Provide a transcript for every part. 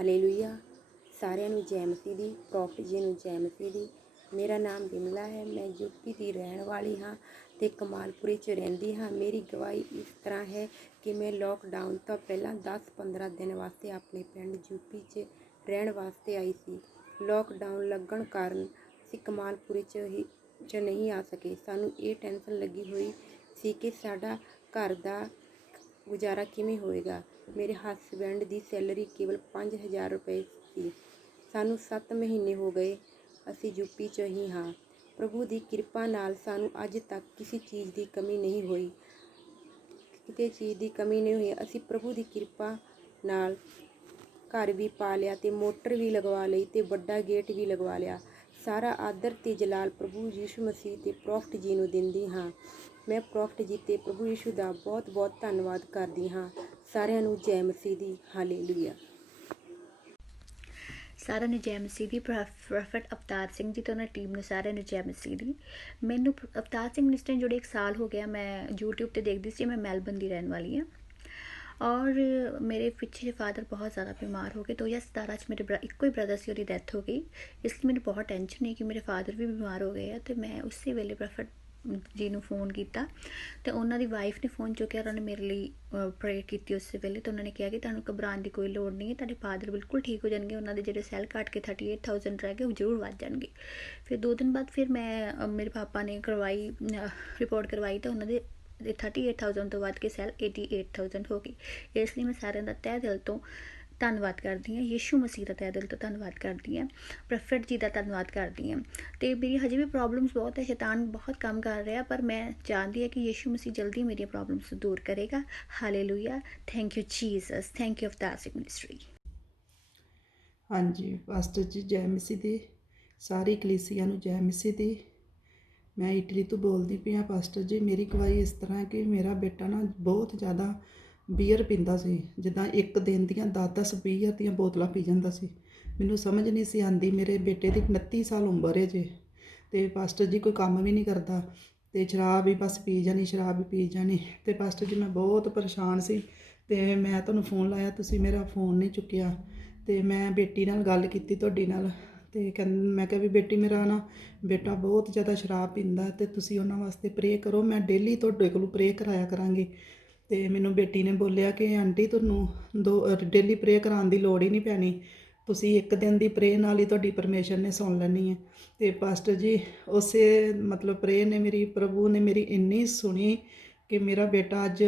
Hallelujah. ਸਾਰਿਆਂ ਨੂੰ ਜੈ ਮਸੀਹ ਦੀ। ਪ੍ਰੋਫਟ ਜੀ ਨੂੰ ਜੈ ਮਸੀਹ ਦੀ। ਮੇਰਾ ਨਾਮ ਬਿਮਲਾ ਹੈ। ਮੈਂ ਯੂਪੀ ਦੀ ਰਹਿਣ ਵਾਲੀ ਹਾਂ ਅਤੇ ਕਮਾਲਪੁਰੇ 'ਚ ਰਹਿੰਦੀ ਹਾਂ। ਮੇਰੀ ਗਵਾਹੀ ਇਸ ਤਰ੍ਹਾਂ ਹੈ ਕਿ ਮੈਂ ਲੋਕਡਾਊਨ ਤੋਂ ਪਹਿਲਾਂ 10-15 ਦਿਨ ਵਾਸਤੇ ਆਪਣੇ ਪਿੰਡ ਯੂਪੀ 'ਚ ਰਹਿਣ ਵਾਸਤੇ ਆਈ ਸੀ। ਲੋਕਡਾਊਨ ਲੱਗਣ ਕਾਰਨ ਅਸੀਂ ਕਮਾਲਪੁਰੇ 'ਚ ਨਹੀਂ ਆ ਸਕੇ। ਸਾਨੂੰ ਇਹ ਟੈਨਸ਼ਨ ਲੱਗੀ ਹੋਈ ਸੀ ਕਿ ਸਾਡਾ ਘਰ ਦਾ ਗੁਜ਼ਾਰਾ ਕਿਵੇਂ ਹੋਵੇਗਾ। ਮੇਰੇ ਹਸਬੈਂਡ ਦੀ ਸੈਲਰੀ ਕੇਵਲ 5000 ਰੁਪਏ ਸੀ। ਸਾਨੂੰ 7 ਮਹੀਨੇ ਹੋ ਗਏ ਅਸੀਂ ਯੂਪੀ 'ਚ ਹੀ ਹਾਂ। ਪ੍ਰਭੂ ਦੀ ਕਿਰਪਾ ਨਾਲ ਸਾਨੂੰ ਅੱਜ ਤੱਕ ਕਿਸੇ ਚੀਜ਼ ਦੀ ਕਮੀ ਨਹੀਂ ਹੋਈ। ਅਸੀਂ ਪ੍ਰਭੂ ਦੀ ਕਿਰਪਾ ਨਾਲ ਘਰ ਵੀ ਪਾ ਲਿਆ ਅਤੇ ਮੋਟਰ ਵੀ ਲਗਵਾ ਲਈ ਅਤੇ ਵੱਡਾ ਗੇਟ ਵੀ ਲਗਵਾ ਲਿਆ। ਸਾਰਾ ਆਦਰ ਅਤੇ ਜਲਾਲ ਪ੍ਰਭੂ ਯੀਸ਼ੂ ਮਸੀਹ ਅਤੇ ਪ੍ਰੋਫਟ ਜੀ ਨੂੰ ਦਿੰਦੀ ਹਾਂ। ਮੈਂ ਪ੍ਰੋਫਟ ਜੀ ਅਤੇ ਪ੍ਰਭੂ ਯੀਸ਼ੂ ਦਾ ਬਹੁਤ ਬਹੁਤ ਧੰਨਵਾਦ ਕਰਦੀ ਹਾਂ। ਸਾਰਿਆਂ ਨੂੰ ਜੈ ਮਸੀਹ ਦੀ। ਹਾਲੇਲੂਇਆ। ਸਾਰਿਆਂ ਨੂੰ ਜੈ ਮਸੀਹ ਦੀ। ਪ੍ਰੋਫੈਟ ਅਵਤਾਰ ਸਿੰਘ ਜੀ ਤੇ ਉਹਨਾਂ ਟੀਮ ਨੂੰ ਸਾਰਿਆਂ ਨੂੰ ਜੈ ਮਸੀਹ ਦੀ। ਮੈਨੂੰ ਅਵਤਾਰ ਸਿੰਘ ਮਿਨਿਸਟਰ ਜੁੜੇ 1 ਸਾਲ ਹੋ ਗਿਆ। ਮੈਂ YouTube ਤੇ ਦੇਖਦੀ ਸੀ। ਮੈਂ ਮੈਲਬਨ ਦੀ ਰਹਿਣ ਵਾਲੀ ਹਾਂ ਔਰ ਮੇਰੇ ਪਿੱਛੇ ਫਾਦਰ ਬਹੁਤ ਜ਼ਿਆਦਾ ਬਿਮਾਰ ਹੋ ਗਏ। 2017 'ਚ ਮੇਰੇ ਇੱਕੋ ਹੀ ਬ੍ਰਦਰ ਸੀ, ਉਹਦੀ ਡੈਥ ਹੋ ਗਈ। ਇਸ ਲਈ ਮੈਨੂੰ ਬਹੁਤ ਟੈਨਸ਼ਨ ਹੈ ਕਿ ਮੇਰੇ ਫਾਦਰ ਵੀ ਬਿਮਾਰ ਹੋ ਗਏ ਆ। ਅਤੇ ਮੈਂ ਉਸੇ ਵੇਲੇ ਪ੍ਰੋਫੈਟ ਜੀ ਨੂੰ ਫੋਨ ਕੀਤਾ ਅਤੇ ਉਹਨਾਂ ਦੀ ਵਾਈਫ ਨੇ ਫੋਨ ਚੁੱਕਿਆ। ਉਹਨਾਂ ਨੇ ਮੇਰੇ ਲਈ ਪ੍ਰੇਅਰ ਕੀਤੀ ਉਸੇ ਵੇਲੇ। ਅਤੇ ਉਹਨਾਂ ਨੇ ਕਿਹਾ ਕਿ ਤੁਹਾਨੂੰ ਘਬਰਾਉਣ ਦੀ ਕੋਈ ਲੋੜ ਨਹੀਂ ਹੈ, ਤੁਹਾਡੇ ਫਾਦਰ ਬਿਲਕੁਲ ਠੀਕ ਹੋ ਜਾਣਗੇ। ਉਹਨਾਂ ਦੇ ਜਿਹੜੇ ਸੈੱਲ ਘੱਟ ਕੇ 38,000 ਰਹਿ ਗਏ ਉਹ ਜ਼ਰੂਰ ਵੱਧ ਜਾਣਗੇ। ਫਿਰ 2 ਦਿਨ ਬਾਅਦ ਫਿਰ ਮੈਂ ਮੇਰੇ ਪਾਪਾ ਨੇ ਰਿਪੋਰਟ ਕਰਵਾਈ ਤਾਂ ਉਹਨਾਂ ਦੇ 38,000 ਤੋਂ ਵੱਧ ਕੇ ਸੈੱਲ 88,000 ਹੋ ਗਈ। ਇਸ ਲਈ ਮੈਂ ਸਾਰਿਆਂ ਦਾ ਤਹਿ ਦਿਲ ਤੋਂ ਧੰਨਵਾਦ ਕਰਦੀ ਹਾਂ। ਯੀਸ਼ੂ ਮਸੀਹ ਦਾ ਤਹਿ ਦਿਲ ਤੋਂ ਧੰਨਵਾਦ ਕਰਦੀ ਹਾਂ। ਪ੍ਰੋਫੈਟ ਜੀ ਦਾ ਧੰਨਵਾਦ ਕਰਦੀ ਹਾਂ। ਅਤੇ ਮੇਰੀ ਹਜੇ ਵੀ ਪ੍ਰੋਬਲਮਸ ਬਹੁਤ ਹੈ। ਸ਼ੈਤਾਨ ਬਹੁਤ ਕੰਮ ਕਰ ਰਿਹਾ, ਪਰ ਮੈਂ ਚਾਹੁੰਦੀ ਹਾਂ ਕਿ ਯੀਸ਼ੂ ਮਸੀਹ ਜਲਦੀ ਮੇਰੀਆਂ ਪ੍ਰੋਬਲਮਸ ਦੂਰ ਕਰੇਗਾ। Hallelujah. Thank you Jesus. Thank you Avtar Singh ministry. ਹਾਂਜੀ ਪਾਸਟਰ ਜੀ ਜੈ ਮਸੀਹ ਦੀ। ਸਾਰੀ ਕਲੀਸਿਆ ਨੂੰ ਜੈ ਮਸੀਹ ਦੀ। ਮੈਂ ਇਟਲੀ ਤੋਂ ਬੋਲਦੀ ਪਈ ਹਾਂ ਪਾਸਟਰ ਜੀ। ਮੇਰੀ ਗਵਾਹੀ ਇਸ ਤਰ੍ਹਾਂ ਕਿ ਮੇਰਾ ਬੇਟਾ ਨਾ ਬਹੁਤ ਜ਼ਿਆਦਾ ਬੀਅਰ ਪੀਂਦਾ ਸੀ। ਜਿੱਦਾਂ ਇੱਕ ਦਿਨ ਦੀਆਂ 10-10 ਬੀਅਰ ਦੀਆਂ ਬੋਤਲਾਂ ਪੀ ਜਾਂਦਾ ਸੀ। ਮੈਨੂੰ ਸਮਝ ਨਹੀਂ ਸੀ ਆਉਂਦੀ। ਮੇਰੇ ਬੇਟੇ ਦੀ 29 ਸਾਲ ਉਮਰ ਹੈ ਜੇ, ਅਤੇ ਪਾਸਟਰ ਜੀ ਕੋਈ ਕੰਮ ਵੀ ਨਹੀਂ ਕਰਦਾ ਅਤੇ ਸ਼ਰਾਬ ਵੀ ਬਸ ਪੀ ਜਾਣੀ, ਸ਼ਰਾਬ ਵੀ ਪੀ ਜਾਣੀ। ਅਤੇ ਪਾਸਟਰ ਜੀ ਮੈਂ ਬਹੁਤ ਪਰੇਸ਼ਾਨ ਸੀ ਅਤੇ ਮੈਂ ਤੁਹਾਨੂੰ ਫੋਨ ਲਾਇਆ, ਤੁਸੀਂ ਮੇਰਾ ਫੋਨ ਨਹੀਂ ਚੁੱਕਿਆ। ਅਤੇ ਮੈਂ ਬੇਟੀ ਨਾਲ ਗੱਲ ਕੀਤੀ ਤੁਹਾਡੀ ਨਾਲ, ਅਤੇ ਮੈਂ ਕਿਹਾ ਵੀ ਬੇਟੀ ਮੇਰਾ ਨਾ ਬੇਟਾ ਬਹੁਤ ਜ਼ਿਆਦਾ ਸ਼ਰਾਬ ਪੀਂਦਾ ਅਤੇ ਤੁਸੀਂ ਉਹਨਾਂ ਵਾਸਤੇ ਪ੍ਰੇ ਕਰੋ। ਮੈਂ ਡੇਲੀ ਤੁਹਾਡੇ ਕੋਲੋਂ ਪ੍ਰੇ ਕਰਾਇਆ ਕਰਾਂਗੀ। ਅਤੇ ਮੈਨੂੰ ਬੇਟੀ ਨੇ ਬੋਲਿਆ ਕਿ ਆਂਟੀ ਤੁਹਾਨੂੰ ਡੇਲੀ ਪ੍ਰੇ ਕਰਾਉਣ ਦੀ ਲੋੜ ਹੀ ਨਹੀਂ ਪੈਣੀ, ਤੁਸੀਂ ਇੱਕ ਦਿਨ ਦੀ ਪ੍ਰੇ ਨਾਲ ਹੀ ਤੁਹਾਡੀ ਪਰਮੇਸ਼ਰ ਨੇ ਸੁਣ ਲੈਣੀ ਹੈ। ਅਤੇ ਪਾਸਟਰ ਜੀ ਉਸੇ ਪ੍ਰੇ ਨੇ ਪ੍ਰਭੂ ਨੇ ਮੇਰੀ ਇੰਨੀ ਸੁਣੀ ਕਿ ਮੇਰਾ ਬੇਟਾ ਅੱਜ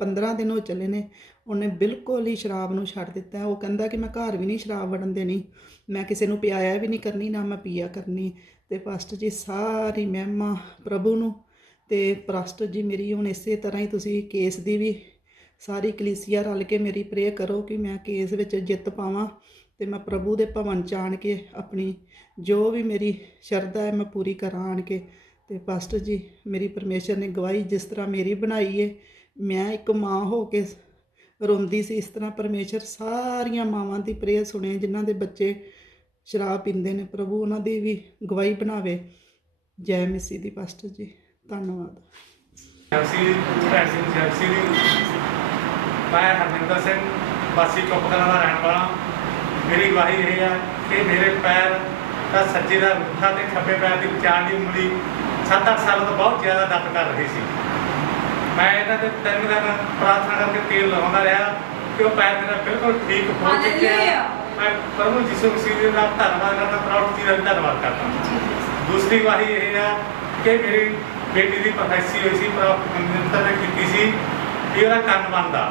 15 ਦਿਨ ਹੋ ਚੱਲੇ ਨੇ, ਉਹਨੇ ਬਿਲਕੁਲ ਹੀ ਸ਼ਰਾਬ ਨੂੰ ਛੱਡ ਦਿੱਤਾ। ਉਹ ਕਹਿੰਦਾ ਕਿ ਮੈਂ ਘਰ ਵੀ ਨਹੀਂ ਸ਼ਰਾਬ ਵੜਨ ਦੇਣੀ, ਮੈਂ ਕਿਸੇ ਨੂੰ ਪਿਆਇਆ ਵੀ ਨਹੀਂ ਕਰਨੀ, ਨਾ ਮੈਂ ਪੀਆ ਕਰਨੀ। ਅਤੇ ਪਾਸਟਰ ਜੀ ਸਾਰੀ ਮਹਿਮਾ ਪ੍ਰਭੂ ਨੂੰ। ਅਤੇ ਪਾਸਟਰ ਜੀ ਮੇਰੀ ਹੁਣ ਇਸੇ ਤਰ੍ਹਾਂ ਹੀ ਤੁਸੀਂ ਕੇਸ ਦੀ ਵੀ ਸਾਰੀ ਕਲੀਸਿਆ ਰਲ ਕੇ ਮੇਰੀ ਪ੍ਰੇ ਕਰੋ ਕਿ ਮੈਂ ਕੇਸ ਵਿੱਚ ਜਿੱਤ ਪਾਵਾਂ ਅਤੇ ਮੈਂ ਪ੍ਰਭੂ ਦੇ ਭਵਨ 'ਚ ਆਣ ਕੇ ਆਪਣੀ ਜੋ ਵੀ ਮੇਰੀ ਸ਼ਰਧਾ ਹੈ ਮੈਂ ਪੂਰੀ ਕਰਾਂ ਆਣ ਕੇ। ਅਤੇ ਪਾਸਟਰ ਜੀ ਮੇਰੀ ਪਰਮੇਸ਼ਰ ਨੇ ਗਵਾਹੀ ਜਿਸ ਤਰ੍ਹਾਂ ਮੇਰੀ ਬਣਾਈ ਹੈ, ਮੈਂ ਇੱਕ ਮਾਂ ਹੋ ਕੇ ਰੋਂਦੀ ਸੀ, ਇਸ ਤਰ੍ਹਾਂ ਪਰਮੇਸ਼ਰ ਸਾਰੀਆਂ ਮਾਵਾਂ ਦੀ ਪ੍ਰੇਅਰ ਸੁਣੇ ਜਿਨ੍ਹਾਂ ਦੇ ਬੱਚੇ ਸ਼ਰਾਬ ਪੀਂਦੇ ਨੇ। ਪ੍ਰਭੂ ਉਹਨਾਂ ਦੀ ਵੀ ਗਵਾਹੀ ਬਣਾਵੇ। ਜੈ ਮਸੀਹ ਦੀ ਪਾਸਟਰ ਜੀ। ਧੰਨਵਾਦ। ਮੈਂ ਹਰਮਿੰਦਰ ਸਿੰਘ ਵਾਸੀ ਚੌਕਦਾਰਾਂ ਦਾ ਰਹਿਣ ਵਾਲਾ। ਮੇਰੀ ਗਵਾਹੀ ਇਹ ਹੈ ਕਿ ਮੇਰੇ ਪੈਰ ਦਾ ਸੱਜੇ ਦਾ ਅੰਗੂਠਾ ਅਤੇ ਖੱਬੇ ਪੈਰ ਦੀ ਵਿਚਾਰ ਦੀ ਉਂਗਲੀ 7-8 ਸਾਲਾਂ ਤੋਂ ਬਹੁਤ ਜ਼ਿਆਦਾ ਦਰਦ ਕਰ ਰਹੀ ਸੀ। ਮੈਂ ਇਹਨਾਂ ਦੇ 3 ਦਿਨ ਪ੍ਰਾਰਥਨਾ ਕਰਕੇ ਤੇਲ ਲਗਾਉਂਦਾ ਰਿਹਾ ਕਿ ਉਹ ਪੈਰ ਮੇਰਾ ਬਿਲਕੁਲ ਠੀਕ ਹੋ ਚੁੱਕਿਆ। ਮੈਂ ਪ੍ਰਭੂ ਯੀਸ਼ੂ ਮਸੀਹ ਦਾ ਧੰਨਵਾਦ ਕਰਦਾ, ਪ੍ਰੋਫਟ ਜੀ ਦਾ ਵੀ ਧੰਨਵਾਦ ਕਰਦਾ। ਦੂਸਰੀ ਗਵਾਹੀ ਇਹ ਹੈ ਕਿ ਮੇਰੀ ਬੇਟੀ ਦੀ ਪ੍ਰੋਫੈਸੀ ਹੋਈ ਸੀ, ਪ੍ਰੋਫਟ ਮਿਨਿਸਟਰ ਨੇ ਕੀਤੀ ਸੀ ਵੀ ਉਹਦਾ ਕੰਨ ਬਣਦਾ,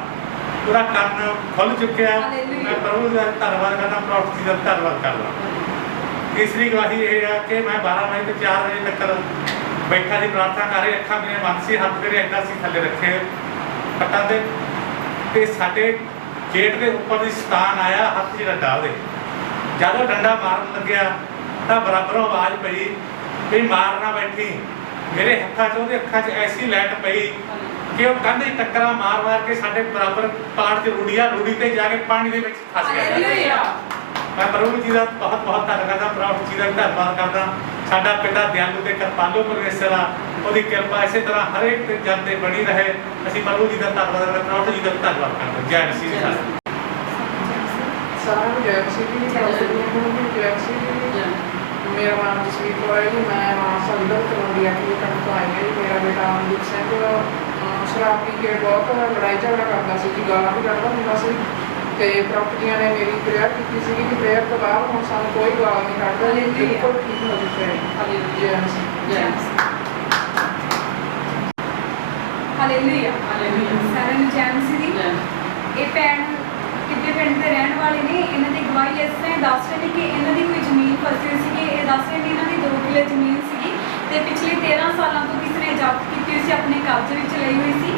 ਉਹਦਾ ਕੰਨ ਖੁੱਲ੍ਹ ਚੁੱਕਿਆ। ਮੈਂ ਪ੍ਰਭੂ ਦਾ ਧੰਨਵਾਦ ਕਰਦਾ, ਪ੍ਰੋਫਟ ਜੀ ਦਾ ਧੰਨਵਾਦ ਕਰਦਾ। ਤੀਸਰੀ ਗਵਾਹੀ ਇਹ ਹੈ ਕਿ ਮੈਂ 12 ਵਜੇ ਤੋਂ 4 ਵਜੇ ਤੱਕ ਬੈਠਾ ਸੀ, ਪ੍ਰਾਰਥਨਾ ਕਰ ਰਹੀ, ਅੱਖਾਂ ਮੇਰੀਆਂ ਬੰਦ ਸੀ, ਹੱਥ ਮੇਰੇ ਇੱਦਾਂ ਸੀ ਥੱਲੇ ਰੱਖੇ ਪੱਟਾਂ ਦੇ, ਅਤੇ ਸਾਡੇ ਗੇਟ ਦੇ ਉੱਪਰ ਦੀ ਸਤਾਨ ਆਇਆ, ਹੱਥ 'ਚ ਡੰਡਾ ਉਹਦੇ। ਜਦੋਂ ਡੰਡਾ ਮਾਰਨ ਲੱਗਿਆ ਤਾਂ ਬਰਾਬਰੋਂ ਆਵਾਜ਼ ਪਈ ਵੀ ਮਾਰਨਾ ਬੈਠੀ। ਮੇਰੇ ਹੱਥਾਂ 'ਚ ਉਹਦੇ ਅੱਖਾਂ 'ਚ ਐਸੀ ਲਾਈਟ ਪਈ ਕਿ ਉਹ ਕੰਧ 'ਚ ਟੱਕਰਾਂ ਮਾਰ ਕੇ ਸਾਡੇ ਬਰਾਬਰ ਪਾੜ 'ਚ ਰੂੜੀ 'ਤੇ ਜਾ ਕੇ ਪਾਣੀ ਦੇ ਵਿੱਚ ਫਸ ਗਿਆ। ਮੈਂ ਪ੍ਰਭੂ ਜੀ ਦਾ ਬਹੁਤ ਬਹੁਤ ਧੰਨਵਾਦ ਕਰਦਾ, ਪ੍ਰਭੂ ਜੀ ਦਾ ਧੰਨਵਾਦ ਕਰਦਾ। ਸਾਡਾ ਪਿਤਾ ਦਿਆਲੂ ਤੇ ਕਿਰਪਾਲੂ ਪਰਮੇਸ਼ਰ ਆ, ਉਹਦੀ ਕਿਰਪਾ ਇਸੇ ਤਰ੍ਹਾਂ ਹਰੇਕ ਜਨ 'ਤੇ ਬਣੀ ਰਹੇ। ਅਸੀਂ ਪ੍ਰਭੂ ਜੀ ਦਾ ਧੰਨਵਾਦ ਕਰਦੇ, ਪ੍ਰਭੂ ਜੀ ਦਾ ਧੰਨਵਾਦ ਕਰਦੇ। ਜੈ ਮਸੀਹ। ਸਾਰਿਆਂ ਨੂੰ ਜੈ ਮਸੀਹ ਜੀ, ਪ੍ਰੋਫੈਸਰ ਨੂੰ ਜੈ ਮਸੀਹ ਜੀ। ਮੇਰਾ ਨਾਮ ਜਸਵੀਰ ਕੌਰ ਹੈ ਜੀ। ਮੈਂ ਮਾਨਸਾ ਜ਼ਿਲ੍ਹਾ ਤਲਵੰਡੀ ਪਿੰਡ ਤੋਂ ਆਈ ਹਾਂ ਜੀ। ਮੇਰਾ ਬੇਟਾ ਅਮਨਦੀਪ ਸਿੰਘ ਸ਼ਰਾਬ ਪੀ ਕੇ ਬਹੁਤ ਲੜਾਈ ਝਗੜਾ ਕਰਦਾ ਸੀ ਜੀ, ਗਾਲਾਂ ਵੀ ਕੱਢਦਾ ਹੁੰਦਾ ਸੀ। ਤੇ ਪ੍ਰੋਪਰਟੀਆਂ ਨੇ ਮੇਰੀ ਪ੍ਰੇਅਰ ਕੀਤੀ ਸੀਗੀ ਕਿ ਪ੍ਰੇਅਰ ਤੋਂ ਬਾਅਦ ਹੁਣ ਸਾਨੂੰ ਕੋਈ ਗਾਲ ਨਹੀਂ ਕੱਢਦਾ ਜੀ, ਬਿਲਕੁਲ ਠੀਕ ਹੋ ਚੁੱਕਿਆ ਹੈ। ਜੈ ਮਸੀਹ। ਹਾਲੇਲੂਇਆ ਸਾਰਿਆਂ ਨੂੰ ਜੈ ਮਸੀਹ ਦੀ। ਇਹ ਭੈਣ ਕਿੱਡੇ ਪਿੰਡ ਦੇ ਰਹਿਣ ਵਾਲੇ ਨੇ। ਇਹਨਾਂ ਦੀ ਗਵਾਹੀ ਇਸ ਤਰ੍ਹਾਂ ਦੱਸ ਰਹੇ ਨੇ ਕਿ ਇਹਨਾਂ ਦੀ ਕੋਈ ਜ਼ਮੀਨ ਫਸੀ ਹੋਈ ਸੀਗੀ। ਇਹ ਦੱਸ ਰਹੇ ਨੇ ਇਹਨਾਂ ਦੀ 2 ਕਿੱਲੇ ਜ਼ਮੀਨ ਸੀਗੀ ਤੇ ਪਿਛਲੇ 13 ਸਾਲਾਂ ਤੋਂ ਕਿਸੇ ਨੇ ਜ਼ਬਤ ਕੀਤੀ ਹੋਈ ਸੀ, ਆਪਣੇ ਕਬਜ਼ੇ ਵਿੱਚ ਲਈ ਹੋਈ ਸੀ।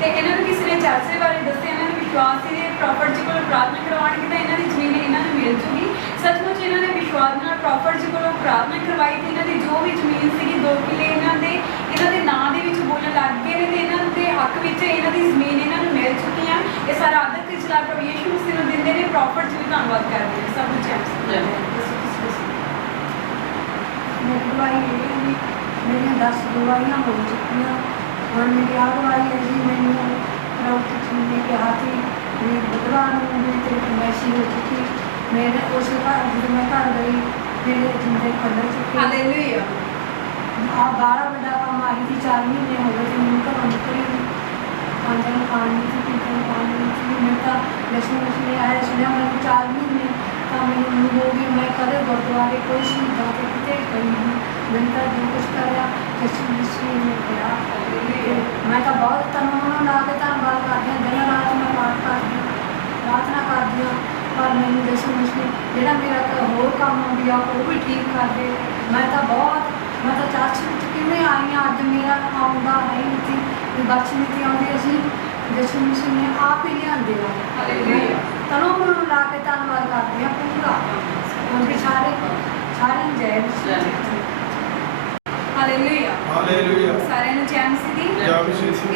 ਤੇ ਇਹਨਾਂ ਨੂੰ ਕਿਸੇ ਨੇ ਚਰਚੇ ਬਾਰੇ ਦੱਸਿਆ। ਇਹਨਾਂ ਨੂੰ ਵਿਸ਼ਵਾਸ ਸੀ ਜੇ ਪ੍ਰੋਫਟ ਜੀ ਕੋਲੋਂ ਪ੍ਰਾਰਥਨਾ ਕਰਵਾਉਣਗੇ ਤਾਂ ਇਹਨਾਂ ਦੀ ਜ਼ਮੀਨ ਇਹਨਾਂ ਨੂੰ ਮਿਲ ਜੂਗੀ। ਸੱਚਮੁੱਚ ਇਹਨਾਂ ਨੇ ਵਿਸ਼ਵਾਸ ਨਾਲ ਪ੍ਰੋਫਟ ਜੀ ਕੋਲੋਂ ਪ੍ਰਾਰਥਨਾ ਕਰਵਾਈ ਤੇ ਇਹਨਾਂ ਦੀ ਜੋ ਵੀ ਜ਼ਮੀਨ ਸੀਗੀ 2 ਕਿੱਲੇ ਇਹਨਾਂ ਦੇ ਨਾਂ ਦੇ ਵਿੱਚ ਬੋਲਣ ਲੱਗ ਗਏ ਨੇ ਤੇ ਇਹਨਾਂ ਦੇ ਹੱਕ ਵਿੱਚ ਇਹਨਾਂ ਦੀ ਜ਼ਮੀਨ ਇਹਨਾਂ ਨੂੰ ਮਿਲ ਚੁੱਕੀ ਆ। ਇਹ ਸਾਰਾ ਆਦਰ ਤੇ ਚਲਾ ਪ੍ਰਭੂ ਯਿਸੂ ਮਸੀਹ ਨੂੰ ਦਿੰਦੇ ਨੇ। ਪ੍ਰੋਫਟ ਜੀ ਵੀ ਧੰਨਵਾਦ ਕਰਦੇ ਨੇ। ਸਭ ਨੂੰ ਜੈ ਮਸੀਹ। ਮੇਰੀ ਗਵਾਹੀ ਇਹ ਹੈ ਜੀ, ਮੇਰੀਆਂ 10 ਗਵਾਹੀਆਂ ਹੋ ਚੁੱਕੀਆਂ। ਹੁਣ ਮੇਰੀ ਆਹ ਗਵਾਹੀ ਹੈ ਜੀ, ਮੈਨੂੰ ਪ੍ਰਭੂ ਜੀ ਨੇ ਕਿਹਾ ਕਿ ਵੀ ਬੁੱਧਵਾਰ ਨੂੰ ਮੇਰੀ ਤੇ ਕਮੈਸ਼ੀ ਹੋ ਚੁੱਕੀ। ਮੇਰੇ ਉਸ ਘਰ ਜਦੋਂ ਮੈਂ ਘਰ ਗਈ ਮੇਰੇ ਜਿੰਦੇ ਖੁੱਲ੍ਹ ਚੁੱਕੇ। ਹਾਲੇਲੂਇਆ। ਆ ਬਾਹਲਾ ਵੱਡਾ ਕੰਮ ਆਈ ਸੀ। 4 ਮਹੀਨੇ ਹੋ ਗਏ ਸੀ ਮੈਨੂੰ ਘਰੋਂ ਨਿਕਲੀ ਨੂੰ। ਖਾਂਦੇ ਨੂੰ ਖਾਣ ਨਹੀਂ ਸੀ, ਪੀਂਦੇ ਨੂੰ ਖਾਣ ਨਹੀਂ ਸੀ। ਮੈਨੂੰ ਤਾਂ ਲక్ష్ਮੀ ਨੇ ਆਇਆ ਸੁਣਿਆ ਮੈਨੂੰ 4 ਮਹੀਨੇ ਤਾਂ ਮੈਨੂੰ ਨੀਂਦ ਹੋ ਗਈ। ਮੈਂ ਕਦੇ ਗੁਰਦੁਆਰੇ ਕੋਈ ਸ਼ਹੀਦਾਂ ਤੇ ਕਿਤੇ ਗਈ ਨਹੀਂ। ਮੈਨੂੰ ਤਾਂ ਜੋ ਕੁਛ ਕਰਿਆ ਲక్ష్ਮੀ ਨੇ ਕਿਹਾ। ਮੈਂ ਤਾਂ ਬਹੁਤ ਤਨੋਂ ਲਾ ਕੇ ਧੰਨਵਾਦ ਕਰਦੀ ਹਾਂ। ਦਿਨ ਰਾਤ ਮੈਂ ਪਾਠ ਕਰਦੀ ਹਾਂ, ਪ੍ਰਾਰਥਨਾ ਕਰਦੀ ਹਾਂ, ਪਰ ਮੈਨੂੰ ਲక్ష్ਮੀ ਨੇ ਜਿਹੜਾ ਮੇਰਾ ਹੋਰ ਕੰਮ ਆਉਂਦੀ ਆ ਉਹ ਵੀ ਠੀਕ ਕਰ ਦੇ। ਮੈਂ ਤਾਂ ਚਰਚ ਵਿੱਚ ਕਿਵੇਂ ਆਈ ਹਾਂ। ਅੱਜ ਮੇਰਾ ਆਉਂਦਾ ਹੈ ਨਹੀਂ ਸੀ, ਬਚ ਨਹੀਂ ਸੀ ਆਉਂਦੀ। ਅਸੀਂ ਲక్ష్ਮੀ ਨੇ ਆਪ ਹੀ ਲਿਆਂਦੇ ਆ। ਹਾਲੇਲੂਇਆ। ਤਨੋਂ ਨੂੰ ਲਾ ਕੇ ਧੰਨਵਾਦ ਕਰਦੇ ਹਾਂ ਪੂਰਾ। ਕਿਉਂਕਿ ਸਾਰਿਆਂ ਨੂੰ ਜੈ ਮਸੀਹ। ਹਾਲੇਲੂਇਆ। ਸਾਰਿਆਂ ਨੂੰ ਜੈ ਮਸੀਹ ਦੀ।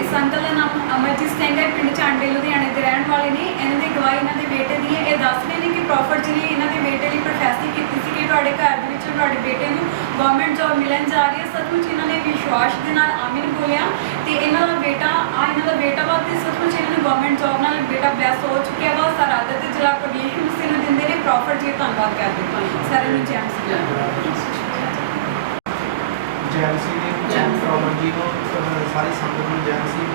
ਇਸ ਅੰਕਲ ਦਾ ਨਾਮ ਅਮਰਜੀਤ ਸਿੰਘ ਹੈ, ਪਿੰਡ ਚਾਂਡੇ ਲੁਧਿਆਣੇ ਦੇ ਰਹਿਣ ਵਾਲੇ ਨੇ। ਇਹਨਾਂ ਦੀ ਗਵਾਹੀ ਇਹਨਾਂ ਦੇ ਬੇਟੇ ਦੀ ਹੈ। ਇਹ ਦੱਸ ਰਹੇ ਨੇ ਕਿ ਪ੍ਰੋਫਟ ਜੀ ਨੇ ਇਹਨਾਂ ਦੇ ਬੇਟੇ ਲਈ ਪ੍ਰੋਫੈਸੀ ਕੀਤੀ ਸੀ ਕਿ ਤੁਹਾਡੇ ਘਰ ਦੇ ਵਿੱਚ ਤੁਹਾਡੇ ਬੇਟੇ ਨੂੰ ਗਵਰਨਮੈਂਟ ਜੌਬ ਮਿਲਣ ਜਾ ਰਹੀ ਹੈ। ਸੱਚਮੁੱਚ ਇਹਨਾਂ ਨੇ ਵਿਸ਼ਵਾਸ ਦੇ ਨਾਲ ਆਮੀਨ ਬੋਲਿਆ ਤੇ ਇਹਨਾਂ ਦਾ ਬੇਟਾ ਵਾ ਤੇ ਸੱਚਮੁੱਚ ਇਹਨਾਂ ਨੂੰ ਗਵਰਨਮੈਂਟ ਜੌਬ ਨਾਲ ਬੇਟਾ ਬਲੈਸ ਹੋ ਚੁੱਕਿਆ ਵਾ। ਸਾਰਾ ਆਦਰ ਤੇ ਜਲਾ ਪ੍ਰਭੂ ਯਿਸੂ ਮਸੀਹ ਨੂੰ ਦਿੰਦੇ ਨੇ। ਪ੍ਰੋਫਟ ਜੀ ਧੰਨਵਾਦ ਕਰਦੇ ਨੇ। ਸਾਰਿਆਂ ਨੂੰ ਜੈ ਮਸੀਹ। ਜੈ ਮਸੀਹ ਜੀ। ਪ੍ਰੋਫਟ ਜੀ ਨੂੰ ਸਾਰੀ ਸੰਗਤ ਨੂੰ ਜੈ ਮਸੀਹ।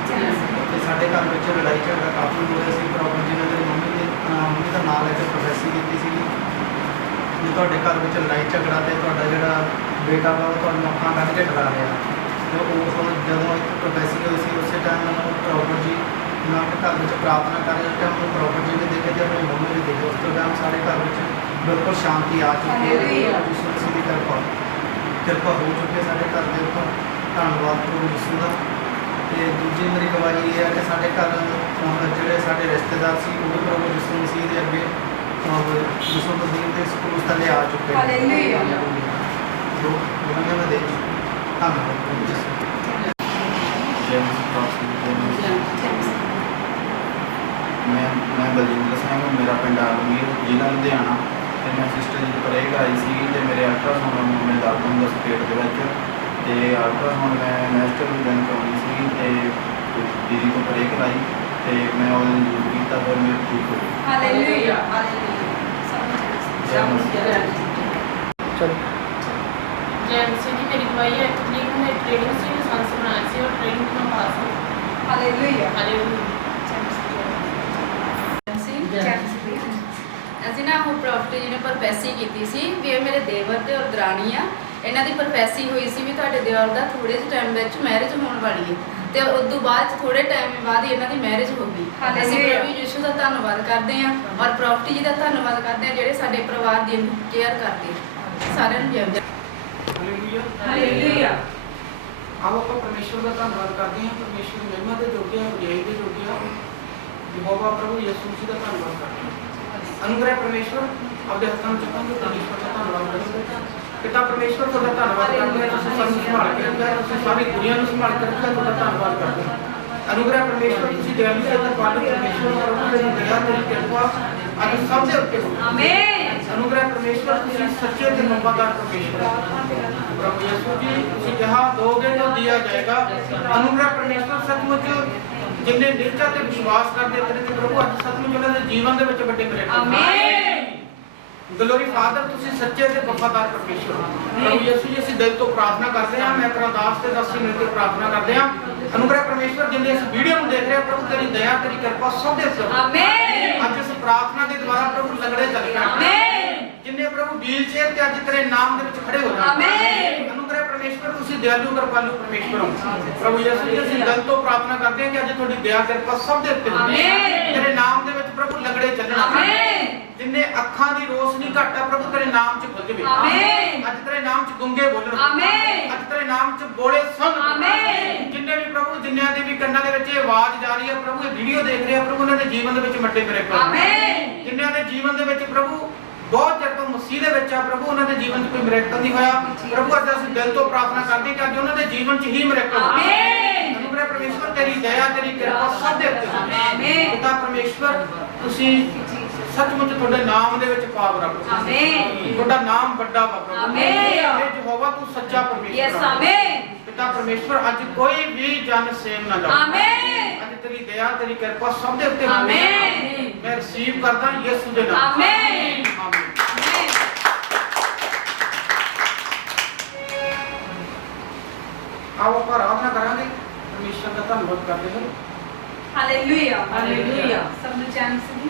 ਤੇ ਸਾਡੇ ਘਰ ਵਿੱਚ ਲੜਾਈ ਝਗੜਾ ਕਾਫੀ ਹੋ ਰਿਹਾ ਸੀ। ਪ੍ਰੋਫਟ ਜੀ ਨੇ ਮੇਰੀ ਮੰਮੀ ਦਾ ਨਾਂ ਲੈ ਕੇ ਪ੍ਰੋਫੈਸੀ ਕੀਤੀ ਸੀ ਜੇ ਤੁਹਾਡੇ ਘਰ ਵਿੱਚ ਲੜਾਈ ਝਗੜਾ ਤੇ ਤੁਹਾਡਾ ਜਿਹੜਾ ਬੇਟਾ ਵਾ ਉਹ ਤੁਹਾਨੂੰ ਅੱਖਾਂ ਕੱਢ ਕੇ ਡਰਾ ਰਿਹਾ। ਤੇ ਉਹ ਜਦੋਂ ਇੱਕ ਪ੍ਰੋਫੈਸੀ ਹੋਈ ਸੀ ਉਸੇ ਟਾਈਮ ਮੈਨੂੰ ਪ੍ਰੋਫਟ ਜੀ ਨਾਲ ਘਰ ਵਿੱਚ ਪ੍ਰਾਰਥਨਾ ਕਰ ਰਹੇ ਟਾਈਮ ਨੂੰ ਪ੍ਰੋਫਟ ਜੀ ਨੇ ਦੇਖਿਆ ਤੇ ਆਪਣੀ ਮੰਮੀ ਨੇ ਦੇਖਿਆ। ਉਸ ਤੋਂ ਬਾਅਦ ਸਾਡੇ ਘਰ ਵਿੱਚ ਬਿਲਕੁਲ ਸ਼ਾਂਤੀ ਆ ਚੁੱਕੀ ਹੈ। ਯਿਸੂ ਮਸੀਹ ਦੀ ਕਿਰਪਾ ਹੋ ਚੁੱਕੀ ਹੈ ਸਾਡੇ ਘਰ ਦੇ ਉੱਪਰ। ਧੰਨਵਾਦ ਪ੍ਰਭੂ ਯਿਸੂ ਦਾ। ਤੇ ਦੂਜੀ ਮੇਰੀ ਗਵਾਹੀ ਇਹ ਹੈ ਕਿ ਸਾਡੇ ਘਰ ਜਿਹੜੇ ਸਾਡੇ ਰਿਸ਼ਤੇਦਾਰ ਸੀ ਉਹ ਵੀ ਪ੍ਰਭੂ ਯਿਸੂ ਮਸੀਹ ਦੇ ਅੱਗੇ ਯਿਸੂ ਮਸੀਹ ਦੇ ਸਕੂਲ ਥੱਲੇ ਆ ਚੁੱਕੇ ਹਾਲੇਲੂਇਆ। ਜੋ ਉਹਨਾਂ ਨੇ ਦੇ ਧੰਨਵਾਦ ਪ੍ਰਭੂ ਯਿਸੂ। ਮੈਂ ਬਲਜਿੰਦਰ ਸਿੰਘ, ਮੇਰਾ ਪਿੰਡ ਆਲਮਗੀਰ, ਜ਼ਿਲ੍ਹਾ ਲੁਧਿਆਣਾ। ਤੇ ਮੈਂ ਸਿਸਟਰ ਜੀ ਪਰੇ ਕਰਾਈ ਸੀ ਤੇ ਮੇਰੇ ਅਲਟਰਾਸਾਊਂਡ ਨੂੰ ਮੈਂ ਦਰਦ ਹੁੰਦਾ ਸੀ ਪੇਟ ਦੇ ਵਿੱਚ ਤੇ ਅਲਟਰਾਸਾਊਂਡ ਮੈਂ ਨੈਸਟਲ ਦਿਨ ਕਰਾਉਣੀ ਸੀ ਤੇ ਦੀਦੀ ਤੋਂ ਪਰੇ ਕਰਾਈ ਤੇ ਮੈਂ ਉਹਨੂੰ ਯੂਜ਼ ਕੀਤਾ ਫਿਰ ਮੇਰੇ ਠੀਕ ਹੋ ਗਈ। ਹਾਲੇਲੂਇਆ। ਜੈ ਮਸੀਹ। ਚਲੋ ਜੈ ਮਸੀਹ ਜੀ। ਮੇਰੀ ਗਵਾਹੀ ਹੈ ਕਿ ਮੈਂ ਟ੍ਰੇਨਿੰਗ ਸੀ, ਲਾਇਸੈਂਸ ਬਣਾਇਆ ਸੀ ਔਰ ਟ੍ਰੇਨਿੰਗ ਤੋਂ ਪਾਸ ਹੋ। ਹਾਲੇਲੂਇਆ। ਹਾਲੇਲੂਇਆ। ਅਸੀਂ ਨਾ ਉਹ ਪ੍ਰੋਫਟ ਜੀ ਨੇ ਪ੍ਰੋਫੈਸੀ ਕੀਤੀ ਸੀ ਵੀ ਇਹ ਮੇਰੇ ਦੇਵਰ ਤੇ ਔਰ ਦਰਾਣੀ ਆ। ਇਹਨਾਂ ਦੀ ਪ੍ਰੋਫੈਸੀ ਹੋਈ ਸੀ ਵੀ ਤੁਹਾਡੇ ਦਿਓਰ ਦਾ ਥੋੜੇ ਜਿਹੇ ਟਾਈਮ ਵਿੱਚ ਮੈਰਿਜ ਹੋਣ ਵਾਲੀ ਹੈ ਤੇ ਉਸ ਤੋਂ ਬਾਅਦ ਥੋੜੇ ਟਾਈਮ ਬਾਅਦ ਹੀ ਇਹਨਾਂ ਦੀ ਮੈਰਿਜ ਹੋ ਗਈ। ਅਸੀਂ ਪ੍ਰਭੂ ਯਿਸੂ ਦਾ ਧੰਨਵਾਦ ਕਰਦੇ ਹਾਂ ਔਰ ਪ੍ਰੋਫਟ ਜੀ ਦਾ ਧੰਨਵਾਦ ਕਰਦੇ ਹਾਂ ਜਿਹੜੇ ਸਾਡੇ ਪਰਿਵਾਰ ਦੀ ਕੇਅਰ ਕਰਦੇ। ਸਾਰਿਆਂ ਨੂੰ ਜੈ ਮਸੀਹ। ਹਾਲੇਲੂਇਆ। ਆਓ ਆਪਾਂ ਪਰਮੇਸ਼ਵਰ ਦਾ ਧੰਨਵਾਦ ਕਰਦੇ ਹਾਂ। ਪਰਮੇਸ਼ਵਰ ਮਹਿਮਾ ਦੇ ਜੋਗੇ ਆ, ਵਡਿਆਈ ਦੇ ਜੋਗੇ ਆ। ਯਹੋਵਾ ਪ੍ਰਭੂ ਯਿਸੂ ਮਸੀਹ ਦਾ ਧੰਨਵਾਦ ਕਰਦੇ ਹਾਂ। ਅਨੁਗ੍ਰਹਿ ਪਰਮੇਸ਼ਵਰ ਆਪਦੇ ਹੱਥਾਂ ਵਿੱਚ ਚੁੱਕਾਂਗੇ। ਪਰਮੇਸ਼ਵਰ ਦਾ ਧੰਨਵਾਦ ਕਰਾਂਗੇ। ਪਿਤਾ ਪਰਮੇਸ਼ਵਰ ਤੁਹਾਡਾ ਧੰਨਵਾਦ ਕਰਦੇ ਹਾਂ। ਤੁਸੀਂ ਸਾਨੂੰ ਸੰਭਾਲ ਕੇ ਰੱਖਿਆ, ਤੁਸੀਂ ਸਾਰੀ ਦੁਨੀਆ ਨੂੰ ਸੰਭਾਲ ਕੇ ਰੱਖਿਆ। ਤੁਹਾਡਾ ਧੰਨਵਾਦ ਕਰਦੇ ਹਾਂ। ਅਨੁਗ੍ਰਹਿ ਪਰਮੇਸ਼ਵਰ ਤੁਸੀਂ ਦਇਆਲੂ ਤੇ ਕਿਰਪਾਲੂ ਪਰਮੇਸ਼ਵਰ ਪ੍ਰਭੂ ਦੀ ਦਇਆ ਤੇ ਕਿਰਪਾ ਅੱਜ ਸਭ ਦੇ ਉੱਤੇ ਹੋ। ਆਮੀਨ। ਅਨੁਗ੍ਰਹਿ ਪਰਮੇਸ਼ਵਰ ਤੁਸੀਂ ਸੱਚੇ ਤੇ ਵਫਾਦਾਰ ਪਰਮੇਸ਼ਵਰ ਪ੍ਰਭੂ ਯਿਸੂ ਜੀ ਤੁਸੀਂ ਜਹਾਂ ਦੋਗੇ ਤਾਂ ਦਿਆ ਜਾਏਗਾ। ਅਨੁਗ੍ਰਹਿ ਪਰਮੇਸ਼ਵਰ ਸੱਚਮੁੱਚ ਜਿੰਨੇ ਨਿਰਚਾ ਤੇ ਵਿਸ਼ਵਾਸ ਕਰਦੇ ਤੇਰੇ ਤੇ ਪ੍ਰਭੂ ਅੱਜ ਸੱਚਮੁੱਚ ਉਹਨਾਂ ਦੇ ਜੀਵਨ ਦੇ ਵਿੱਚ ਵੱਡੇ ਕਰੇ। ਆਮੀਨ। ਗਲੋਰੀ ਫਾਦਰ ਤੁਸੀਂ ਸੱਚੇ ਤੇ ਵਫਾਦਾਰ ਪਰਮੇਸ਼ਵਰ ਹੋ। ਪ੍ਰਭੂ ਯਿਸੂ ਜੀ ਅਸੀਂ ਦਿਲ ਤੋਂ ਪ੍ਰਾਰਥਨਾ ਕਰਦੇ ਹਾਂ, ਮੈਂ ਤੇਰਾ ਦਾਸ ਤੇ ਦਾਸੀ ਮਿਲ ਕੇ ਪ੍ਰਾਰਥਨਾ ਕਰਦੇ ਹਾਂ। ਅਨੁਗ੍ਰਹਿ ਪਰਮੇਸ਼ਵਰ ਜਿੰਨੇ ਇਸ ਵੀਡੀਓ ਨੂੰ ਦੇਖ ਰਹੇ ਆ ਪ੍ਰਭੂ ਤੇਰੀ ਦਇਆ ਤੇਰੀ ਕਿਰਪਾ ਸਭ ਦੇ ਉੱਤੇ ਆਮੇਨ। ਅੱਜ ਇਸ ਪ੍ਰਾਰਥਨਾ ਦੇ ਦੁਆਰਾ ਪ੍ਰਭੂ ਲੰਗੜੇ ਚੱਲ ਪੈਣ। ਆਮੇਨ। ਜਿੰਨੇ ਪ੍ਰਭੂ ਵੀਲ ਚੇਅਰ ਤੇ ਅੱਜ ਤੇਰੇ ਨਾਮ ਦੇ ਵਿੱਚ ਖੜੇ ਹੋ ਜਾਣ। ਆਮੇਨ। ਅਨੁਗ੍ਰਹਿ ਪਰਮੇਸ਼ਵਰ ਤੁਸੀਂ ਦਿਆਲੂ ਕਿਰਪਾਲੂ ਪਰਮੇਸ਼ਵਰ ਹੋ। ਪ੍ਰਭੂ ਯਿਸੂ ਜੀ ਅਸੀਂ ਦਿਲ ਤੋਂ ਪ੍ਰਾਰਥਨਾ ਕਰਦੇ ਹਾਂ ਕਿ ਅੱਜ ਤੁਹਾਡੀ ਦਇਆ ਕਿਰਪਾ ਸਭ ਦੇ ਉੱਤੇ ਹੋਵੇ। ਆਮੇਨ। ਤੇਰੇ ਨਾਮ ਦੇ ਵਿੱਚ ਪ੍ਰਭੂ ਲੰਗੜੇ ਚੱਲਣ। ਆਮੇਨ। ਜਿੰਨੇ ਅੱਖਾਂ ਦੀ ਰੋਸ਼ਨੀ ਘੱਟ ਆ ਪ੍ਰਭੂ ਤੇਰੇ ਨਾਮ 'ਚ ਖੁੱਲ ਜਾਵੇ। ਆਮੇਨ। ਅੱਜ ਤੇਰੇ ਨਾਮ 'ਚ ਗੁੰਗੇ ਬੋਲਣ। ਆਮੇਨ। ਅੱਜ ਤੇਰੇ ਨਾਮ 'ਚ ਬੋਲੇ ਸੁਣ। ਆਮੇਨ। ਜਿੰਨੇ ਵੀ ਪ੍ਰਭੂ ਜਿੰਨਿਆਂ ਦੇ ਵੀ ਕੰਨਾਂ ਦੇ ਵਿੱਚ ਇਹ ਆਵਾਜ਼ ਜਾ ਰਹੀ ਹੈ ਪ੍ਰਭੂ ਇਹ ਵੀਡੀਓ ਦੇਖ ਰਹੇ ਆ ਪ੍ਰਭੂ ਉਹਨਾਂ ਦੇ ਜੀਵਨ ਦੇ ਵਿੱਚ ਵੱਡੇ ਮਿਰਾਕਲ। ਆਮੇਨ। ਜਿਨ੍ਹਾਂ ਦੇ ਜੀਵਨ ਦੇ ਵਿੱਚ ਪ੍ਰਭੂ ਬਹੁਤ ਚਿਰ ਤੋਂ ਮਸੀਹ ਦੇ ਵਿੱਚ ਆ ਪ੍ਰਭੂ ਉਹਨਾਂ ਦੇ ਜੀਵਨ 'ਚ ਕੋਈ ਮਿਰਾਕਲ ਨਹੀਂ ਹੋਇਆ ਪ੍ਰਭੂ ਅੱਜ ਅਸੀਂ ਦਿਲ ਤੋਂ ਪ੍ਰਾਰਥਨਾ ਕਰਦੇ ਕਿ ਅੱਜ ਉਹਨਾਂ ਦੇ ਜੀਵਨ 'ਚ ਹੀ ਮਿਰਾਕਲ ਹੋਵੇ। ਆਮੇਨ। ਅਨੁਗ੍ਰਹਿ ਪਰਮੇਸ਼ਵਰ ਤੇਰੀ ਦਇਆ ਤੇਰੀ ਕਿਰਪਾ ਸਭ ਦੇ ਉੱਤੇ ਹੋਵੇ। ਆਮੇਨ। ਪਿਤਾ ਪਰਮੇਸ਼ਵਰ ਤੁਸੀਂ ਸੱਚਮੁੱਚ ਤੁਹਾਡੇ ਨਾਮ ਦੇ ਵਿੱਚ ਪਾਵ ਰੱਖੋ। ਆਮੇਨ। ਤੁਹਾਡਾ ਨਾਮ ਵੱਡਾ ਵਾ ਪ੍ਰਭੂ। ਆਮੇਨ। ਇਹ ਯਹੋਵਾ ਤੂੰ ਸੱਚਾ ਪਰਮੇਸ਼ਵਰ ਯੈਸ ਆ। ਆਮੇਨ। ਪਿਤਾ ਪਰਮੇਸ਼ਵਰ ਅੱਜ ਕੋਈ ਵੀ ਜਨ ਸੇਮ ਨਾ ਜਾਵੇ। ਆਮੇਨ। ਅੱਜ ਤੇਰੀ ਦਇਆ ਤੇਰੀ ਕਿਰਪਾ ਸਭ ਦੇ ਉੱਤੇ ਹੋਵੇ। ਆਮੇਨ। ਮੈਂ ਰਿਸੀਵ ਕਰਦਾ ਯਿਸੂ ਦੇ ਨਾਮ। ਆਮੇਨ। ਆਮੇਨ। ਆਓ ਆਪਾਂ ਆਰਾਧਨਾ ਕਰਾਂਗੇ ਪਰਮੇਸ਼ਰ ਦਾ ਧੰਨਵਾਦ ਕਰਦੇ ਹਾਂ। ਹਾਲੇਲੂਇਆ। ਹਾਲੇਲੂਇਆ। ਸਭ ਨੂੰ ਚੈਨ ਸੀ।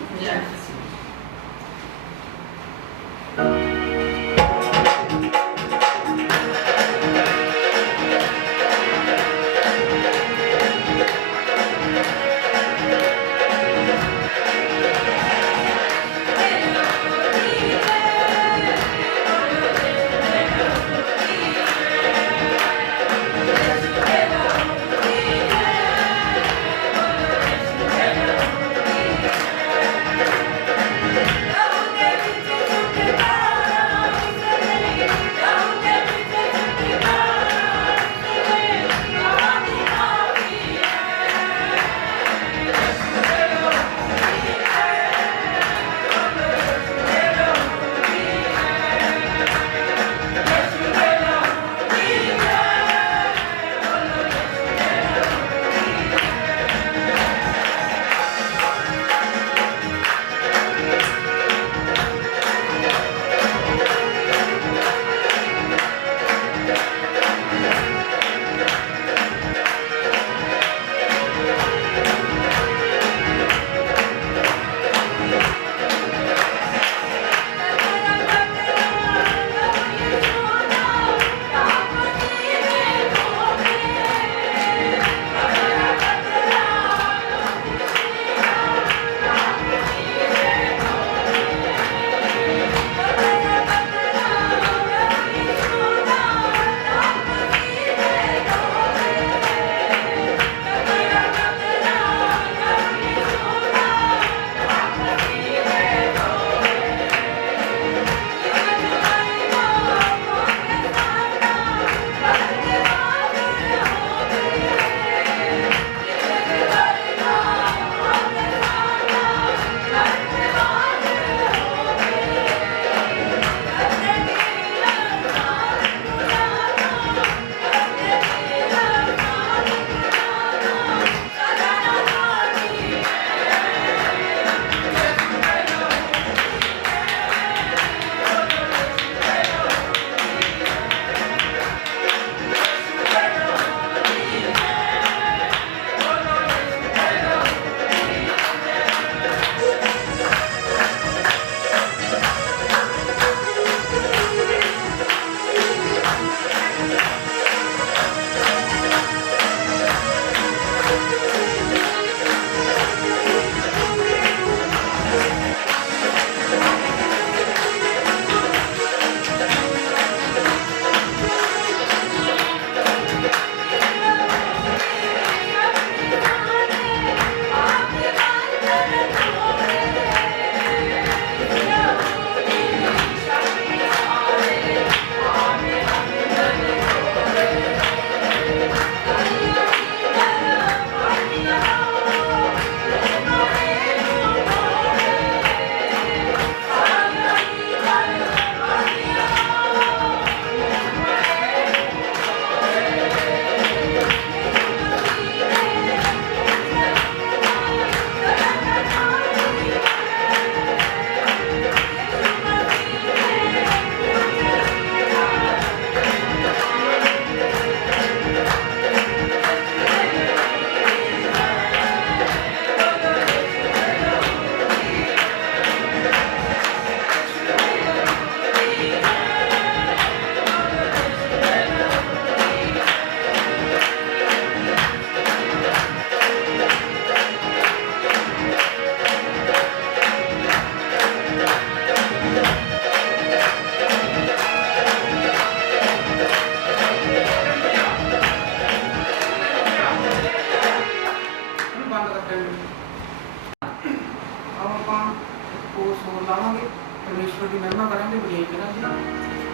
ਕੋਰਸ ਹੋਰ ਲਾਵਾਂਗੇ, ਪਰਮੇਸ਼ਵਰ ਦੀ ਮਹਿਮਾ ਕਰਾਂਗੇ, ਵਡਿਆਈ ਕਰਾਂਗੇ।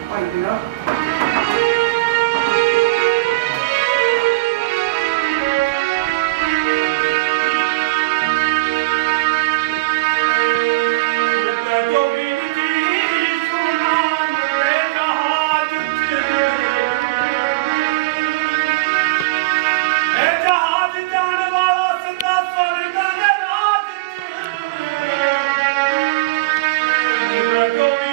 ਭਾਈ ਵੀਰਾ Go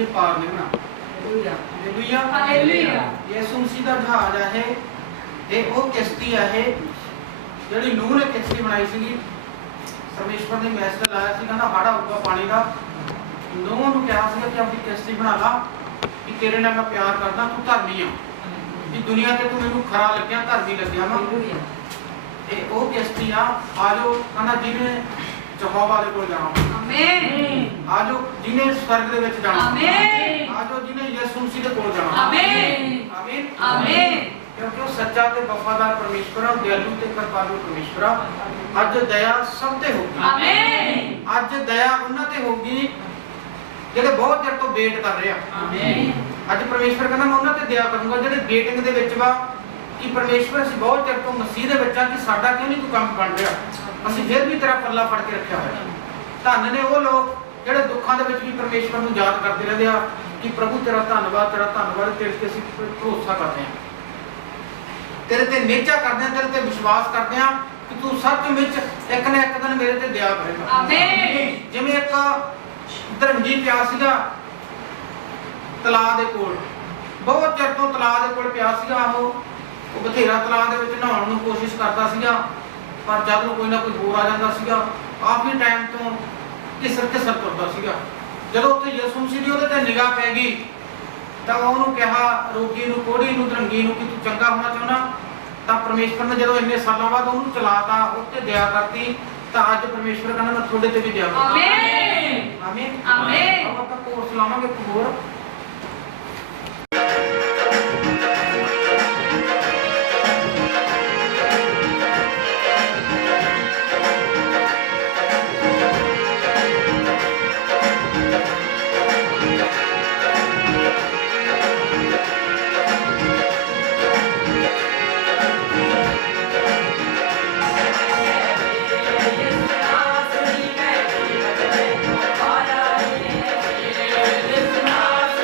ਨੇ ਪਾਰ ਨਿਭਣਾ। Hallelujah hallelujah. ਯਿਸੂ ਮਸੀਹ ਦਾ ਜਹਾਜ਼ ਹੈ ਇਹ ਉਹ ਕਿਸ਼ਤੀ ਹੈ ਜਿਹੜੀ ਨੂਹ ਨੇ ਕਿਸ਼ਤੀ ਬਣਾਈ ਸੀਗੀ। ਪਰਮੇਸ਼ਵਰ ਨੇ ਮੈਸੇਜ ਲਾਇਆ ਸੀ, ਕਹਿੰਦਾ ਹੜ ਆਊਗਾ ਪਾਣੀ ਦਾ। ਨੂਹ ਨੂੰ ਕਿਹਾ ਸੀਗਾ ਕਿ ਆਪਣੀ ਕਿਸ਼ਤੀ ਬਣਾ ਲਾ ਕਿ ਤੇਰੇ ਨਾਲ ਮੈਂ ਪਿਆਰ ਕਰਦਾ, ਤੂੰ ਧਰਮੀ ਆ, ਕਿ ਦੁਨੀਆ ਤੇ ਤੂੰ ਮੈਨੂੰ ਖਰਾ ਲੱਗਿਆ, ਧਰਮੀ ਲੱਗਿਆ ਵਾ। ਇਹ ਉਹ ਕਿਸ਼ਤੀ ਆ। ਆਜੋ ਕਹਿੰਦਾ ਜਿਹਨੇ ਯਹੋਵਾ ਦੇ ਕੋਲ ਜਾਣਾ, ਆਮੀਨ। ਆਜੋ ਜਿਹਨੇ ਸਵਰਗ ਦੇ ਵਿੱਚ ਜਾਣਾ, ਆਮੀਨ। ਆਜੋ ਜਿਹਨੇ ਯਿਸੂ ਮਸੀਹ ਦੇ ਕੋਲ ਜਾਣਾ। ਆਮੀਨ। ਆਮੀਨ। ਆਮੀਨ। ਕਿਉਂਕਿ ਉਹ ਸੱਚਾ ਤੇ ਵਫਾਦਾਰ ਪਰਮੇਸ਼ਵਰ ਆ, ਦਿਆਲੂ ਤੇ ਕਿਰਪਾਲੂ ਪਰਮੇਸ਼ਵਰ ਆ। ਅੱਜ ਦਇਆ ਸਭ ਤੇ ਹੋਊਗੀ। ਆਮੀਨ। ਅੱਜ ਦਇਆ ਉਹਨਾਂ ਤੇ ਹੋਊਗੀ ਜਿਹੜੇ ਬਹੁਤ ਚਿਰ ਤੋਂ ਵੇਟ ਕਰ ਰਹੇ ਆ। ਆਮੀਨ। ਅੱਜ ਪਰਮੇਸ਼ਵਰ ਕਹਿੰਦਾ ਮੈਂ ਉਹਨਾਂ ਤੇ ਦਇਆ ਕਰੂੰਗਾ ਜਿਹੜੇ ਵੇਟਿੰਗ ਦੇ ਵਿੱਚ ਵਾ, ਕਿ ਪਰਮੇਸ਼ਵਰ ਅਸੀਂ ਬਹੁਤ ਚਿਰ ਤੋਂ ਮਸੀਹ ਦੇ ਵਿੱਚ ਆ, ਕਿ ਸਾਡਾ ਕਿਉਂ ਨਹੀਂ ਕੋਈ ਕੰਮ ਬਣ ਰਿਹਾ, ਅਸੀਂ ਫਿਰ ਵੀ ਤੇਰਾ ਪੱਲਾ ਫੜ ਕੇ ਰੱਖਿਆ ਹੋਇਆ। ਧੰਨ ਨੇ ਉਹ ਲੋਕ ਜਿਹੜੇ ਦੁੱਖਾਂ ਦੇ ਵਿੱਚ ਵੀ ਪਰਮੇਸ਼ਵਰ ਨੂੰ ਯਾਦ ਕਰਦੇ ਰਹਿੰਦੇ ਆ ਕਿ ਪ੍ਰਭੂ ਤੇਰਾ ਧੰਨਵਾਦ, ਤੇਰੇ ਤੇ ਅਸੀਂ ਭਰੋਸਾ ਕਰਦੇ ਹਾਂ, ਤੇਰੇ ਤੇ ਨਿਹਚਾ ਕਰਦੇ ਹਾਂ, ਤੇਰੇ ਤੇ ਵਿਸ਼ਵਾਸ ਕਰਦੇ ਹਾਂ ਕਿ ਤੂੰ ਸੱਚਮੁੱਚ ਇੱਕ ਨਾ ਇੱਕ ਦਿਨ ਮੇਰੇ ਤੇ ਦਇਆ ਕਰੇਗਾ। ਆਮੀਨ। ਜਿਵੇਂ ਇੱਕ ਧਰਮਜੀ ਪਿਆ ਸੀਗਾ ਤਲਾਅ ਦੇ ਕੋਲ, ਬਹੁਤ ਚਿਰ ਤੋਂ ਤਲਾਅ ਦੇ ਕੋਲ ਪਿਆ ਸੀਗਾ। ਉਹ ਬਥੇਰਾ ਤਲਾਅ ਦੇ ਵਿੱਚ ਨਹਾਉਣ ਨੂੰ ਕੋਸ਼ਿਸ਼ ਕਰਦਾ ਸੀਗਾ, ਪਰ ਜਦ ਨੂੰ ਕੋਈ ਨਾ ਕੋਈ ਹੋਰ ਆ ਜਾਂਦਾ ਸੀਗਾ, ਕਾਫੀ ਟਾਈਮ ਤੋਂ ਘਿਸਰ ਤੁਰਦਾ ਸੀਗਾ। ਜਦੋਂ ਉੱਥੇ ਯਿਸੂ ਮਸੀਹ ਦੀ ਉਹਦੇ ਤੇ ਨਿਗਾਹ ਪੈ ਗਈ ਤਾਂ ਉਹਨੂੰ ਕਿਹਾ, ਰੋਗੀ ਨੂੰ, ਕੋਹੜੀ ਨੂੰ, ਦਰੰਗੀ ਨੂੰ, ਕਿ ਤੂੰ ਚੰਗਾ ਹੋਣਾ ਚਾਹੁੰਦਾ। ਤਾਂ ਪਰਮੇਸ਼ਵਰ ਨੇ ਜਦੋਂ ਇੰਨੇ ਸਾਲਾਂ ਬਾਅਦ ਉਹਨੂੰ ਚਲਾਤਾ, ਉੱਤੇ ਦਇਆ ਕਰਤੀ, ਤਾਂ ਅੱਜ ਪਰਮੇਸ਼ਵਰ ਕਹਿੰਦਾ ਮੈਂ ਤੁਹਾਡੇ ਤੇ ਵੀ ਦਇਆ ਕਰਾਂਗਾ। ਆਮੀਨ। ਆਮੀਨ। ਆਮੀਨ। ਆਪਾਂ ਕੋਰਸ ਲਾਵਾਂਗੇ ਇੱਕ ਹੋਰ। Yes,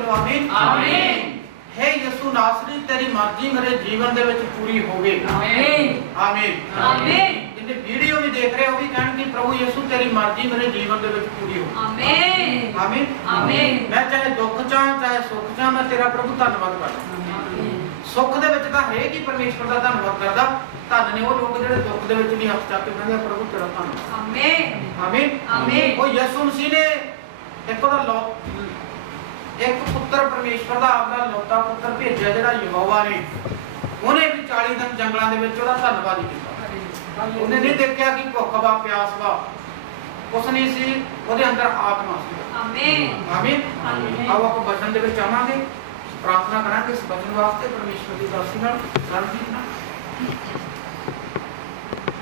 बोलो आमीन आमीन। हे यीशु नासरी तेरी मर्जी मेरे जीवन ਦੇ ਵਿੱਚ ਪੂਰੀ ਹੋਵੇ ਆਮੀਨ ਆਮੀਨ ਆਮੀਨ। ਜਿਹਨੇ ਵੀਡੀਓ ਵੀ ਦੇਖ ਰਹੇ ਉਹ ਵੀ ਕਹਿਣਗੇ ਪ੍ਰਭੂ ਯਿਸੂ ਤੇਰੀ ਮਰਜ਼ੀ ਮੇਰੇ ਜੀਵਨ ਦੇ ਵਿੱਚ ਪੂਰੀ ਹੋਵੇ ਆਮੀਨ ਆਮੀਨ ਆਮੀਨ। ਮੈਂ ਚਾਹੇ ਦੁੱਖ ਚਾਹੇ ਸੁੱਖ ਚਾਹ ਮੈਂ ਤੇਰਾ ਪ੍ਰਭੂ ਧੰਨਵਾਦ ਕਰਦਾ ਸੁੱਖ ਦੇ ਵਿੱਚ ਤਾਂ ਹਰੇਕ ਹੀ ਪਰਮੇਸ਼ਵਰ ਦਾ ਧੰਨਵਾਦ ਕਰਦਾ ਧੰਨ ਨੇ ਉਹ ਲੋਕ ਜਿਹੜੇ ਦੁੱਖ ਦੇ ਵਿੱਚ ਵੀ ਹੱਥ ਚੱਕ ਕੇ ਕਹਿੰਦੇ ਆ ਪ੍ਰਭੂ ਤੇਰਾ ਧੰਨਵਾਦ ਆਮੀਨ ਆਮੀਨ ਆਮੀਨ। ਉਹ ਯਿਸੂ ਮਸੀਹ ਨੇ ਇੱਕ ਪੁੱਤਰ ਪਰਮੇਸ਼ਵਰ ਦਾ ਆਪਣਾ ਲੋਤਾ ਪੁੱਤਰ ਭੇਜਿਆ ਜਿਹੜਾ ਯਹੋਵਾ ਨੇ ਉਹਨੇ ਵੀ 40 ਦਿਨ ਜੰਗਲਾਂ ਦੇ ਵਿੱਚ ਉਹਦਾ ਧੰਨਵਾਦ ਕੀਤਾ ਉਹਨੇ ਨਹੀਂ ਦੇਖਿਆ ਕਿ ਭੁੱਖ ਵਾ ਪਿਆਸ ਵਾ ਉਸ ਨਹੀਂ ਸੀ ਉਹਦੇ ਅੰਦਰ ਆਤਮਾ ਸੀ ਆਮੀਨ ਆਮੀਨ ਆਮੀਨ। ਆਓ ਆਪਾਂ ਬਚਨ ਦੇ ਵਿੱਚ ਆਵਾਂਗੇ ਪ੍ਰਾਰਥਨਾ ਕਰਾਂਗੇ ਇਸ ਬਚਨ ਵਾਸਤੇ ਪਰਮੇਸ਼ਵਰ ਦੀ ਦਾਸੀ ਨਾਲ ਰਣਜੀਤ ਨਾਲ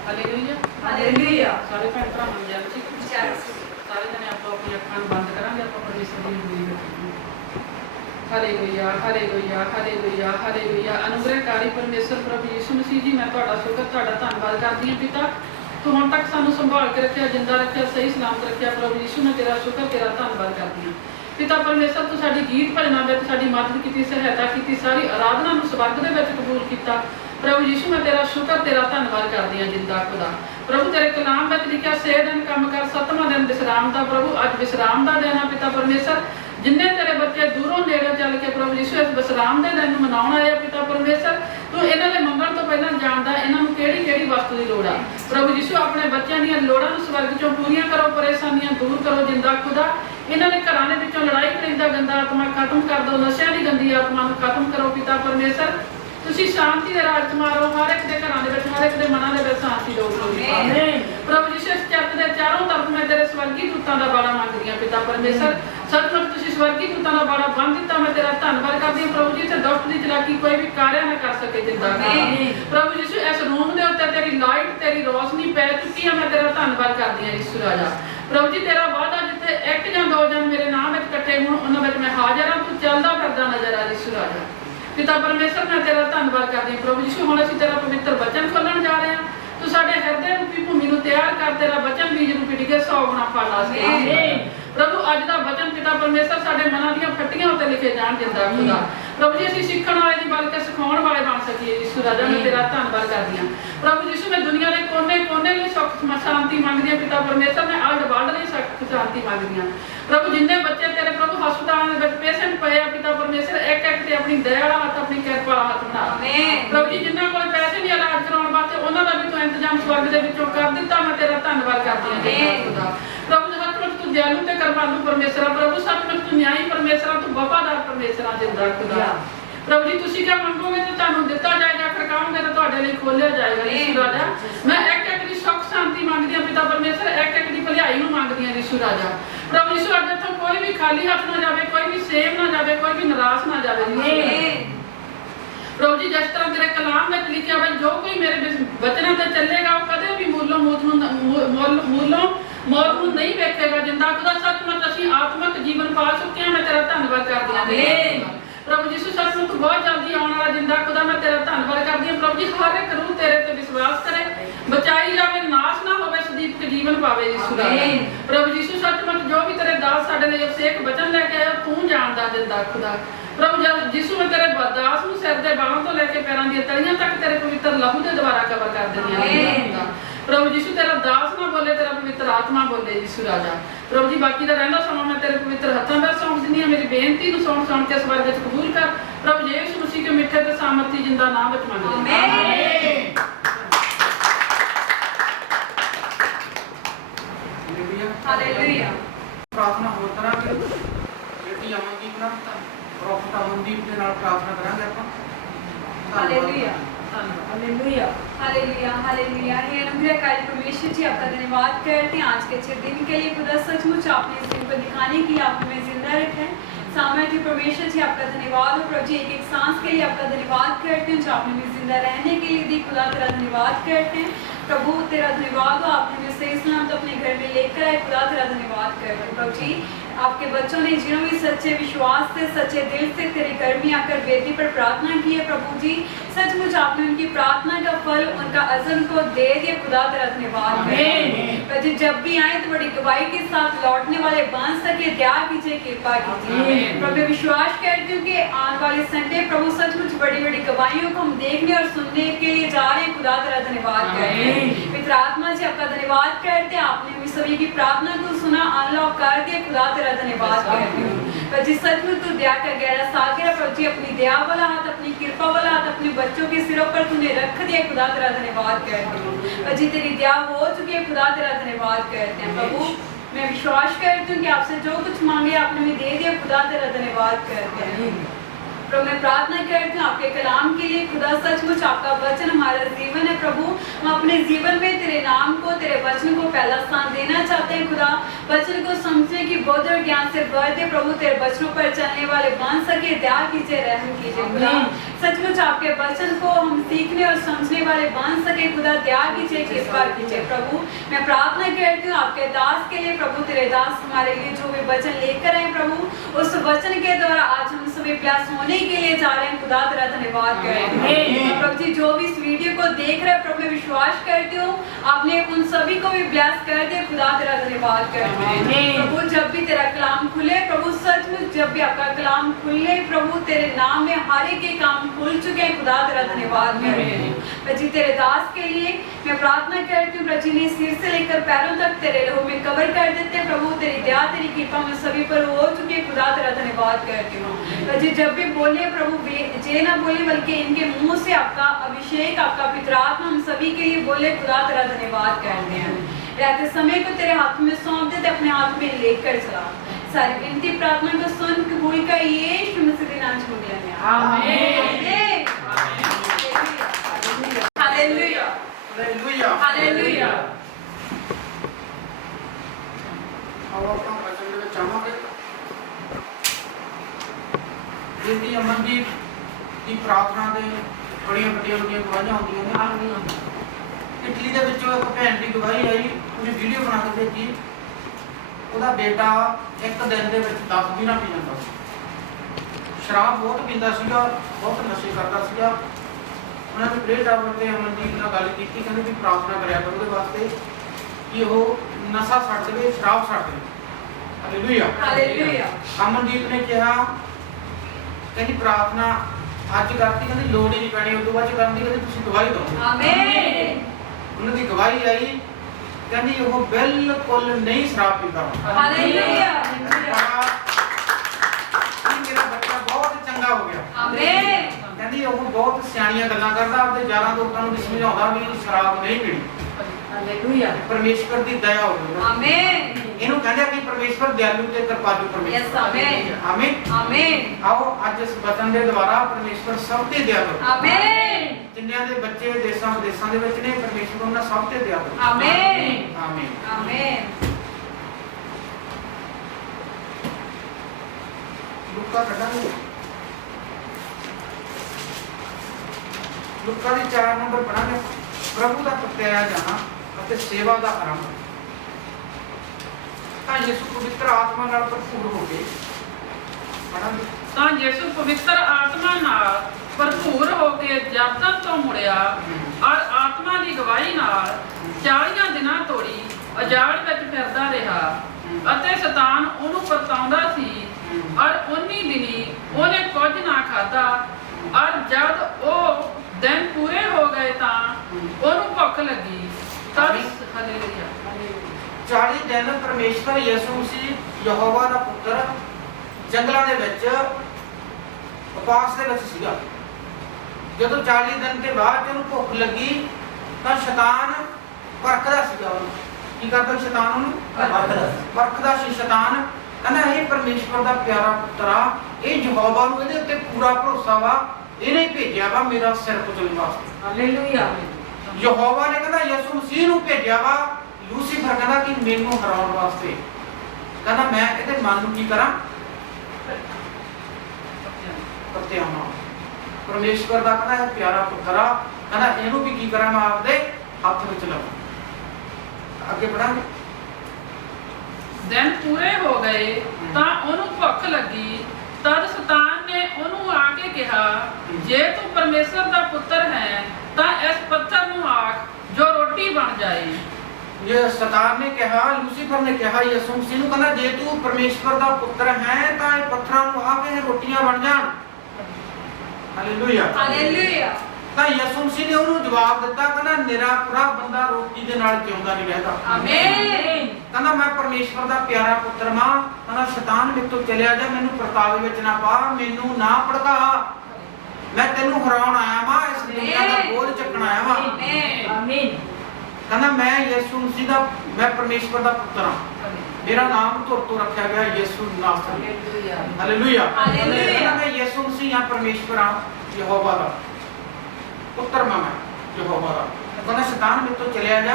ਹਾਲੇਲੂਇਆ ਹਾਲੇਲੂਇਆ। ਸਾਰੇ ਭੈਣ ਭਰਾ ਮੰਨ ਜਾਂਦੇ ਸੀ ਸਾਰੇ ਜਣੇ ਆਪਾਂ ਆਪਣੀ ਅੱਖਾਂ ਨੂੰ ਬੰਦ ਕਰਾਂਗੇ ਆਪਾਂ ਪਰਮੇਸ਼ਰ ਦੀ ਉਮੀਦ ਰੱਖਾਂਗੇ ਹਾਲੇਲੂਇਆ ਹਾਲੇਲੂਇਆ ਹਾਲੇਲੂਇਆ ਹਾਲੇਲੂਇਆ। ਅਨੁਗ੍ਰਹਕਾਰੀ ਪਰਮੇਸ਼ਰ ਪ੍ਰਭੂ ਯਿਸੂ ਮਸੀਹ ਜੀ ਮੈਂ ਤੁਹਾਡਾ ਸ਼ੁਕਰ ਤੁਹਾਡਾ ਧੰਨਵਾਦ ਕਰਦੀ ਹਾਂ ਪਿਤਾ ਤੂੰ ਹੁਣ ਤੱਕ ਸਾਨੂੰ ਸੰਭਾਲ ਕੇ ਰੱਖਿਆ ਜਿੰਦਾ ਰੱਖਿਆ ਸਹੀ ਸਲਾਮਤ ਰੱਖਿਆ ਪ੍ਰਭੂ ਯਿਸੂ ਮੈਂ ਤੇਰਾ ਸ਼ੁਕਰ ਤੇਰਾ ਧੰਨਵਾਦ ਕਰਦੀ ਹਾਂ ਪਿਤਾ ਪਰਮੇਸ਼ਰ ਤੂੰ ਸਾਡੀ ਗੀਤ ਭਜਨਾਂ ਵਿੱਚ ਸਾਡੀ ਮਦਦ ਕੀਤੀ ਸਹਾਇਤਾ ਕੀਤੀ ਸਾਰੀ ਆਰਾਧਨਾ ਨੂੰ ਸਵਰਗ ਦੇ ਵਿੱਚ ਕਬੂਲ ਕੀਤਾ ਪ੍ਰਭੂ ਯਿਸੂ ਮੈਂ ਤੇਰਾ ਸ਼ੁਕਰ ਤੇਰਾ ਧੰਨਵਾਦ ਕਰਦੀ ਹਾਂ ਜਿੰਦਾ ਖੁਦਾ ਪ੍ਰਭੂ ਤੇਰੇ ਕਲਾਮ ਵਿੱਚ ਲਿਖਿਆ 6 ਦਿਨ ਕੰਮ ਕਰ 7ਵਾਂ ਦਿਨ ਵਿਸਰਾਮ ਦਾ ਪ੍ਰਭੂ ਅੱਜ ਵਿਸਰਾਮ ਦਾ ਦਿਨ ਆ ਪਿਤਾ ਪਰਮੇਸ਼ਰ ਜਿੰਨੇ ਤੇਰੇ ਬੱਚੇ ਦੂਰੋਂ ਨੇੜੇ ਚੱਲ ਕੇ ਪ੍ਰਭੂ ਯਿਸੂ ਇਸ ਵਿਸਰਾਮ ਦੇ ਦਿਨ ਨੂੰ ਮਨਾਉਣ ਆਏ ਆ ਪਿਤਾ ਪਰਮੇਸ਼ਰ ਤੂੰ ਇਹਨਾਂ ਦੇ ਮੰਗਣ ਤੋਂ ਪਹਿਲਾਂ ਜਾਣਦਾ ਇਹਨਾਂ ਨੂੰ ਕਿਹੜੀ ਕਿਹੜੀ ਵਸਤੂ ਦੀ ਲੋੜ ਆ ਪ੍ਰਭੂ ਯਿਸੂ ਆਪਣੇ ਬੱਚਿਆਂ ਦੀਆਂ ਲੋੜਾਂ ਨੂੰ ਸਵਰਗ ਚੋਂ ਪੂਰੀਆਂ ਕਰੋ ਪਰੇਸ਼ਾਨੀਆਂ ਦੂਰ ਕਰੋ ਜਿੰਦਾ ਖੁਦਾ ਇਹਨਾਂ ਦੇ ਘਰਾਂ ਦੇ ਵਿੱਚੋਂ ਲੜਾਈ ਕਲੇਸ਼ ਗੰਦਾ ਆਤਮਾ ਖਤਮ ਕਰ ਦਿਓ ਨਸ਼ਿਆਂ ਦੀ ਗੰਦੀ ਆਤਮਾ ਨੂੰ ਖਤਮ ਕਰੋ ਪਿਤਾ ਪਰਮੇਸ਼ਰ ਤੁਸੀਂ ਸ਼ਾਂਤੀ ਦੇ ਰਾਜ ਮਾਰੋ ਹਰ ਇੱਕ ਦੇ ਘਰਾਂ ਦੇ ਵਿੱਚ ਹਰ ਇੱਕ ਦੇ ਮਨਾਂ ਦੇ ਵਿੱਚ ਸ਼ਾਂਤੀ ਦਿਓ ਆਮੀਨ ਪ੍ਰਭੂ ਯਿਸੂ ਇਸ ਚਰਚ ਦੇ ਚਾਰੋਂ ਤਰਫ ਮੈਂ ਤੇਰੇ ਸਵਰਗੀ ਦੂਤਾਂ ਦਾ ਬਾੜਾ ਮੰਗਦੀ ਹਾਂ ਪਿਤਾ ਪਰਮੇਸ਼ਰ ਸੱਚਮੁੱਚ ਤੁਸੀਂ ਸਵਰਗੀ ਦੂਤਾਂ ਦਾ ਬਾੜਾ ਬੰਨ ਦਿੱਤਾ ਮੈਂ ਤੇਰਾ ਧੰਨਵਾਦ ਕਰਦੀ ਹਾਂ ਪ੍ਰਭੂ ਜੀ ਤੇ ਦੁਸ਼ਟ ਦੀ ਚਲਾਕੀ ਕੋਈ ਵੀ ਕਾਰਿਆ ਨਾ ਕਰ ਸਕੇ ਜਿੰਦਾ ਪ੍ਰਭੂ ਯਿਸੂ ਇਸ ਰੂਮ ਦੇ ਉੱਤੇ ਤੇਰੀ ਲਾਈਟ ਤੇਰੀ ਰੋਸ਼ਨੀ ਪੈ ਚੁੱਕੀ ਹੈ ਮੈਂ ਤੇਰਾ ਧੰਨਵਾਦ ਕਰਦੀ ਹਾਂ ਯਿਸੂ ਰਾਜਾ ਪ੍ਰਭੂ ਜੀ ਤੇਰਾ ਵਾਅਦਾ ਜਿੱਥੇ ਇੱਕ ਜਾਂ ਦੋ ਜਨ ਮੇਰੇ ਨਾਮ ਵਿੱਚ ਇਕੱਠੇ ਹੋਣ ਉਹਨਾਂ ਵਿੱਚ ਮੈਂ ਹਾਜ਼ਰ ਹਾਂ ਤੂੰ ਚੱਲਦਾ ਫਿਰਦਾ ਨਜ਼ਰ ਆ ਯਿਸੂ ਰਾਜਾ ਪਿਤਾ ਪਰਮੇਸ਼ਰ ਮੈਂ ਤੇਰਾ ਧੰਨਵਾਦ ਕਰਦੀ ਹਾਂ ਪ੍ਰਭੂ ਯਿਸੂ ਹੁਣ ਅਸੀਂ ਤੇਰਾ ਪਵਿੱਤਰ ਵਚਨ ਖੋਲਣ ਜਾ ਰਹੇ ਹਾਂ ਤੂੰ ਸਾਡੇ ਹਿਰਦੇ ਰੂਪੀ ਭੂਮੀ ਨੂੰ ਤਿਆਰ ਕਰ ਤੇਰਾ ਵਚਨ ਬੀਜ ਰੂਪੀ ਡਿਗੇ 100 ਗੁਣਾ ਫਲ ਆਸਤੇ ਪ੍ਰਭੂ ਅੱਜ ਦਾ ਵਚਨ ਪਿਤਾ ਪਰਮੇਸ਼ਰ ਸਾਡੇ ਮਨਾਂ ਦੀਆਂ ਫੱਟੀਆਂ ਉੱਤੇ ਲਿਖੇ ਜਾਣ ਜਿੰਦਾ ਖੁਦਾ ਪ੍ਰਭੂ ਜੀ ਅਸੀਂ ਸਿੱਖਣ ਵਾਲੇ ਨਹੀਂ ਬਲਕਿ ਸਿਖਾਉਣ ਵਾਲੇ ਬਣ ਸਕੀਏ ਯਿਸੂ ਰਾਜਾ ਮੈਂ ਤੇਰਾ ਧੰਨਵਾਦ ਕਰਦੀ ਹਾਂ ਪ੍ਰਭੂ ਯਿਸੂ ਮੈਂ ਦੁਨੀਆ ਦੇ ਕੋਨੇ ਲਈ ਸੁੱਖ ਸ਼ਾਂਤੀ ਮੰਗਦੀ ਹਾਂ ਪਿਤਾ ਪਰਮੇਸ਼ਰ ਮੈਂ ਆਲੇ ਦੁਆਲੇ ਲਈ ਸੁੱਖ ਸ਼ਾਂਤੀ ਮੰਗਦੀ ਹਾਂ ਪ੍ਰਭੂ ਜਿੰਨੇ ਬੱਚੇ ਤੇਰੇ ਪ੍ਰਭੂ ਹਸਪਤਾਲਾਂ ਦੇ ਵਿੱਚ ਪੇਸ਼ੈਂਟ ਪਏ ਆ ਪਿਤਾ ਪਰਮੇਸ਼ਰ ਇੱਕ ਇੱਕ ਤੇ ਆਪਣੀ ਦਇਆ ਵਾਲਾ ਹੱਥ ਆਪਣੀ ਕਿਰਪਾ ਵਾਲਾ ਹੱਥ ਬਣਾ ਆਮੀਨ ਪ੍ਰਭੂ ਜੀ ਜਿਨ੍ਹਾਂ ਕੋਲ ਪੈਸੇ ਨਹੀਂ ਇਲਾਜ ਕਰਾਉਣ ਵਾਸਤੇ ਉਹਨਾਂ ਦਾ ਵੀ ਤੂੰ ਇੰਤਜ਼ਾਮ ਸਵਰਗ ਦੇ ਵਿੱਚੋਂ ਕਰ ਦਿੱਤਾ ਮੈਂ ਤੇਰਾ ਧੰਨਵਾਦ ਕਰਦੀ ਹਾਂ ਖੁਦਾ ਪ੍ਰਭੂ ਸੱਚਮੁੱਚ ਤੂੰ ਦਿਆਲੂ ਤੇ ਕਿਰਪਾਲੂ ਪਰਮੇਸ਼ਰ ਆ ਪ੍ਰਭੂ ਸੱਚਮੁੱਚ ਤੂੰ ਨਿਆਈ ਪਰਮੇਸ਼ਰ ਆ ਤੂੰ ਵਫਾਦਾਰ ਪਰਮੇਸ਼ਰ ਆ ਜਿੰਦਾ ਖੁਦਾ ਪ੍ਰਭੂ ਜੀ ਤੁਸੀਂ ਕਿਆ ਮੰਗੋਗੇ ਤੇ ਤੁਹਾਨੂੰ ਦਿੱਤਾ ਜਾਏਗਾ ਖੜਕਾਓਗੇ ਤਾਂ ਤੁਹਾਡੇ ਲਈ ਖੋਲਿਆ ਜਾਏਗਾ ਯਿਸੂ ਰਾਜਾ ਮੈਂ ਇੱਕ ਇੱਕ ਦੀ ਸੁੱਖ ਸ਼ਾਂਤੀ ਮੰਗਦੀ ਹਾਂ ਪਿਤਾ ਪਰਮੇਸ਼ਰ ਇੱਕ ਇੱਕ ਦੀ ਭਲਾਈ ਨੂੰ ਮੰਗਦੀ ਹਾਂ ਯਿਸੂ ਰਾਜਾ ਪ੍ਰਭੂ ਯਿਸੂ ਅੱਜ ਇੱਥੋਂ ਕੋਈ ਵੀ ਖਾਲੀ ਹੱਥ ਨਾ ਜਾਵੇ ਕੋਈ ਵੀ ਸੇਮ ਨਾ ਜਾਵੇ ਕੋਈ ਵੀ ਨਿਰਾਸ਼ ਨਾ ਜਾਵੇ ਪ੍ਰਭੂ ਜੀ ਜਿਸ ਤਰ੍ਹਾਂ ਤੇਰੇ ਕਲਾਮ ਵਿੱਚ ਲਿਖਿਆ ਹੋਇਆ ਜੋ ਕੋਈ ਮੇਰੇ ਵਚਨਾਂ ਤੇ ਚੱਲੇਗਾ ਉਹ ਕਦੇ ਵੀ ਮੂਲੋਂ ਮੌਤ ਨੂੰ ਨਹੀਂ ਵੇਖੇਗਾ ਜਿੰਦਾ ਖੁਦਾ ਸੱਚਮੁੱਚ ਅਸੀਂ ਆਤਮਿਕ ਜੀਵਨ ਪਾ ਚੁੱਕੇ ਹਾਂ ਮੈਂ ਤੇਰਾ ਧੰਨਵਾਦ ਕਰਦੀ ਹਾਂ ਆਮੀਨ ਪ੍ਰਭੂ ਯਿਸੂ ਸੱਚਮੁੱਚ ਬਹੁਤ ਜਲਦੀ ਆਉਣ ਵਾਲਾ ਜਿੰਦਾ ਖੁਦਾ ਮੈਂ ਤੇਰਾ ਧੰਨਵਾਦ ਕਰਦੀ ਹਾਂ ਪ੍ਰਭੂ ਜੀ ਹਰ ਇੱਕ ਰੂਹ ਤੇਰੇ ਤੇ ਵਿਸ਼ਵਾਸ ਕਰੇ ਬਚਾਈ ਜਾਵੇ ਨਾਸ਼ ਨਾ ਹੋਵੇ ਸਦੀਕ ਜੀਵਨ ਪਾਵੇ ਯਿਸੂ ਦਾ ਪ੍ਰਭੂ ਯਿਸੂ ਸੱਚਮੁੱਚ ਜੋ ਵੀ ਤੇਰੇ ਦਾਸ ਸਾਡੇ ਲਈ ਅਭਿਸ਼ੇਕ ਵਚਨ ਲੈ ਕੇ ਆਇਆ ਤੂੰ ਜਾਣਦਾ ਜਿੰਦਾ ਖੁਦਾ ਪ੍ਰਭੂ ਯਿਸੂ ਮੈਂ ਤੇਰੇ ਦਾਸ ਨੂੰ ਸਿਰ ਦੇ ਬਾਹਾਂ ਤੋਂ ਲੈ ਕੇ ਪੈਰਾਂ ਦੀਆਂ ਤਲੀਆਂ ਤੱਕ ਤੇਰੇ ਪਵਿੱਤਰ ਲਹੂ ਦੇ ਦੁਆਰਾ ਕਵਰ ਕਰ ਦਿੰਦੀ ਹਾਂ ਪ੍ਰਭੂ ਯਿਸੂ ਤੇਰਾ ਦਾਸ ਨਾ ਬੋਲੇ ਤੇਰਾ ਪਵਿੱਤਰ ਆਤਮਾ ਬੋਲੇ ਯਿਸੂ ਰਾਜਾ ਪ੍ਰਭੂ ਜੀ ਬਾਕੀ ਦਾ ਰਹਿੰਦਾ ਸਮਾਂ ਮੈਂ ਤੇਰੇ ਪਵਿੱਤਰ ਹੱਥਾਂ ਵਿੱਚ ਸੌਂਪ ਦਿੰਦੀ ਹਾਂ ਮੇਰੀ ਬੇਨਤੀ ਨੂੰ ਸੁਣ ਕੇ ਸਵਰਗ ਵਿੱਚ ਕਬੂਲ ਕਰ ਪ੍ਰਭੂ ਯਿਸੂ ਮਸੀਹ ਕੇ ਮਿੱਠੇ ਤੇ ਸਾਮਰਥੀ ਜਿੰਦਾ ਨਾਮ ਵਿੱਚ ਮੰਗਦੇ ਹਾਂ ਆਮੀਨ ਹਾਲੇਲੂਇਆ ਪ੍ਰਾਰਥਨਾ ਹੋਰ ਕਰਾਂਗੇ ਬੇਟੀ ਅਮਨਦੀਪ ਨਾਲ ਪ੍ਰੋਫੈਟ ਅਮਨਦੀਪ ਦੇ ਨਾਲ ਪ੍ਰਾਰਥਨਾ ਕਰਾਂਗੇ ਆਪਾਂ ਹਾਲੇਲੂਇਆ हालेलुया हालेलुया हालेलुया हे अनुग्रहकारी परमेश्वर जी आपका धन्यवाद करते हैं आज के अच्छे दिन के लिए खुदा सचमुच आपने इस दिन को दिखाने की आपने हमें जिंदा रखा है सामर्थ्य परमेश्वर जी आपका धन्यवाद हो प्रभु जी एक एक सांस के लिए आपका धन्यवाद करते हैं जो आपने हमें जिंदा रहने के लिए दी खुदा तेरा धन्यवाद करते हैं प्रभु तेरा धन्यवाद हो आपने हमें सही सलामत अपने घर में लेकर आए खुदा तेरा धन्यवाद करते हैं प्रभु जी आपके बच्चों ने जिन्होंने भी सच्चे विश्वास से सच्चे दिल से तेरी घर में आकर बेटी पर प्रार्थना की है प्रभु जी, सचमुच आपने उनकी प्रार्थना का फल उनका अजर को दे दिया। खुदा तेरा धन्यवाद है जी। जब भी आए तो बड़ी गवाही के साथ लौटने वाले बन सके, दया कीजिए, कृपा कीजिए प्रभु। विश्वास करती हूँ कि आने वाले संडे प्रभु सचमुच बड़ी बड़ी गवाहियों को हम देखने और सुनने के लिए जा रहे हैं। खुदा तेरा धन्यवाद करते हैं। पिता आत्मा जी आपका धन्यवाद करते हैं, आपने भी सभी की प्रार्थना को सुना, अनलॉक कर दिया। खुदा तेरा धन्यवाद करती हूँ पर जी सचमुच तू दया का गहरा सागर प्रभु जी, अपनी दया वाला हाथ, अपनी कृपा वाला हाथ अपने बच्चों के सिरों पर तूने रख दिया। खुदा तेरा धन्यवाद करती हूँ पर जी, तेरी दया हो चुकी है। खुदा तेरा धन्यवाद करते हैं प्रभु। मैं विश्वास करती हूँ कि आपसे जो कुछ मांगे आपने हमें दे दिया। खुदा तेरा धन्यवाद करते हैं प्रभु। मैं प्रार्थना करती हूँ आपके कलाम के लिए। खुदा सचमुच आपका वचन हमारा जीवन है प्रभु। हम अपने जीवन में तेरे नाम को, तेरे वचन को पहला स्थान देना चाहते हैं। खुदा वचन को समझने की बोध और ज्ञान से भर दे प्रभु। तेरे वचनों पर चलने वाले बन सके, दया कीजिए, रहम कीजिए खुदा। सचमुच आपके वचन को हम सीखने और समझने वाले बन सके। खुदा दया कीजिए, कृपा कीजिए प्रभु। मैं प्रार्थना करती हूँ आपके दास के लिए प्रभु। तेरे दास हमारे लिए जो भी वचन लेकर आए प्रभु, उस वचन के द्वारा आज हम सभी ब्लेस होने के लिए जा रहे हैं। खुदा तेरा धन्यवाद करते हैं प्रभु जी। जो भी इस वीडियो को देख रहे हैं प्रभु, मैं विश्वास करती हूँ आपने उन सभी को भी ब्लेस कर दिया। खुदा तेरा धन्यवाद करते हैं प्रभु। जब भी तेरा कलाम खुले प्रभु, सचमुच जब भी आपका कलाम खुले प्रभु, तेरे नाम में हर एक के काम खुल चुके हैं। खुदा तेरा धन्यवाद करते हैं प्रभु जी। तेरे दास के लिए मैं प्रार्थना करती हूँ प्रभु जी, ने सिर से लेकर पैरों तक तेरे लहू में कवर कर देते हैं प्रभु। तेरी दया, तेरी कृपा में सभी पर हो चुकी है। खुदा तेरा धन्यवाद करती हूँ प्रभु जी। जब भी बोले प्रभु, जे ना बोले बल्कि इनके मुंह से आपका अभिषेक, आपका पिता आत्मा हम सभी के लिए बोले। खुदा तेरा धन्यवाद करते हैं। रहते समय को तेरे हाथ में सौंप देते, अपने हाथ में लेकर चला। सारी विनती प्रार्थना को सुन कबूल का यीशु मसीह के नाम से मांगते हैं, आमीन। Hallelujah, hallelujah, hallelujah. आओ अपना वचन ਦੇ ਵਿੱਚ ਆਵਾਂਗੇ। ਬੀਬੀ ਅਮਨਦੀਪ ਦੀ ਪ੍ਰਾਰਥਨਾ ਦੇ ਬੜੀਆਂ ਵੱਡੀਆਂ ਗਵਾਹੀਆਂ ਹੁੰਦੀਆਂ ਨੇ। ਇਟਲੀ ਦੇ ਵਿੱਚੋਂ ਇੱਕ ਭੈਣ ਦੀ ਗਵਾਹੀ ਆਈ, ਉਹਨੇ ਵੀਡੀਓ ਬਣਾ ਕੇ ਭੇਜੀ। ਉਹਦਾ ਬੇਟਾ ਇੱਕ ਦਿਨ ਦੇ ਵਿੱਚ 10 ਬੀਰਾਂ ਪੀ ਜਾਂਦਾ ਸੀ, ਸ਼ਰਾਬ ਬਹੁਤ ਪੀਂਦਾ ਸੀਗਾ, ਬਹੁਤ ਨਸ਼ੇ ਕਰਦਾ ਸੀਗਾ। ਉਹਨਾਂ ਨੇ ਪ੍ਰੇ ਟਾਵਰ ਤੇ ਅਮਨਦੀਪ ਨਾਲ ਗੱਲ ਕੀਤੀ, ਕਹਿੰਦੇ ਵੀ ਪ੍ਰਾਰਥਨਾ ਕਰਿਆ ਕਰੋ ਉਹਦੇ ਵਾਸਤੇ ਕਿ ਉਹ ਨਸ਼ਾ ਛੱਡ ਦੇਵੇ, ਸ਼ਰਾਬ ਛੱਡ ਦੇਵੇ। Hallelujah, hallelujah. ਅਮਨਦੀਪ ਨੇ ਕਿਹਾ, ਕਹਿੰਦੀ ਪ੍ਰਾਰਥਨਾ ਅੱਜ ਕਰਤੀ, ਕਹਿੰਦੀ ਲੋੜ ਹੀ ਨਹੀਂ ਪੈਣੀ ਉਦੋਂ ਬਾਅਦ ਕਰਨ ਦੀ, ਕਹਿੰਦੀ ਤੁਸੀਂ ਗਵਾਹੀ ਦਿਓ। ਆਮੀਨ। ਉਹਨਾਂ ਦੀ ਗਵਾਹੀ ਆਈ, ਕਹਿੰਦੀ ਉਹ ਬਿਲਕੁਲ ਨਹੀਂ ਸ਼ਰਾਬ ਪੀਂਦਾ। ਹਾਲੇਲੂਇਆ। ਮੇਰਾ ਬੱਚਾ ਬਹੁਤ ਚੰਗਾ ਹੋ ਗਿਆ। ਆਮੀਨ। ਕਹਿੰਦੀ ਉਹ ਬਹੁਤ ਸਿਆਣੀਆਂ ਗੱਲਾਂ ਕਰਦਾ, ਆਪਣੇ ਯਾਰਾਂ ਦੋਸਤਾਂ ਨੂੰ ਵੀ ਸਮਝਾਉਂਦਾ ਵੀ ਸ਼ਰਾਬ ਨਹੀਂ ਪੀਣੀ। ਹਾਲੇਲੂਇਆ। ਪਰਮੇਸ਼ਵਰ ਦੀ ਦਇਆ ਹੋਵੇ। ਆਮੀਨ। ਇਹਨੂੰ ਕਹਿੰਦੇ ਕਿ ਪਰਮੇਸ਼ਵਰ ਦਿਆਲੂ ਤੇ ਕਿਰਪਾਲੂ ਪਰਮੇਸ਼ਵਰ। ਯੈਸ, ਆਮੀਨ। ਆਮੀਨ, ਆਮੀਨ। ਆਓ ਅੱਜ ਇਸ ਵਚਨ ਦੇ ਦੁਆਰਾ ਪਰਮੇਸ਼ਵਰ ਸਭ ਤੇ ਦਿਆਲੂ। ਆਮੀਨ। ਜਿੰਨਿਆਂ ਦੇ ਬੱਚੇ ਦੇਸ਼ਾਂ ਵਿਦੇਸ਼ਾਂ ਦੇ ਵਿੱਚ ਨੇ, ਪਰਮੇਸ਼ਵਰ ਉਹਨਾਂ ਸਭ ਤੇ ਦਿਆਲੂ। ਆਮੀਨ। ਆਮੀਨ, ਆਮੀਨ। ਲੂਕਾ ਕੱਢਾਂਗੇ। ਲੂਕਾ ਦੀ 4 ਨੰਬਰ ਪੜਾਂਗੇ। ਪ੍ਰਭੂ ਦਾ ਪ੍ਰਤਿਆਇਆ ਜਾਣਾ ਅਤੇ ਸੇਵਾ ਦਾ ਆਰੰਭ। ਤਾਂ ਯਿਸੂ ਪਵਿੱਤਰ ਆਤਮਾ ਨਾਲ ਭਰਪੂਰ ਹੋ ਕੇ ਪੜਾਂਗੇ। ਤਾਂ ਯਿਸੂ ਪਵਿੱਤਰ ਆਤਮਾ ਨਾਲ ਭਰਪੂਰ ਹੋ ਕੇ ਯਰਦਨ ਤੋਂ ਮੁੜਿਆ ਔਰ ਆਤਮਾ ਦੀ ਗਵਾਹੀ ਨਾਲ 40 ਦਿਨਾਂ ਤੋੜੀ ਅਜਾੜ ਵਿੱਚ ਫਿਰਦਾ ਰਿਹਾ ਅਤੇ ਸ਼ੈਤਾਨ ਉਹਨੂੰ ਪਰਤਾਉਂਦਾ ਸੀ। ਔਰ 19 ਦਿਨੀ ਉਹਨੇ ਕੁਝ ਨਾ ਖਾਧਾ। ਔਰ ਜਦ ਉਹ ਦਿਨ ਪੂਰੇ ਹੋ ਗਏ ਤਾਂ ਉਹਨੂੰ ਭੁੱਖ ਲੱਗੀ। ਤਦ ਹਾਲੇਲੂਇਆ, 40 ਦਿਨ ਪਰਮੇਸ਼ਵਰ ਯਿਸੂ ਮਸੀਹ ਯਹੋਵਾ ਦਾ ਪੁੱਤਰ ਜੰਗਲਾਂ ਦੇ ਵਿੱਚ ਉਪਵਾਸ ਦੇ ਵਿੱਚ ਸੀਗਾ। ਜਦੋਂ 40 ਦਿਨ ਦੇ ਬਾਅਦ ਉਹਨੂੰ ਭੁੱਖ ਲੱਗੀ ਤਾਂ ਸ਼ੈਤਾਨ ਪਰਖਦਾ ਸੀਗਾ ਉਹਨੂੰ। ਕੀ ਕਰਦਾ ਸ਼ੈਤਾਨ? ਉਹਨੂੰ ਪਰਖਦਾ ਸੀ ਸ਼ੈਤਾਨ। ਕਹਿੰਦਾ ਇਹ ਪਰਮੇਸ਼ਵਰ ਦਾ ਪਿਆਰਾ ਪੁੱਤਰ ਆ, ਇਹ ਯਹੋਵਾ ਨੂੰ ਇਹਦੇ ਉੱਤੇ ਪੂਰਾ ਭਰੋਸਾ ਵਾ, ਇਹਨੇ ਭੇਜਿਆ ਵਾ ਮੇਰਾ ਸਿਰ ਕੁਚਲਣ ਵਾਸਤੇ। ਹਾਲੇਲੂਇਆ। ਯਹੋਵਾ ਨੇ ਕਹਿੰਦਾ ਯਿਸੂ ਮਸੀਹ ਨੂੰ ਭੇਜਿਆ ਵਾ। ਲੂਸੀਫਰ ਕਹਿੰਦਾ ਕਿ ਮੈਨੂੰ ਹਰਾਉਣ ਵਾਸਤੇ। ਕਹਿੰਦਾ ਮੈਂ ਇਹਦੇ ਮਨ ਨੂੰ ਕੀ ਕਰਾਂ? ਪਰਤਿਆਵਾਂ। ਪਰਮੇਸ਼ਵਰ ਦਾ ਕਹਿੰਦਾ ਇਹ ਪਿਆਰਾ ਪੁੱਤਰ ਆ, ਕਹਿੰਦਾ ਇਹਨੂੰ ਵੀ ਕੀ ਕਰਾਂ? ਮੈਂ ਆਪਦੇ ਹੱਥ ਵਿੱਚ ਲਵਾਂ। ਅੱਗੇ ਪੜਾਂਗੇ। ਦਿਨ ਪੂਰੇ ਹੋ ਗਏ ਤਾਂ ਉਹਨੂੰ ਭੁੱਖ ਲੱਗੀ। ਤਦ ਸ਼ੈਤਾਨ ਨੇ ਉਹਨੂੰ ਆ ਕੇ ਕਿਹਾ, ਜੇ ਤੂੰ ਪਰਮੇਸ਼ਰ ਦਾ ਪੁੱਤਰ ਹੈ ਤਾਂ ਇਸ ਪੱਥਰ ਨੂੰ ਆਖ ਜੋ ਰੋਟੀ ਬਣ ਜਾਏ। ये शैतान ने कहा, लूसीफर ने कहा यसू मसीह ਨੂੰ, ਕਹਿੰਦਾ ਜੇ ਤੂੰ ਪਰਮੇਸ਼ਵਰ ਦਾ ਪੁੱਤਰ ਹੈ ਤਾਂ ਇਹ ਪੱਥਰਾਂ ਨੂੰ ਆ ਕੇ ਰੋਟੀਆਂ ਬਣ ਜਾਣ। Hallelujah hallelujah. ਤਾਂ यसू मसीह ਨੇ ਉਹਨੂੰ ਜਵਾਬ ਦਿੱਤਾ, ਕਹਿੰਦਾ ਨਿਰਾਪਰਾ ਬੰਦਾ ਰੋਟੀ ਦੇ ਨਾਲ ਜਿਉਂਦਾ ਨਹੀਂ ਰਹਿੰਦਾ। ਆਮੀਨ। ਕਹਿੰਦਾ ਮੈਂ ਪਰਮੇਸ਼ਵਰ ਦਾ ਪਿਆਰਾ ਪੁੱਤਰ ਮਾਂ। ਕਹਿੰਦਾ ਸ਼ੈਤਾਨ ਮੇਰੇ ਤੋਂ ਚਲਿਆ ਜਾ, ਮੈਨੂੰ ਪ੍ਰਤਾਵੇ ਵਿੱਚ ਨਾ ਪਾ, ਮੈਨੂੰ ਨਾ ਭੜਕਾ। ਮੈਂ ਤੈਨੂੰ ਹਰਾਉਣ ਆਇਆ ਵਾਂ, ਇਸ ਦੁਨੀਆ ਦਾ ਬੋਝ ਚੱਕਣ ਆਇਆ ਵਾਂ। ਆਮੀਨ। ਕਹਿੰਦਾ ਮੈਂ ਯਿਸੂ ਮਸੀਹ ਦਾ, ਮੈਂ ਪਰਮੇਸ਼ਵਰ ਦਾ ਪੁੱਤਰ ਹਾਂ। ਮੇਰਾ ਨਾਮ ਧੁਰ ਤੋਂ ਰੱਖਿਆ ਗਿਆ ਯਿਸੂ ਨਾਸਰੀ। ਹਾਲੇਲੂਇਆ। ਕਹਿੰਦਾ ਮੈਂ ਯਿਸੂ ਮਸੀਹ ਹਾਂ, ਪਰਮੇਸ਼ਵਰ ਹਾਂ, ਯਹੋਵਾ ਦਾ ਪੁੱਤਰ ਮੈਂ ਯਹੋਵਾ ਦਾ। ਕਹਿੰਦਾ ਸ਼ੈਤਾਨ ਮੇਰੇ ਤੋਂ ਚਲਿਆ ਜਾ,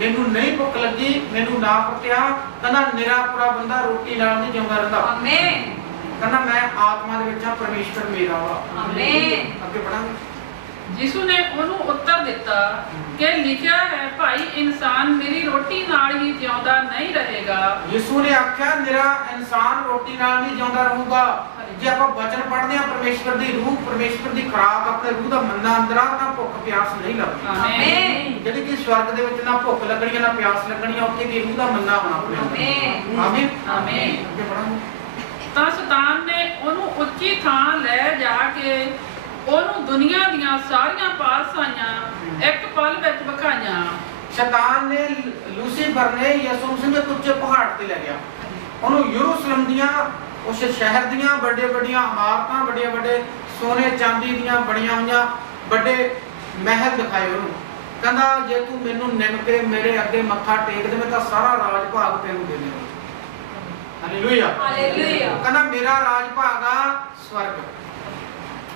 ਮੈਨੂੰ ਨਹੀਂ ਭੁੱਖ ਲੱਗੀ, ਮੈਨੂੰ ਨਾ ਪਤਿਆ। ਕਹਿੰਦਾ ਨਿਰਾਪਰਾ ਬੰਦਾ ਰੋਟੀ ਨਾਲ ਨਹੀਂ ਜਿਉਂਦਾ ਰਹਿੰਦਾ। ਆਮੀਨ। ਕਹਿੰਦਾ ਮੈਂ ਆਤਮਾ ਦੇ ਵਿੱਚ ਹਾਂ, ਪਰਮੇਸ਼ਵਰ ਮੇਰਾ ਵਾ। ਆਮੀਨ। ਅੱਗੇ ਪੜਾਂਗੇ। ਯਿਸੂ ਨੇ ਉਹਨੂੰ ਉੱਤਰ ਦਿੱਤਾ ਕਿ ਲਿਖਿਆ ਹੈ, ਭਾਈ ਇਨਸਾਨ ਮੇਰੀ ਰੋਟੀ ਨਾਲ ਹੀ ਜਿਉਂਦਾ ਨਹੀਂ ਰਹੇਗਾ। ਯਿਸੂ ਨੇ ਆਖਿਆ ਨਿਰਾ ਇਨਸਾਨ ਰੋਟੀ ਨਾਲ ਨਹੀਂ ਜਿਉਂਦਾ ਰਹੂਗਾ। ਜੇ ਆਪਾਂ ਵਚਨ ਪੜ੍ਹਦੇ ਆ, ਪਰਮੇਸ਼ਵਰ ਦੀ ਰੂਹ, ਪਰਮੇਸ਼ਵਰ ਦੀ ਖੁਰਾਕ ਆਪਣੇ ਰੂਹ ਦਾ ਮੰਨਾ ਅੰਦਰ ਆ, ਤਾਂ ਭੁੱਖ ਪਿਆਸ ਨਹੀਂ ਲੱਗਦੀ। ਆਮੀਨ। ਜਿਹੜੀ ਕਿ ਸਵਰਗ ਦੇ ਵਿੱਚ ਨਾ ਭੁੱਖ ਲੱਗਣੀ ਨਾ ਪਿਆਸ ਲੱਗਣੀ, ਉੱਥੇ ਕੀ ਰੂਹ ਦਾ ਮੰਨਾ ਹੋਣਾ ਆਪਣੇ ਆਮੀਨ। ਆਮੀਨ। ਆਮੀਨ। ਅੱਗੇ ਪੜਾਂਗੇ। ਤਾਂ ਸ਼ੈਤਾਨ ਨੇ ਉਹਨੂੰ ਉੱਚੀ ਥਾਂ ਲੈ ਜਾ ਕੇ ਉਹਨੂੰ ਦੁਨੀਆ ਦੀਆਂ ਸਾਰੀਆਂ ਪਾਤਸ਼ਾਹੀਆਂ ਇੱਕ ਪਲ ਵਿੱਚ ਵਿਖਾਈਆਂ। ਸ਼ੈਤਾਨ ਨੇ, ਲੂਸੀਫਰ ਨੇ ਯਿਸੂ ਮਸੀਹ ਨੂੰ ਉੱਚੇ ਪਹਾੜ ਤੇ ਲੈ ਗਿਆ। ਉਹਨੂੰ ਯਰੂਸ਼ਲਮ ਦੀਆਂ, ਉਸ ਸ਼ਹਿਰ ਦੀਆਂ ਵੱਡੇ ਵੱਡੀਆਂ ਇਮਾਰਤਾਂ, ਵੱਡੇ ਵੱਡੇ ਸੋਨੇ ਚਾਂਦੀ ਦੀਆਂ ਬਣੀਆਂ ਹੋਈਆਂ ਵੱਡੇ ਮਹਿਲ ਦਿਖਾਏ ਉਹਨੂੰ। ਕਹਿੰਦਾ ਜੇ ਤੂੰ ਮੈਨੂੰ ਨਿਮ ਕੇ ਮੇਰੇ ਅੱਗੇ ਮੱਥਾ ਟੇਕ ਦੇਵੇਂ ਤਾਂ ਸਾਰਾ ਰਾਜ ਭਾਗ ਤੈਨੂੰ ਦੇ ਦੇਵਾਂ। ਹਾਲੇਲੂਇਆ। ਹਾਲੇਲੂਇਆ। ਕਹਿੰਦਾ ਮੇਰਾ ਰਾਜ ਭਾਗ ਆ ਸਵਰਗ,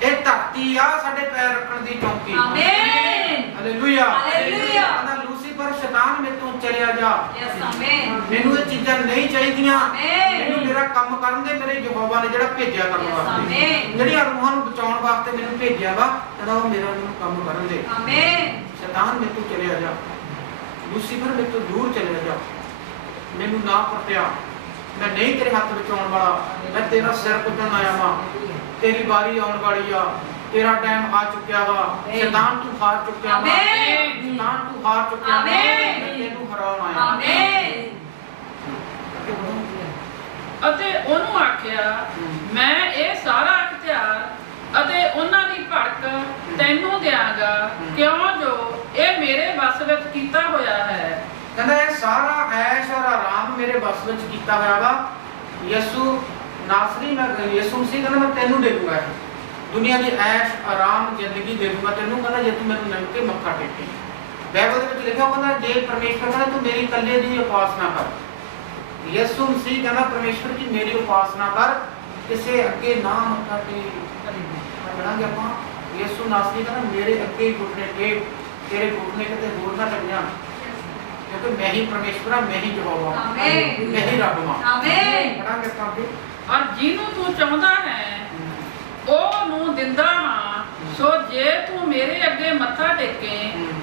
ਇਹ ਧਰਤੀ ਆ ਸਾਡੇ ਪੈਰ ਰੱਖਣ ਦੀ ਚੌਂਕੀ। ਆਮੀਨ। ਹਾਲੇਲੂਇਆ। ਹਾਲੇਲੂਇਆ। ਕਹਿੰਦਾ ਲੂਸੀਫਰ ਸ਼ੈਤਾਨ ਮੇਰੇ ਤੋਂ ਚਲਿਆ ਜਾ, ਯੈਸ ਆਮੀਨ। ਮੈਨੂੰ ਇਹ ਚੀਜ਼ਾਂ ਨਹੀਂ ਚਾਹੀਦੀਆਂ। ਆਮੀਨ। ਮੈਨੂੰ ਮੇਰਾ ਕੰਮ ਕਰਨ ਦੇ, ਮੇਰੇ ਯਹੋਵਾ ਨੇ ਜਿਹੜਾ ਭੇਜਿਆ ਕਰਨ ਵਾਸਤੇ, ਆਮੀਨ। ਜਿਹੜੀਆਂ ਰੂਹਾਂ ਨੂੰ ਬਚਾਉਣ ਵਾਸਤੇ ਮੈਨੂੰ ਭੇਜਿਆ ਵਾ, ਕਹਿੰਦਾ ਉਹ ਮੇਰਾ ਮੈਨੂੰ ਕੰਮ ਕਰਨ ਦੇ। ਆਮੀਨ। ਸ਼ੈਤਾਨ ਮੇਰੇ ਤੋਂ ਚਲਿਆ ਜਾ, ਲੂਸੀਫਰ ਮੇਰੇ ਤੋਂ ਦੂਰ ਚਲਿਆ ਜਾ, ਮੈਨੂੰ ਨਾ ਪਰਤਿਆ। ਮੈਂ ਨਹੀਂ ਤੇਰੇ ਹੱਥ ਵਿੱਚ ਆਉਣ ਵਾਲਾ, ਮੈਂ ਤੇਰਾ ਸਿਰ ਕੁੱਟਣ ਆਇਆ ਵਾਂ। ਤੇਰੀ ਵਾਰੀ ਆਉਣ ਵਾਲੀ ਆ, ਤੇਰਾ ਟਾਈਮ ਆ ਚੁੱਕਿਆ ਵਾ। ਸ਼ੈਤਾਨ ਤੂੰ ਹਾਰ ਚੁੱਕਿਆ ਵਾ। ਆਮੀਨ। ਸ਼ੈਤਾਨ ਤੂੰ ਹਾਰ ਚੁੱਕਿਆ ਵਾ। ਆਮੀਨ। ਮੈਂ ਤੈਨੂੰ ਹਰਾਉਣ ਆਇਆ। ਆਮੀਨ। ਅਤੇ ਉਹਨੂੰ ਆਖਿਆ, ਮੈਂ ਇਹ ਸਾਰਾ ਅਖਤਿਆਰ ਅਤੇ ਉਹਨਾਂ ਦੀ ਭੜਕ ਤੈਨੂੰ ਦਿਆਂਗਾ, ਕਿਉਂ ਜੋ ਇਹ ਮੇਰੇ ਵੱਸ ਵਿੱਚ ਕੀਤਾ ਹੋਇਆ ਹੈ। ਕਹਿੰਦਾ ਇਹ ਸਾਰਾ ਐਸ਼ ਔਰ ਆਰਾਮ ਮੇਰੇ ਵੱਸ ਵਿੱਚ ਕੀਤਾ ਹੋਇਆ ਵਾ। ਯਿਸੂ ਨਾਸਰੀ, ਮੈਂ ਯਿਸੂ ਮਸੀਹ ਕਹਿੰਦਾ ਮੈਂ ਤੈਨੂੰ ਦੇ ਦੂੰਗਾ, ਇਹ ਦੁਨੀਆ ਦੀ ਐਸ਼ ਆਰਾਮ ਜ਼ਿੰਦਗੀ ਦੇ ਦੂੰਗਾ ਤੈਨੂੰ। ਕਹਿੰਦਾ ਜੇ ਤੂੰ ਮੈਨੂੰ ਨੰਗ ਕੇ ਮੱਥਾ ਟੇਕੇ। ਬਾਈਬਲ ਦੇ ਵਿੱਚ ਲਿਖਿਆ ਹੁੰਦਾ, ਜੇ ਪਰਮੇਸ਼ਵਰ ਕਹਿੰਦਾ ਤੂੰ ਮੇਰੀ ਇਕੱਲੇ ਦੀ ਉਪਾਸਨਾ ਕਰ। ਯਿਸੂ ਮਸੀਹ ਕਹਿੰਦਾ ਪਰਮੇਸ਼ਵਰ ਦੀ ਮੇਰੀ ਉਪਾਸਨਾ ਕਰ, ਕਿਸੇ ਅੱਗੇ ਨਾ ਮੱਥਾ ਟੇਕ। ਪੜਾਂਗੇ ਆਪਾਂ। ਯਿਸੂ ਨਾਸਰੀ ਕਹਿੰਦਾ ਮੇਰੇ ਅੱਗੇ ਹੀ ਘੁਟਨੇ ਟੇਕ, ਤੇਰੇ ਘੁਟਨੇ ਕਿਤੇ ਹੋਰ ਨਾ ਲੱਗ ਜਾਣ, ਕਿਉਂਕਿ ਮੈਂ ਹੀ ਪਰਮੇਸ਼ਵਰ ਹਾਂ, ਮੈਂ ਹੀ ਯਹੋਵਾ ਹਾਂ, ਆਮੀਨ। ਮੈਂ ਹੀ ਰੱਬ ਹਾਂ। ਆਮੀਨ। ਪੜਾਂਗੇ ਆਪਾਂ ਅੱਗੇ। ਔਰ ਜਿਹਨੂੰ ਤੂੰ ਚਾਹੁੰਦਾ ਹੈ ਉਹ ਨੂੰ ਦਿੰਦਾ ਹਾਂ। ਸੋ ਜੇ ਤੂੰ ਮੇਰੇ ਅੱਗੇ ਮੱਥਾ ਟੇਕੇ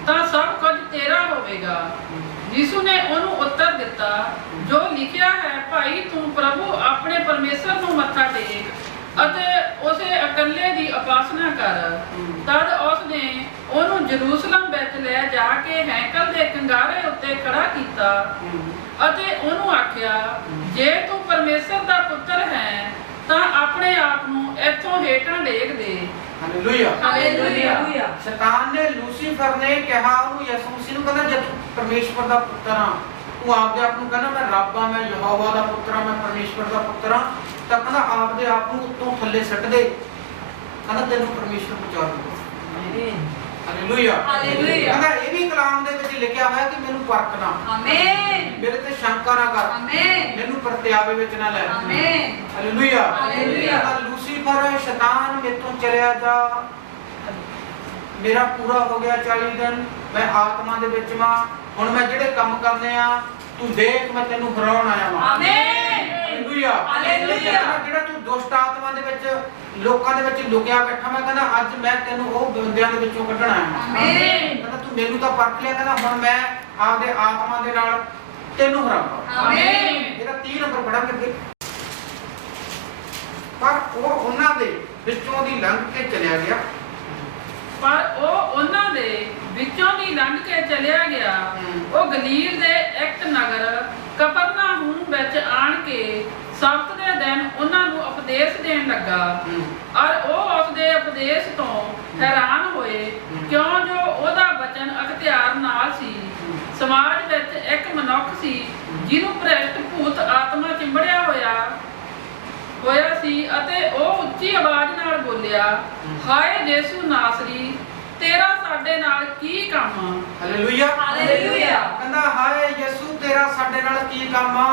ਤਾਂ ਸਭ ਕੁਝ ਤੇਰਾ ਹੋਵੇਗਾ। ਯਿਸੂ ਨੇ ਉਹਨੂੰ ਉੱਤਰ ਦਿੱਤਾ, ਜੋ ਲਿਖਿਆ ਹੈ, ਭਾਈ ਤੂੰ ਪ੍ਰਭੂ ਆਪਣੇ ਪਰਮੇਸ਼ਰ ਨੂੰ ਮੱਥਾ ਟੇਕ ਅਤੇ ਉਸੇ ਇਕੱਲੇ ਦੀ ਉਪਾਸਨਾ ਕਰ। ਤਦ ਉਸਨੇ ਉਹਨੂੰ ਜਰੂਸਲਮ ਵਿੱਚ ਲੈ ਜਾ ਕੇ ਹੈਕਲ ਦੇ ਕੰਗਾਰੇ ਉੱਤੇ ਖੜਾ ਕੀਤਾ ਅਤੇ ਉਹਨੂੰ ਆਖਿਆ, ਜੇ ਤੂੰ ਪਰਮੇਸ਼ਰ ਦਾ ਪੁੱਤਰ ਹੈ ਤਾਂ ਆਪਣੇ ਆਪ ਨੂੰ ਇੱਥੋਂ ਹੇਠਾਂ ਡੇਗ ਦੇ। ਹਾਲੇਲੂਇਆ। ਹਾਲੇਲੂਇਆ। ਸ਼ੈਤਾਨ ਨੇ, ਲੂਸੀਫਰ ਨੇ ਕਿਹਾ ਉਹਨੂੰ, ਯਿਸੂ ਮਸੀਹ ਨੂੰ ਕਹਿੰਦਾ ਜੇ ਤੂੰ ਪਰਮੇਸ਼ਵਰ ਦਾ ਪੁੱਤਰ ਆ, ਤੂੰ ਆਪਦੇ ਆਪ ਨੂੰ ਕਹਿੰਦਾ ਮੈਂ ਰੱਬ ਆ, ਮੈਂ ਯਹੋਵਾ ਦਾ ਪੁੱਤਰ ਆ, ਮੈਂ ਪਰਮੇਸ਼ਵਰ ਦਾ ਪੁੱਤਰ ਆ, ਤਾਂ ਕਹਿੰਦਾ ਆਪਦੇ ਆਪ ਨੂੰ ਉੱਤੋਂ ਥੱਲੇ ਸੱਟ ਦੇ। ਕਹਿੰਦਾ ਤੈਨੂੰ ਪਰਮੇਸ਼ਵਰ ਬਚਾ ਲੂਗਾ। ਹਾਲੇਲੂਇਆ। ਹਾਲੇਲੂਇਆ। ਕਹਿੰਦਾ ਇਹ ਵੀ ਕਲਾਮ ਦੇ ਵਿੱਚ ਲਿਖਿਆ ਹੋਇਆ ਕਿ ਮੈਨੂੰ ਪਰਖ ਨਾ, ਆਮੀਨ। ਮੇਰੇ ਤੇ ਸ਼ੰਕਾ ਨਾ ਕਰ, ਆਮੀਨ। ਮੈਨੂੰ ਪਰਤਿਆਵੇ ਵਿੱਚ ਨਾ ਲੈ। ਆਮੀਨ। ਹਾਲੇਲੂਇਆ। ਹਾਲੇਲੂਇਆ। ਕਹਿੰਦਾ ਲੂਸੀਫਰ ਸ਼ੈਤਾਨ ਮੇਰੇ ਤੋਂ ਚਲਿਆ ਜਾ, ਮੇਰਾ ਪੂਰਾ ਹੋ ਗਿਆ 40 ਦਿਨ, ਮੈਂ ਆਤਮਾ ਦੇ ਵਿੱਚ ਵਾਂ। ਹੁਣ ਮੈਂ ਜਿਹੜੇ ਕੰਮ ਕਰਨੇ ਆ ਤੂੰ ਦੇਖ, ਮੈਂ ਤੈਨੂੰ ਹਰਾਉਣ ਆਇਆ ਵਾਂ। ਆਮੀਨ। ਹਾਲੇਲੂਇਆ। ਹਾਲੇਲੂਇਆ। ਜਿਹੜਾ ਤੂੰ ਦੁਸ਼ਟ ਆਤਮਾ ਦੇ ਵਿੱਚ, ਲੋਕਾਂ ਦੇ ਵਿੱਚ ਲੁਕਿਆ ਬੈਠਾ, ਮੈਂ ਕਹਿੰਦਾ ਅੱਜ ਮੈਂ ਤੈਨੂੰ ਉਹ ਬੰਦਿਆਂ ਦੇ ਵਿੱਚੋਂ ਕੱਢਣਾ ਹੈ। ਆਮੀਨ। ਕਹਿੰਦਾ ਤੂੰ ਮੈਨੂੰ ਤਾਂ ਪਰਖ ਲਿਆ, ਕਹਿੰਦਾ ਹੁਣ ਮੈਂ ਆਪਦੇ ਆਤਮਾ ਦੇ ਨਾਲ ਤੈਨੂੰ ਹਰਾਉਂਗਾ। ਆਮੀਨ। ਇਹਦਾ 30 ਨੰਬਰ ਪੜਾਂਗੇ ਅੱਗੇ। ਪਰ ਉਹ ਉਹਨਾਂ ਦੇ ਵਿੱਚੋਂ ਦੀ ਲੰਘ ਕੇ ਚਲਿਆ ਗਿਆ। ਪਰ ਉਹ ਉਹਨਾਂ ਦੇ ਵਿੱਚੋਂ ਦੀ ਲੰਘ ਕੇ ਚਲਿਆ ਗਿਆ। ਉਹ ਗਲੀਲ ਦੇ ਇੱਕ ਨਗਰ ਕਪਰਨਾਹੂਮ ਵਿੱਚ ਆਣ ਕੇ ਸਬਤ ਦੇ ਦਿਨ ਉਹਨਾਂ ਨੂੰ ਉਪਦੇਸ਼ ਦੇਣ ਲੱਗਾ। ਔਰ ਉਹ ਉਸ ਦੇ ਉਪਦੇਸ਼ ਤੋਂ ਹੈਰਾਨ ਹੋਏ, ਕਿਉਂ ਜੋ ਉਹਦਾ ਵਚਨ ਅਖਤਿਆਰ ਨਾਲ ਸੀ। ਸਮਾਜ ਵਿੱਚ ਇੱਕ ਮਨੁੱਖ ਸੀ ਜਿਹਨੂੰ ਭ੍ਰਿਸ਼ਟ ਭੂਤ ਆਤਮਾ ਚਿੰਬੜਿਆ ਹੋਇਆ ਸੀ ਅਤੇ ਉਹ ਉੱਚੀ ਆਵਾਜ਼ ਨਾਲ ਬੋਲਿਆ, ਹਾਏ ਯਿਸੂ ਨਾਸਰੀ, ਤੇਰਾ ਸਾਡੇ ਨਾਲ ਕੀ ਕੰਮ? Hallelujah hallelujah. ਕਹਿੰਦਾ ਹਾਏ ਯਿਸੂ ਤੇਰਾ ਸਾਡੇ ਨਾਲ ਕੀ ਕੰਮ ਆ?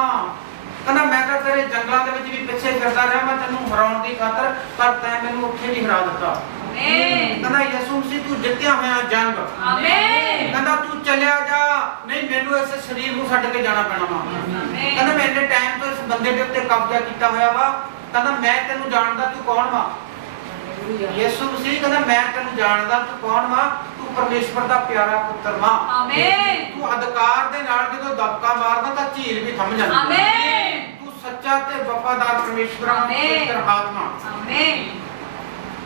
ਕਹਿੰਦਾ ਮੈਂ ਤਾਂ ਤੇਰੇ ਜੰਗਲਾਂ ਦੇ ਵਿੱਚ ਵੀ ਪਿੱਛੇ ਫਿਰਦਾ ਰਿਹਾ, ਮੈਂ ਤੈਨੂੰ ਹਰਾਉਣ ਦੀ ਖਾਤਰ, ਪਰ ਤੈਂ ਮੈਨੂੰ ਉੱਥੇ ਵੀ ਹਰਾ ਦਿੱਤਾ। ਆਮੀਨ। ਕਹਿੰਦਾ ਯਿਸੂ ਮਸੀਹ ਤੂੰ ਜਿੱਤਿਆ ਹੋਇਆ ਜੰਗ। ਆਮੀਨ। ਕਹਿੰਦਾ ਤੂੰ ਚੱਲਿਆ ਜਾ, ਨਹੀਂ ਮੈਨੂੰ ਇਸ ਸਰੀਰ ਨੂੰ ਛੱਡ ਕੇ ਜਾਣਾ ਪੈਣਾ ਵਾ। ਆਮੀਨ। ਕਹਿੰਦਾ ਮੈਂ ਇੰਨੇ ਟਾਈਮ ਤੋਂ ਇਸ ਬੰਦੇ ਦੇ ਉੱਤੇ ਕਬਜ਼ਾ ਕੀਤਾ ਹੋਇਆ ਵਾ। ਕਹਿੰਦਾ ਮੈਂ ਤੈਨੂੰ ਜਾਣਦਾ, ਤੂੰ ਕੌਣ ਵਾ? ਯਿਸੂ ਮਸੀਹ ਕਹਿੰਦਾ ਮੈਂ ਤੈਨੂੰ ਜਾਣਦਾ, ਤੂੰ ਕੌਣ ਵਾ? ਤੂੰ ਪਰਮੇਸ਼ਵਰ ਦਾ ਪਿਆਰਾ ਪੁੱਤਰ ਵਾ। ਆਮੀਨ। ਤੂੰ ਅਧਿਕਾਰ ਦੇ ਨਾਲ ਜਦੋਂ ਦਬਕਾ ਮਾਰਦਾ ਤਾਂ ਝੀਲ ਵੀ ਥੰਮ ਜਾਂਦੀ। ਆਮੀਨ। ਤੂੰ ਸੱਚਾ ਤੇ ਵਫਾਦਾਰ ਪਰਮੇਸ਼ਵਰ ਦਾ ਪੁੱਤਰ ਆਤਮਾ। ਆਮੀਨ।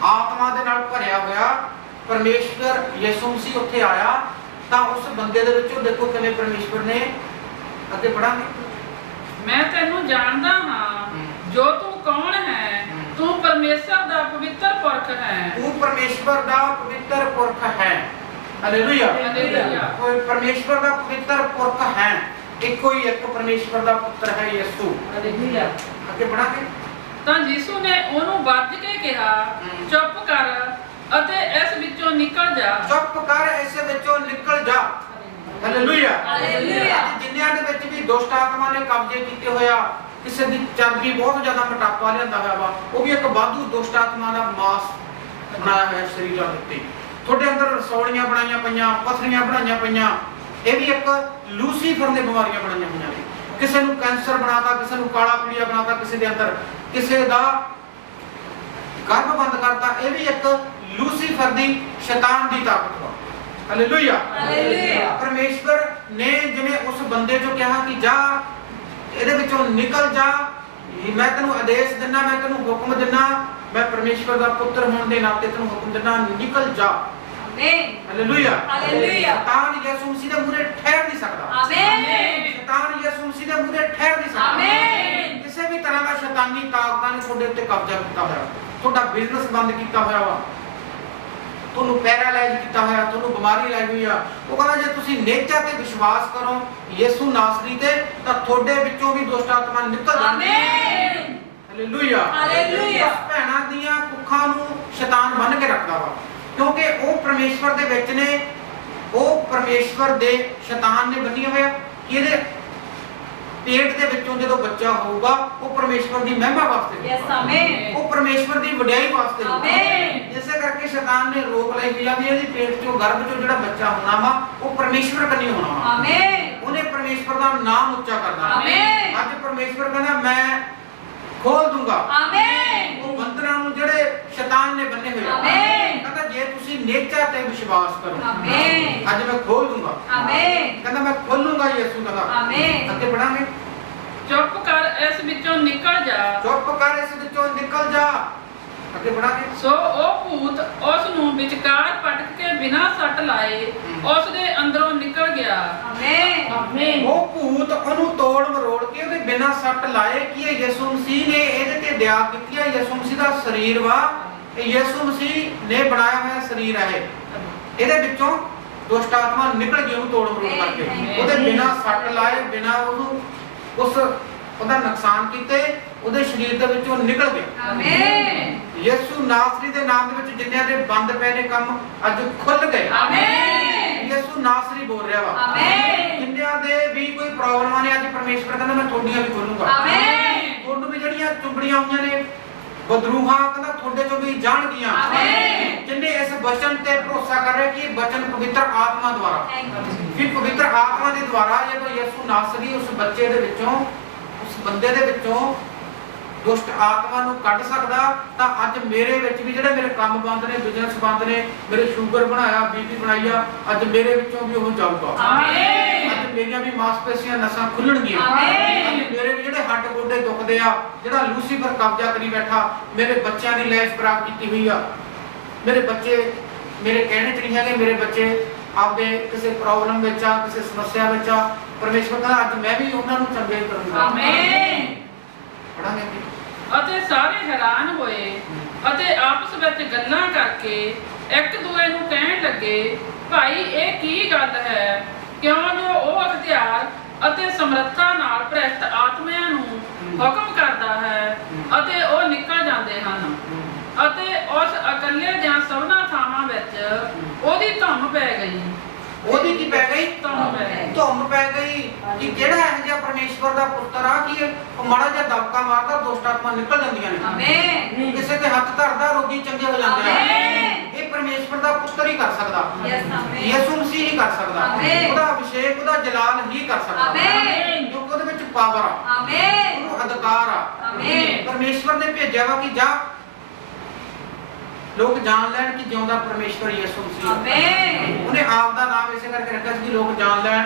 ਆਤਮਾ ਦੇ ਨਾਲ ਭਰਿਆ ਹੋਇਆ ਪਰਮੇਸ਼ਵਰ ਯਿਸੂ ਮਸੀਹ ਉੱਥੇ ਆਇਆ ਤਾਂ ਉਸ ਬੰਦੇ ਦੇ ਵਿੱਚੋਂ ਦੇਖੋ ਕਿਵੇਂ ਪਰਮੇਸ਼ਵਰ ਨੇ ਅੱਗੇ ਪੜਾਂਗੇ। ਮੈਂ ਤੈਨੂੰ ਜਾਣਦਾ ਹਾਂ ਜੋ ਤੂੰ ਕੌਣ ਹੈ। ਤੂੰ ਪਰਮੇਸ਼ਰ ਦਾ ਪਵਿੱਤਰ ਪੁਰਖ ਹੈ। ਤੂੰ ਪਰਮੇਸ਼ਵਰ ਦਾ ਪਵਿੱਤਰ ਪੁਰਖ ਹੈ। ਹਾਲੇਲੂਇਆ। ਹਾਲੇਲੂਇਆ। ਕੋਈ ਪਰਮੇਸ਼ਵਰ ਦਾ ਪਵਿੱਤਰ ਪੁਰਖ ਹੈ। ਇੱਕੋ ਹੀ ਇੱਕ ਪਰਮੇਸ਼ਵਰ ਦਾ ਪੁੱਤਰ ਹੈ ਯਿਸੂ। ਹਾਲੇਲੂਇਆ। ਅੱਗੇ ਪੜਾਂਗੇ। ਤਾਂ ਯਿਸੂ ਨੇ ਉਹਨੂੰ ਵੱਜ ਕੇ ਕਿਹਾ, ਚੁੱਪ ਕਰ ਅਤੇ ਇਸ ਵਿੱਚੋਂ ਨਿਕਲ ਜਾ। ਚੁੱਪ ਕਰ, ਇਸ ਵਿੱਚੋਂ ਨਿਕਲ ਜਾ। ਹਾਲੇਲੂਇਆ। ਹਾਲੇਲੂਇਆ। ਜਿੰਨਿਆਂ ਦੇ ਵਿੱਚ ਵੀ ਦੁਸ਼ਟ ਆਤਮਾ ਨੇ ਕਬਜ਼ੇ ਕੀਤੇ ਹੋਇਆ, ਕਿਸੇ ਦੀ ਚਰਬੀ ਬਹੁਤ ਜ਼ਿਆਦਾ ਮੋਟਾਪਾ ਲਿਆਂਦਾ ਹੋਇਆ ਵਾ, ਉਹ ਵੀ ਇੱਕ ਵਾਧੂ ਦੁਸ਼ਟ ਆਤਮਾ ਦਾ ਮਾਸ ਬਣਾਇਆ ਹੋਇਆ ਸਰੀਰਾਂ ਉੱਤੇ। ਤੁਹਾਡੇ ਅੰਦਰ ਰਸੌਲੀਆਂ ਬਣਾਈਆਂ ਪਈਆਂ, ਪੱਥਰੀਆਂ ਬਣਾਈਆਂ ਪਈਆਂ, ਇਹ ਵੀ ਇੱਕ ਲੂਸੀਫਰ ਦੀਆਂ ਬਿਮਾਰੀਆਂ ਬਣਾਈਆਂ ਹੋਈਆਂ ਨੇ। ਕਿਸੇ ਨੂੰ ਕੈਂਸਰ ਬਣਾਤਾ, ਕਿਸੇ ਨੂੰ ਕਾਲਾ ਪੀਲੀਆ ਬਣਾਤਾ, ਕਿਸੇ ਦੇ ਅੰਦਰ ਕਿਸੇ ਦਾ ਗਰਭ ਬੰਦ ਕਰਤਾ। ਇਹ ਵੀ ਇੱਕ ਲੂਸੀਫਰ ਦੀ ਸ਼ੈਤਾਨ ਦੀ ਤਾਕਤ ਵਾ। ਹਾਲੇਲੂਇਆ। ਹਾਲੇਲੂਇਆ। ਪਰਮੇਸ਼ਵਰ ਨੇ ਜਿਵੇਂ ਉਸ ਬੰਦੇ ਚੋਂ ਕਿਹਾ ਕਿ ਜਾ ਇਹਦੇ ਵਿੱਚੋਂ ਨਿਕਲ ਜਾ, ਮੈਂ ਤੈਨੂੰ ਆਦੇਸ਼ ਦਿੰਦਾ, ਮੈਂ ਤੈਨੂੰ ਹੁਕਮ ਦਿੰਦਾ, ਮੈਂ ਪਰਮੇਸ਼ਵਰ ਦਾ ਪੁੱਤਰ ਹੋਣ ਦੇ ਨਾਤੇ ਤੈਨੂੰ ਹੁਕਮ ਦਿੰਦਾ, ਨਿਕਲ ਜਾ। ਆਮੀਨ। ਹਾਲੇਲੂਇਆ। ਹਾਲੇਲੂਇਆ। ਸ਼ੈਤਾਨ ਯਿਸੂ ਮਸੀਹ ਦੇ ਮੂਹਰੇ ਠਹਿਰ ਨਹੀਂ ਸਕਦਾ। ਆਮੀਨ। ਸ਼ੈਤਾਨ ਯਿਸੂ ਮਸੀਹ ਦੇ ਮੂਹਰੇ ਠਹਿਰ ਨਹੀਂ ਸਕਦਾ। ਆਮੀਨ। ਕਿਸੇ ਵੀ ਤਰ੍ਹਾਂ ਦਾ ਸ਼ੈਤਾਨੀ ਤਾਕਤਾਂ ਨੇ ਤੁਹਾਡੇ ਉੱਤੇ ਕਬਜ਼ਾ ਕੀਤਾ ਹੋਇਆ, ਤੁਹਾਡਾ ਬਿਜ਼ਨਸ ਬੰਦ ਕੀਤਾ ਹੋਇਆ ਵਾ, ਤੁਹਾਨੂੰ ਪੈਰਾਲਾਈਜ਼ ਕੀਤਾ ਹੋਇਆ, ਤੁਹਾਨੂੰ ਬਿਮਾਰੀ ਲੱਗੀ ਹੋਈ ਆ। ਉਹ ਕਹਿੰਦਾ ਜੇ ਤੁਸੀਂ ਨੇਚਾ ਤੇ ਵਿਸ਼ਵਾਸ ਕਰੋ ਯਿਸੂ ਨਾਸਰੀ ਤੇ, ਤਾਂ ਤੁਹਾਡੇ ਵਿੱਚੋਂ ਵੀ ਦੁਸ਼ਟ ਆਤਮਾ ਨਿਕਲ ਜਾਣਗੇ। ਆਮੀਨ। ਹਾਲੇਲੂਇਆ। ਹਾਲੇਲੂਇਆ। ਉਸ ਭੈਣਾਂ ਦੀਆਂ ਕੁੱਖਾਂ ਨੂੰ ਸ਼ੈਤਾਨ ਬੰਨ੍ਹ ਕੇ ਰੱਖਦਾ ਵਾ, ਕਿਉਂਕਿ ਉਹ ਪਰਮੇਸ਼ਵਰ ਦੇ ਵਿੱਚ ਨੇ। ਉਹ ਪਰਮੇਸ਼ਵਰ ਦੇ ਸ਼ੈਤਾਨ ਨੇ ਬੰਨ੍ਹੀਆਂ ਹੋਇਆ ਕਿ ਇਹਦੇ ਪੇਟ ਦੇ ਵਿੱਚੋਂ ਜਦੋਂ ਬੱਚਾ ਹੋਊਗਾ ਉਹ ਪਰਮੇਸ਼ਵਰ ਦੀ ਮਹਿਮਾ ਵਾਸਤੇ ਯੈਸ। ਆਮੀਨ। ਉਹ ਪਰਮੇਸ਼ਵਰ ਦੀ ਵਡਿਆਈ ਵਾਸਤੇ ਹੋਊਗਾ। ਆਮੀਨ। ਇਸੇ ਕਰਕੇ ਸ਼ੈਤਾਨ ਨੇ ਰੋਕ ਲਈ ਹੋਈ ਆ ਵੀ ਇਹਦੀ ਪੇਟ ਚੋਂ ਗਰਭ ਚੋਂ ਜਿਹੜਾ ਬੱਚਾ ਹੋਣਾ ਵਾ ਉਹ ਪਰਮੇਸ਼ਵਰ ਕੰਨੀ ਹੋਣਾ ਵਾ। ਆਮੀਨ। ਉਹਨੇ ਪਰਮੇਸ਼ਵਰ ਦਾ ਨਾਮ ਉੱਚਾ ਕਰਨਾ। ਆਮੀਨ। ਅੱਜ ਪਰਮੇਸ਼ਵਰ ਕਹਿੰਦਾ ਮੈਂ ਖੋਲ ਦੂੰਗਾ ਆਮੀਨ। ਉਹ ਬੰਧਨਾਂ ਨੂੰ ਜਿਹੜੇ ਸ਼ੈਤਾਨ ਨੇ ਬੰਨੇ ਹੋਏ ਆ। ਆਮੀਨ। ਕਹਿੰਦਾ ਜੇ ਤੁਸੀਂ ਨੇਚਾ ਤੇ ਵਿਸ਼ਵਾਸ ਕਰੋ ਆਮੀਨ। ਅੱਜ ਮੈਂ ਖੋਲ ਦੂੰਗਾ। ਆਮੀਨ। ਕਹਿੰਦਾ ਮੈਂ ਖੋਲੂੰਗਾ ਯਿਸੂ ਕਹਿੰਦਾ। ਆਮੀਨ। ਅੱਗੇ ਪੜਾਂਗੇ। ਚੁੱਪ ਕਰ ਇਸ ਵਿੱਚੋਂ ਨਿਕਲ ਜਾ। ਚੁੱਪ ਕਰ, ਇਸ ਵਿੱਚੋਂ ਨਿਕਲ ਜਾ। ਅੱਗੇ ਪੜਾਂਗੇ। ਸੋ ਉਹ ਭੂਤ ਉਸ ਨੂੰ ਵਿਚਕਾਰ ਪਟਕ ਕੇ ਬਿਨਾਂ ਸੱਟ ਲਾਏ ਉਸ ਦੇ ਅੰਦਰੋਂ ਨਿਕਲ ਗਿਆ। ਆਮੀਨ। ਆਮੀਨ। ਉਹ ਭੂਤ ਉਹਨੂੰ ਤੋੜ ਮਰੋੜ ਕੇ ਉਹਦੇ ਬਿਨਾਂ ਸੱਟ ਲਾਏ ਕਿ ਇਹ ਯਿਸੂ ਮਸੀਹ ਨੇ ਇਹਦੇ ਤੇ ਦਇਆ ਕੀਤੀ ਹੈ। ਯਿਸੂ ਮਸੀਹ ਦਾ ਸਰੀਰ ਵਾ, ਇਹ ਯਿਸੂ ਮਸੀਹ ਨੇ ਬਣਾਇਆ ਹੋਇਆ ਸਰੀਰ ਹੈ। ਇਹਦੇ ਵਿੱਚੋਂ ਦੁਸ਼ਟ ਆਤਮਾ ਨਿਕਲ ਗਈ ਉਹਨੂੰ ਤੋੜ ਮਰੋੜ ਕਰਕੇ। ਉਹਦੇ ਬਿਨਾਂ ਸੱਟ ਲਾਏ, ਬਿਨਾਂ ਉਹਨੂੰ ਉਹਦਾ ਨੁਕਸਾਨ ਕੀਤੇ, ਉਹਦੇ ਸਰੀਰ ਦੇ ਵਿੱਚੋਂ ਨਿਕਲ ਗਿਆ। ਆਮੀਨ। ਯਿਸੂ ਨਾਸਰੀ ਦੇ ਨਾਮ ਦੇ ਵਿੱਚ ਜਿੰਨਿਆਂ ਦੇ ਬੰਦ ਪਏ ਨੇ ਕੰਮ ਅੱਜ ਖੁੱਲ ਗਏ। ਆਮੀਨ। ਯਿਸੂ ਨਾਸਰੀ ਬੋਲ ਰਿਹਾ ਵਾ। ਆਮੀਨ। ਜਿੰਨਿਆਂ ਦੇ ਵੀ ਕੋਈ ਪ੍ਰੋਬਲਮਾਂ ਨੇ ਅੱਜ ਪਰਮੇਸ਼ਵਰ ਕਹਿੰਦਾ ਮੈਂ ਤੁਹਾਡੀਆਂ ਵੀ ਖੋਲੂੰਗਾ। ਆਮੀਨ। ਤੁਹਾਨੂੰ ਵੀ ਜਿਹੜੀਆਂ ਚੁੰਬੜੀਆਂ ਹੋਈਆਂ ਨੇ ਬਦਰੂਹਾਂ ਕਹਿੰਦਾ ਤੁਹਾਡੇ ਚੋਂ ਵੀ ਜਾਣਗੀਆਂ। ਆਮੀਨ। ਜਿੰਨੇ ਇਸ ਵਚਨ ਤੇ ਭਰੋਸਾ ਕਰ ਰਹੇ ਕਿ ਇਹ ਵਚਨ ਪਵਿੱਤਰ ਆਤਮਾ ਦੁਆਰਾ, ਫਿਰ ਪਵਿੱਤਰ ਆਤਮਾ ਦੇ ਦੁਆਰਾ ਜਦੋਂ ਯਿਸੂ ਨਾਸਰੀ ਉਸ ਬੱਚੇ ਦੇ ਵਿੱਚੋਂ, ਉਸ ਬੰਦੇ ਦੇ ਵਿੱਚੋਂ ਦੁਸ਼ਟ ਆਤਮਾ ਨੂੰ ਕੱਢ ਸਕਦਾ, ਤਾਂ ਅੱਜ ਮੇਰੇ ਵਿੱਚ ਵੀ ਜਿਹੜੇ ਮੇਰੇ ਕੰਮ ਬੰਦ ਨੇ, ਬਿਜ਼ਨਸ ਬੰਦ ਨੇ, ਮੇਰੇ ਸ਼ੂਗਰ ਬਣਾਇਆ, ਬੀਪੀ ਬਣਾਈ ਆ, ਅੱਜ ਮੇਰੇ ਵਿੱਚੋਂ ਵੀ ਉਹ ਜਾਊਗਾ। ਆਮੀਨ। ਅੱਜ ਮੇਰੀਆਂ ਵੀ ਮਾਸਪੇਸ਼ੀਆਂ ਨਸਾਂ ਖੁੱਲਣਗੀਆਂ। ਅੱਜ ਮੇਰੇ ਵੀ ਜਿਹੜੇ ਹੱਡ ਗੋਡੇ ਦੁਖਦੇ ਆ, ਜਿਹੜਾ ਲੂਸੀਫਰ ਕਬਜ਼ਾ ਕਰੀ ਬੈਠਾ, ਮੇਰੇ ਬੱਚਿਆਂ ਦੀ ਲਾਈਫ ਖਰਾਬ ਕੀਤੀ ਹੋਈ ਆ। ਮੇਰੇ ਬੱਚੇ ਮੇਰੇ ਕਹਿਣੇ 'ਚ ਨਹੀਂ ਹੈਗੇ, ਮੇਰੇ ਬੱਚੇ ਆਪਦੇ ਕਿਸੇ ਪ੍ਰੋਬਲਮ ਵਿੱਚ ਆ, ਕਿਸੇ ਸਮੱਸਿਆ ਵਿੱਚ ਆ। ਪਰਮੇਸ਼ਵਰ ਕਹਿੰਦਾ ਅੱਜ ਮੈਂ ਵੀ ਉਹਨਾਂ ਨੂੰ ਚੰਗੇ ਕਰੂੰਗਾ। ਆਮੀਨ। ਪੜਾਂਗੇ ਜੀ। ਅਤੇ ਸਾਰੇ ਹੈਰਾਨ ਹੋਏ ਅਤੇ ਆਪਸ ਵਿੱਚ ਗੱਲਾਂ ਕਰਕੇ ਇੱਕ ਦੂਏ ਨੂੰ ਕਹਿਣ ਲੱਗੇ, ਭਾਈ ਇਹ ਕੀ ਗੱਲ ਹੈ? ਕਿਉਂ ਜੋ ਉਹ ਅਖਤਿਆਰ ਅਤੇ ਸਮਰੱਥਾ ਨਾਲ ਭ੍ਰਿਸ਼ਟ ਆਤਮਿਆਂ ਨੂੰ ਹੁਕਮ ਕਰਦਾ ਹੈ ਅਤੇ ਉਹ ਨਿਕਲ ਜਾਂਦੇ ਹਨ ਅਤੇ ਉਸ ਇਕੱਲੇ ਜਾਂ ਸਭਨਾ ਥਾਵਾਂ ਵਿੱਚ ਉਹਦੀ ਧੁੰਮ ਪੈ ਗਈ। ਉਹਦੀ ਕੀ ਪੈ ਗਈ? ਧੁੰਮ ਪੈ ਗਈ। ਧੁੰਮ ਪੈ ਗਈ ਕਿ ਕਿਹੜਾ ਇਹੋ ਜਿਹਾ ਪਰਮੇਸ਼ਵਰ ਦਾ ਪੁੱਤਰ ਆ ਕਿ ਉਹ ਮਾੜਾ ਜਿਹਾ ਦਬਕਾ ਮਾਰਦਾ ਦੁਸ਼ਟ ਆਤਮਾ ਨਿਕਲ ਜਾਂਦੀਆਂ ਨੇ। ਆਮੀਨ। ਕਿਸੇ ਤੇ ਹੱਥ ਧਰਦਾ ਰੋਗੀ ਚੰਗੇ ਹੋ ਜਾਂਦੇ ਆ। ਆਮੀਨ। ਇਹ ਪਰਮੇਸ਼ਵਰ ਦਾ ਪੁੱਤਰ ਹੀ ਕਰ ਸਕਦਾ। ਯੈਸ ਆਮੀਨ। ਯਿਸੂ ਮਸੀਹ ਹੀ ਕਰ ਸਕਦਾ। ਆਮੀਨ। ਉਹਦਾ ਅਭਿਸ਼ੇਕ, ਉਹਦਾ ਜਲਾਲ ਹੀ ਕਰ ਸਕਦਾ। ਆਮੀਨ। ਕਿਉਂਕਿ ਉਹਦੇ ਵਿੱਚ ਪਾਵਰ ਆ, ਆਮੀਨ। ਉਹਨੂੰ ਅਧਿਕਾਰ ਆ। ਆਮੀਨ। ਪਰਮੇਸ਼ਵਰ ਨੇ ਭੇਜਿਆ ਵਾ ਕਿ ਜਾ ਲੋਕ ਜਾਣ ਲੈਣ ਕਿ ਜਿਉਂਦਾ ਪਰਮੇਸ਼ਵਰ ਯਿਸੂ ਮਸੀਹ। ਆਮੀਨ। ਉਹਨੇ ਆਪ ਦਾ ਨਾਮ ਇਸੇ ਕਰਕੇ ਰੱਖਿਆ ਸੀ ਕਿ ਲੋਕ ਜਾਣ ਲੈਣ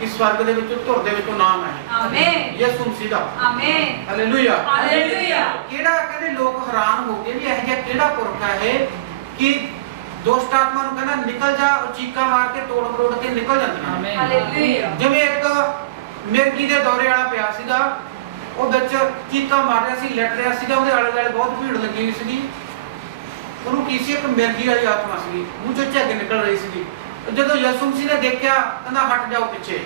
ਕਿ ਸਵਰਗ ਦੇ ਵਿੱਚੋਂ ਧੁਰ ਦੇ ਵਿੱਚੋਂ ਨਾਮ ਹੈ ਆਮੀਨ। ਯਿਸੂ ਮਸੀਹ ਦਾ। ਆਮੀਨ। ਹਾਲੇਲੂਇਆ। ਹਾਲੇਲੂਇਆ। ਕਿਹੜਾ ਕਹਿੰਦੇ ਲੋਕ ਹੈਰਾਨ ਹੋ ਗਏ ਵੀ ਇਹ ਜਿਹਾ ਕਿਹੜਾ ਪੁਰਖ ਹੈ ਇਹ ਕਿ ਦੁਸ਼ਟ ਆਤਮਾ ਨੂੰ ਕਹਿੰਦਾ ਨਿਕਲ ਜਾ, ਉਹ ਚੀਕਾਂ ਮਾਰ ਕੇ ਤੋੜ ਮਰੋੜ ਕੇ ਨਿਕਲ ਜਾਂਦੀਆਂ। ਆਮੀਨ। ਹਾਲੇਲੂਇਆ। ਜਿਵੇਂ ਇੱਕ ਮਿਰਗੀ ਦੇ ਦੌਰੇ ਵਾਲਾ ਪਿਆ ਸੀਗਾ, ਉਹ ਵਿੱਚ ਚੀਕਾਂ ਮਾਰ ਰਿਹਾ ਸੀ, ਲੜ ਰਿਹਾ ਸੀਗਾ, ਉਹਦੇ ਆਲੇ ਦੁਆਲੇ ਬਹੁਤ ਭੀੜ ਲੱਗੀ ਹੋਈ ਸੀਗੀ। ਉਹਨੂੰ ਕੀ ਸੀ? ਇੱਕ ਮਿਰਗੀ ਵਾਲੀ ਆਤਮਾ ਸੀਗੀ, ਮੂੰਹ ਚੋਂ ਝੱਗ ਨਿਕਲ ਰਹੀ ਸੀਗੀ। ਜਦੋਂ ਯਿਸੂ ਮਸੀਹ ਨੇ ਦੇਖਿਆ ਕਹਿੰਦਾ ਹਟ ਜਾਓ ਪਿੱਛੇ।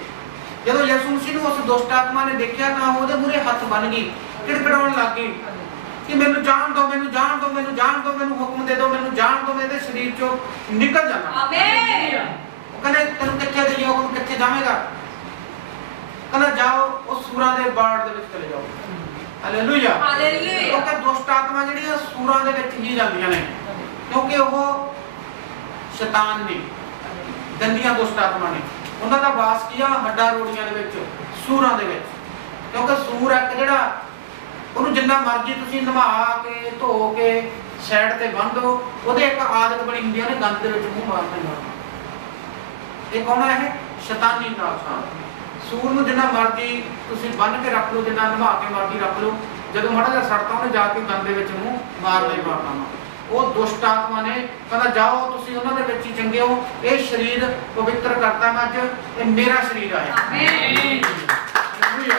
ਜਦੋਂ ਯਿਸੂ ਮਸੀਹ ਨੂੰ ਉਸ ਦੁਸ਼ਟ ਆਤਮਾ ਨੇ ਦੇਖਿਆ ਤਾਂ ਉਹਦੇ ਮੂਹਰੇ ਹੱਥ ਬੰਨ ਗਈ, ਕਿੜਕੜਾਉਣ ਲੱਗ ਗਈ ਕਿ ਮੈਨੂੰ ਜਾਣ ਦਿਓ, ਮੈਨੂੰ ਜਾਣ ਦਿਓ, ਮੈਨੂੰ ਜਾਣ ਦਿਓ, ਮੈਨੂੰ ਹੁਕਮ ਦੇ ਦਿਓ, ਮੈਨੂੰ ਜਾਣ ਦਿਓ, ਮੇਰੇ ਸਰੀਰ ਚੋਂ ਨਿਕਲ ਜਾਣਾ। ਆਮੀਨ। ਉਹ ਕਹਿੰਦੇ ਤੈਨੂੰ ਕਿੱਥੇ ਦਈਏ ਹੁਕਮ, ਕਿੱਥੇ ਜਾਵੇਂਗਾ? ਕਹਿੰਦਾ ਜਾਓ ਉਸ ਸੂਰਾਂ ਦੇ ਬਾੜ ਦੇ ਵਿੱਚ ਚਲੇ ਜਾਓ। ਹਾਲੇਲੂਇਆ। ਹਾਲੇਲੂਇਆ। ਕਿਉਂਕਿ ਦੁਸ਼ਟ ਆਤਮਾ ਜਿਹੜੀਆਂ ਸੂਰਾਂ ਦੇ ਵਿੱਚ ਹੀ ਜਾਂਦੀਆਂ ਨੇ, ਕਿਉਂਕਿ ਉਹ ਸ਼ੈਤਾਨ ਨੇ, ਗੰਦੀਆਂ ਦੁਸ਼ਟ ਆਤਮਾ ਨੇ। ਉਹਨਾਂ ਦਾ ਵਾਸ ਕੀ ਆ? ਹੱਡਾਂ ਰੋੜੀਆਂ ਦੇ ਵਿੱਚ, ਸੂਰਾਂ ਦੇ ਵਿੱਚ। ਕਿਉਂਕਿ ਸੂਰ ਇੱਕ ਜਿਹੜਾ ਉਹਨੂੰ ਜਿੰਨਾ ਮਰਜ਼ੀ ਤੁਸੀਂ ਨਵਾ ਕੇ ਧੋ ਕੇ ਸਾਈਡ ਤੇ ਬੰਨ ਦਿਓ, ਉਹਦੇ ਇੱਕ ਆਦਤ ਬਣੀ ਹੁੰਦੀ ਹੈ ਉਹਨੇ ਗੰਦ ਦੇ ਵਿੱਚ ਮੂੰਹ ਮਾਰ ਦੇਣਾ। ਇਹ ਕੌਣ ਹੈ? ਇਹ ਸ਼ੈਤਾਨੀ ਨਾਮ। ਸੂਰ ਨੂੰ ਜਿੰਨਾ ਮਰਜ਼ੀ ਤੁਸੀਂ ਬੰਨ ਕੇ ਰੱਖ ਲਓ, ਜਿੰਨਾ ਨਵਾ ਕੇ ਮਰਜ਼ੀ ਰੱਖ ਲਓ, ਜਦੋਂ ਮਾੜਾ ਜਿਹਾ ਸੜਤਾ ਉਹਨੇ ਜਾ ਕੇ ਗੰਦ ਦੇ ਵਿੱਚ ਮੂੰਹ ਮਾਰਨਾ ਹੀ ਮਾਰਨਾ। ਉਹ ਦੁਸ਼ਟ ਆਤਮਾ ਨੇ ਕਹਿੰਦਾ ਜਾਓ ਤੁਸੀਂ ਉਹਨਾਂ ਦੇ ਵਿੱਚ ਹੀ ਚੰਗੇ ਹੋ, ਇਹ ਸਰੀਰ ਪਵਿੱਤਰ ਕਰਤਾ ਮੈਂ ਅੱਜ, ਇਹ ਮੇਰਾ ਸਰੀਰ ਹੈ। ਆਮੀਨ। ਹਾਲੇਲੂਇਆ।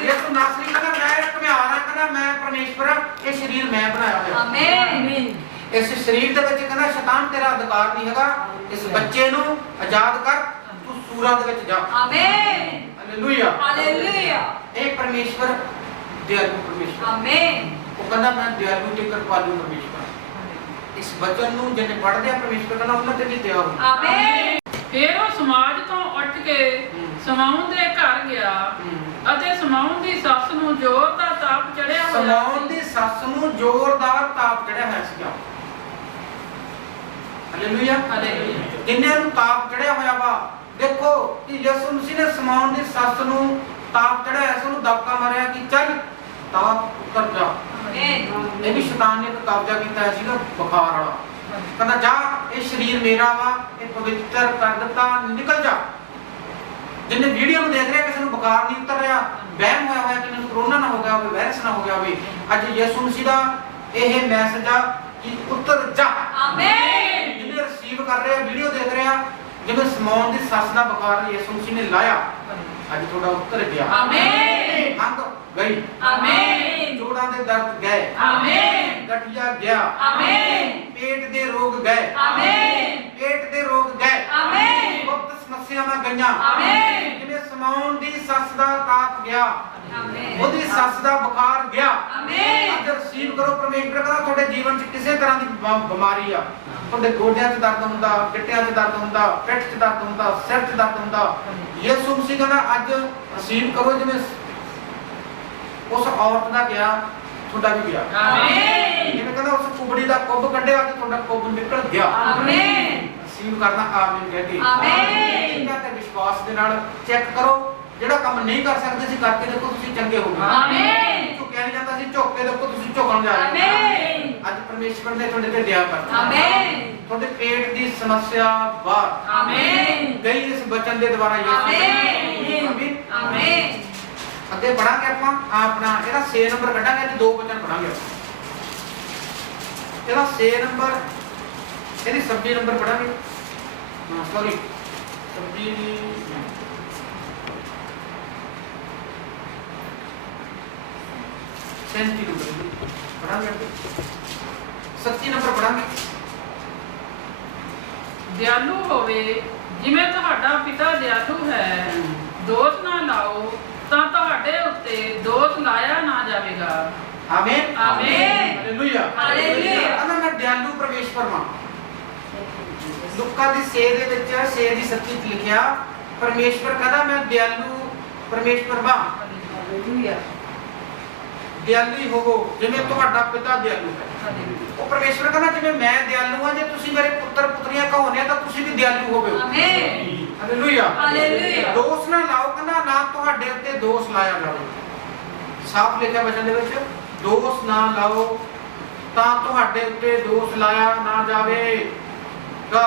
ਯਿਸੂ ਨਾਸਰੀ ਕਹਿੰਦਾ ਮੈਂ ਇੱਕ ਘੁਮਿਆਰ ਹਾਂ, ਕਹਿੰਦਾ ਮੈਂ ਪਰਮੇਸ਼ਵਰ ਹਾਂ, ਇਹ ਸਰੀਰ ਮੈਂ ਬਣਾਇਆ ਹੋਇਆ। ਆਮੀਨ। ਇਸ ਸਰੀਰ ਦੇ ਵਿੱਚ ਕਹਿੰਦਾ ਸ਼ੈਤਾਨ ਤੇਰਾ ਅਧਿਕਾਰ ਨਹੀਂ ਹੈਗਾ, ਇਸ ਬੱਚੇ ਨੂੰ ਆਜ਼ਾਦ ਕਰ, ਤੂੰ ਸੂਰਾਂ ਦੇ ਵਿੱਚ ਜਾ। ਆਮੀਨ। ਹਾਲੇਲੂਇਆ। ਹਾਲੇਲੂਇਆ। ਇਹ ਪਰਮੇਸ਼ਵਰ ਦਿਆਲੂ ਪਰਮੇਸ਼ਵਰ। ਆਮੀਨ। ਉਹ ਕਹਿੰਦਾ ਮੈਂ ਦਿਆਲੂ ਤੇ ਕਿਰਪਾਲੂ ਪਰਮੇਸ਼ਵਰ। ਇਸ ਬਚਨ ਨੂੰ ਜਿਹਨੇ ਪੜ੍ਹਦੇ ਆ ਪਰਮੇਸ਼ਵਰ ਕਹਿੰਦਾ ਉਹਨਾਂ ਤੇ ਵੀ ਦਇਆ ਹੋਊ। ਆਮੀਨ। ਫਿਰ ਉਹ ਸਮਾਜ ਤੋਂ ਉੱਠ ਕੇ ਸਮਾਉਣ ਦੇ ਘਰ ਗਿਆ ਅਤੇ ਸਮਾਉਣ ਦੀ ਸੱਸ ਨੂੰ ਜ਼ੋਰ ਦਾ ਤਾਪ ਚੜਿਆ ਹੋਇਆ। ਸਮਾਉਣ ਦੀ ਸੱਸ ਨੂੰ ਜ਼ੋਰਦਾਰ ਤਾਪ ਚੜਿਆ ਹੋਇਆ ਸੀਗਾ। ਹਾਲੇਲੂਇਆ। ਹਾਲੇਲੂਇਆ। ਜਿਨ੍ਹਾਂ ਨੂੰ ਤਾਪ ਚੜਿਆ ਹੋਇਆ ਵਾ, ਦੇਖੋ ਕਿ ਯਿਸੂ ਮਸੀਹ ਨੇ ਸਮਾਉਣ ਦੀ ਸੱਸ ਨੂੰ ਤਾਪ ਚੜਿਆ, ਇਸ ਨੂੰ ਦਬਕਾ ਮਾਰਿਆ ਕਿ ਚੱਲ ਤਾਪ ਉਤਰ ਜਾ। ਆਮੀਨ। ਇਹ ਵੀ ਸ਼ੈਤਾਨ ਨੇ ਕਬਜ਼ਾ ਕੀਤਾ ਹੈ ਸੀਗਾ ਬੁਖਾਰ ਵਾਲਾ। ਕਹਿੰਦਾ ਜਾ, ਇਹ ਸਰੀਰ ਮੇਰਾ ਵਾ, ਇਹ ਪਵਿੱਤਰ ਕਰ ਦਿੱਤਾ, ਨਿਕਲ ਜਾ। ਜਿੰਨੇ ਵੀਡੀਓ ਨੂੰ ਦੇਖ ਰਿਹਾ ਕਿਸੇ ਨੂੰ ਬੁਖਾਰ ਨਹੀਂ ਉਤਰ ਰਿਹਾ, ਵਹਿਮ ਹੋਇਆ ਹੋਇਆ ਕਿ ਮੈਨੂੰ ਕਰੋਨਾ ਨਾ ਹੋ ਗਿਆ ਹੋਵੇ, ਵਾਇਰਸ ਨਾ ਹੋ ਗਿਆ ਹੋਵੇ, ਅੱਜ ਯਿਸੂ ਮਸੀਹ ਦਾ ਇਹ ਮੈਸੇਜ ਆ ਕਿ ਉਤਰ ਜਾ। ਆਮੀਨ। ਜਿਹਨੇ ਰਿਸੀਵ ਕਰ ਰਿਹਾ, ਵੀਡੀਓ ਦੇਖ ਰਿਹਾ, ਜਿਵੇਂ ਸਮਾਉਣ ਦੀ ਸੱਸ ਦਾ ਬੁਖਾਰ ਯਿਸੂ ਮਸੀਹ ਨੇ ਲਾਇਆ, ਅੱਜ ਤੁਹਾਡਾ ਉਤਰ ਗਿਆ। ਆਮੀਨ। ਖੰਘ ਗਈ। ਆਮੀਨ। ਜੋੜਾਂ ਦੇ ਦਰਦ ਗਏ। ਆਮੀਨ। ਗਠੀਆ ਗਿਆ। ਆਮੀਨ। ਪੇਟ ਦੇ ਰੋਗ ਗਏ। ਆਮੀਨ। ਪੇਟ ਦੇ ਰੋਗ ਗਏ। ਆਮੀਨ। ਗੁਪਤ ਸਮੱਸਿਆਵਾਂ ਗਈਆਂ। ਆਮੀਨ। ਜਿਵੇਂ ਸਮਾਉਣ ਦੀ ਸੱਸ ਦਾ ਤਾਪ ਗਿਆ, ਆਮੀਨ। ਉਹਦੀ ਸੱਸ ਦਾ ਬੁਖਾਰ ਗਿਆ। ਆਮੀਨ। ਅੱਜ ਰਿਸੀਵ ਕਰੋ ਪਰਮੇਸ਼ਵਰ ਕਹਿੰਦਾ ਤੁਹਾਡੇ ਜੀਵਨ 'ਚ ਕਿਸੇ ਤਰ੍ਹਾਂ ਦੀ ਬਿਮਾਰੀ ਆ, ਤੁਹਾਡੇ ਗੋਡਿਆਂ 'ਚ ਦਰਦ ਹੁੰਦਾ, ਗਿੱਟਿਆਂ 'ਚ ਦਰਦ ਹੁੰਦਾ, ਪਿੱਠ 'ਚ ਦਰਦ ਹੁੰਦਾ, ਸਿਰ 'ਚ ਦਰਦ ਹੁੰਦਾ, ਯਿਸੂ ਮਸੀਹ ਕਹਿੰਦਾ ਅੱਜ ਰਿਸੀਵ ਕਰੋ। ਜਿਵੇਂ ਉਸ ਔਰਤ ਦਾ ਗਿਆ, ਤੁਹਾਡਾ ਵੀ ਗਿਆ। ਆਮੀਨ। ਜਿਵੇਂ ਕਹਿੰਦਾ ਉਸ ਕੁਬੜੀ ਦਾ ਕੁੱਬ ਕੱਢਿਆ ਤੇ ਤੁਹਾਡਾ ਕੁੱਬ ਨਿਕਲ ਗਿਆ। ਆਮੀਨ। ਰਿਸੀਵ ਕਰਨਾ ਆਮੀਨ ਕਹਿ ਕੇ। ਆਮੀਨ। ਇਹਨਾਂ ਤੇ ਵਿਸ਼ਵਾਸ ਦੇ ਨਾਲ ਚੈੱਕ ਕਰੋ, ਜਿਹੜਾ ਕੰਮ ਨਹੀਂ ਕਰ ਸਕਦੇ ਸੀ ਕਰਕੇ ਦੇਖੋ, ਤੁਸੀਂ ਚੰਗੇ ਹੋ ਗਏ। ਆਮੀਨ। ਝੁਕਿਆ ਨਹੀਂ ਜਾਂਦਾ ਸੀ, ਝੁੱਕ ਕੇ ਦੇਖੋ ਤੁਸੀਂ ਝੁਕਣ ਜਾ ਰਹੇ ਹੋ। ਆਮੀਨ। ਅੱਜ ਪਰਮੇਸ਼ਵਰ ਨੇ ਤੁਹਾਡੇ ਤੇ ਦਇਆ ਕਰਤੀ। ਆਮੇਨ। ਤੁਹਾਡੇ ਪੇਟ ਦੀ ਸਮੱਸਿਆ ਬਾਹਰ ਆਮੇਨ। ਗਈ ਇਸ ਬਚਨ ਦੇ ਦੁਆਰਾ ਯਿਸੂ। ਆਮੇਨ। ਆਮੀਨ। ਆਮੇਨ। ਅੱਗੇ ਪੜਾਂਗੇ ਆਪਾਂ ਆਪਣਾ ਇਹਦਾ 6 ਨੰਬਰ ਕੱਢਾਂਗੇ ਤੇ 2 ਬਚਨ ਪੜਾਂਗੇ। ਇਹਦਾ 6 ਨੰਬਰ ਇਹਦੀ 26 ਨੰਬਰ ਪੜਾਂਗੇ। ਸੌਰੀ 26 37 ਨੰਬਰ ਪੜਾਂਗੇ। 37 ਨੰਬਰ ਪੜਾਂਗੇ। ਦਿਆਲੂ ਹੋਵੇ ਜਿਵੇਂ ਤੁਹਾਡਾ ਪਿਤਾ ਦਿਆਲੂ ਹੈ, ਦੋਸ਼ ਨਾ ਲਾਓ ਤਾਂ ਤੁਹਾਡੇ ਉੱਤੇ ਦੋਸ਼ ਲਾਇਆ ਨਾ ਜਾਵੇਗਾ। ਆਮੀਨ। ਆਮੀਨ। ਹਾਲੇਲੂਇਆ। ਹਾਲੇਲੂਇਆ। ਕਹਿੰਦਾ ਮੈਂ ਦਿਆਲੂ ਪਰਮੇਸ਼ਵਰ ਹਾਂ। ਲੂਕਾ ਦੀ 6 ਦੇ ਵਿੱਚ 6 ਦੀ 37 ਚ ਲਿਖਿਆ ਪਰਮੇਸ਼ਵਰ ਕਹਿੰਦਾ ਮੈਂ ਦਿਆਲੂ ਪਰਮੇਸ਼ਵਰ ਹਾਂ। ਹਾਲੇਲੂਇਆ। ਦਿਆਲੂ ਹੀ ਹੋਵੋ ਜਿਵੇਂ ਤੁਹਾਡਾ ਪਿਤਾ ਦਿਆਲੂ ਹੈ। ਉਹ ਪਰਮੇਸ਼ਵਰ ਕਹਿੰਦਾ ਜਿਵੇਂ ਮੈਂ ਦਿਆਲੂ ਹਾਂ, ਜੇ ਤੁਸੀਂ ਮੇਰੇ ਪੁੱਤਰ ਪੁੱਤਰੀਆਂ ਕਹੋਨੇ ਤਾਂ ਤੁਸੀਂ ਵੀ ਦਿਆਲੂ ਹੋਵੋ। ਆਮੀਨ। ਹਾਲੇਲੂਇਆ। ਹਾਲੇਲੂਇਆ। ਦੋਸ਼ ਨਾ ਲਾਓ, ਕਹਿੰਦਾ ਨਾ ਤੁਹਾਡੇ ਉੱਤੇ ਦੋਸ਼ ਲਾਇਆ ਜਾਵੇ। ਸਾਫ਼ ਲਿਖਿਆ ਵਚਨ ਦੇ ਵਿੱਚ ਦੋਸ਼ ਨਾ ਲਾਓ ਤਾਂ ਤੁਹਾਡੇ ਉੱਤੇ ਦੋਸ਼ ਲਾਇਆ ਨਾ ਜਾਵੇਗਾ।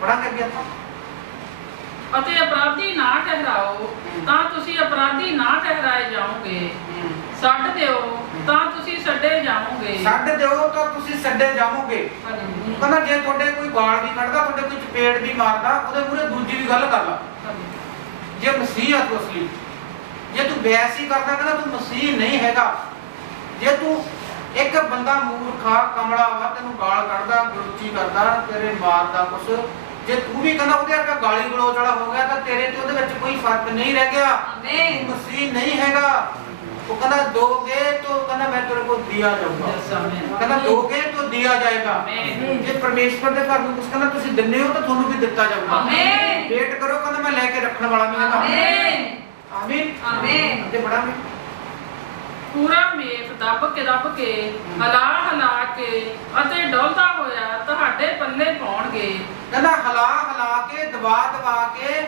ਪੜਾਂਗੇ ਅੱਗੇ ਆਪਾਂ। ਅਤੇ ਅਪਰਾਧੀ ਨਾ ਠਹਿਰਾਓ ਤਾਂ ਤੁਸੀਂ ਅਪਰਾਧੀ ਨਾ ਠਹਿਰਾਏ ਜਾਓਗੇ। ਛੱਡ ਦਿਓ ਤਾਂ ਤੁਸੀਂ ਛੱਡੇ ਜਾਓਗੇ। ਛੱਡ ਦਿਓ ਤਾਂ ਤੁਸੀਂ ਛੱਡੇ ਜਾਓਗੇ। ਹਾਲੇਲੂਇਆ। ਕਹਿੰਦਾ ਜੇ ਤੁਹਾਡੇ ਕੋਈ ਗਾਲ ਵੀ ਕੱਢਦਾ, ਤੁਹਾਡੇ ਕੋਈ ਚਪੇੜ ਵੀ ਮਾਰਦਾ, ਉਹਦੇ ਮੂਹਰੇ ਦੂਜੀ ਵੀ ਗੱਲ ਕਰ ਲਾ। ਜੇ ਮਸੀਹ ਆ ਤੂੰ ਅਸਲੀ, ਜੇ ਤੂੰ ਬਹਿਸ ਹੀ ਕਰਦਾ, ਕਹਿੰਦਾ ਤੂੰ ਮਸੀਹ ਨਹੀਂ ਹੈਗਾ। ਜੇ ਤੂੰ ਇੱਕ ਬੰਦਾ ਮੂਰਖਾ ਕਮਲਾ ਵਾ, ਤੈਨੂੰ ਗਾਲ ਕੱਢਦਾ, ਗਲੋਚੀ ਕਰਦਾ, ਤੇਰੇ ਮਾਰਦਾ ਕੁਛ, ਜੇ ਤੂੰ ਵੀ ਕਹਿੰਦਾ ਉਹਦੇ ਵਰਗਾ ਗਾਲੀ ਗਲੋਚ ਵਾਲਾ ਹੋ ਗਿਆ ਤਾਂ ਤੇਰੇ ਤੇ ਉਹਦੇ ਵਿੱਚ ਕੋਈ ਫਰਕ ਨਹੀਂ ਰਹਿ ਗਿਆ। ਆਮੀਨ। ਤੂੰ ਮਸੀਹ ਨਹੀਂ ਹੈਗਾ। ਉਹ ਕਹਿੰਦਾ ਦੋਗੇ तो ਕਹਿੰਦਾ ਮੈਂ ਤੇਰੇ को दिया जाऊंगा। ਕਹਿੰਦਾ ਦੋਗੇ तो दिया जाएगा। ਜੇ ਪਰਮੇਸ਼ਵਰ ਦੇ ਘਰ ਨੂੰ ਕੁਝ ਕਹਿੰਦਾ ਤੁਸੀਂ ਦਿੰਦੇ ਹੋ ਤਾਂ ਤੁਹਾਨੂੰ ਵੀ ਦਿੱਤਾ ਜਾਊਗਾ। ਆਮੀਨ। ਵੇਟ ਕਰੋ, ਕਹਿੰਦਾ ਮੈਂ ਲੈ ਕੇ ਰੱਖਣ ਵਾਲਾ ਨਹੀਂ ਹੈਗਾ। ਆਮੀਨ। ਆਮੀਨ। ਆਮੀਨ। ਅੱਗੇ ਪੜਾਂਗੇ। ਪੂਰਾ ਮੇਖ ਦੱਬ ਕੇ ਹਲਾ ਹਲਾ ਕੇ ਅਤੇ ਡੋਲਦਾ ਹੋਇਆ ਤੁਹਾਡੇ ਪੱਲੇ ਪਾਉਣਗੇ। ਕਹਿੰਦਾ ਹਲਾ ਹਲਾ ਕੇ ਦਬਾ ਦਬਾ ਕੇ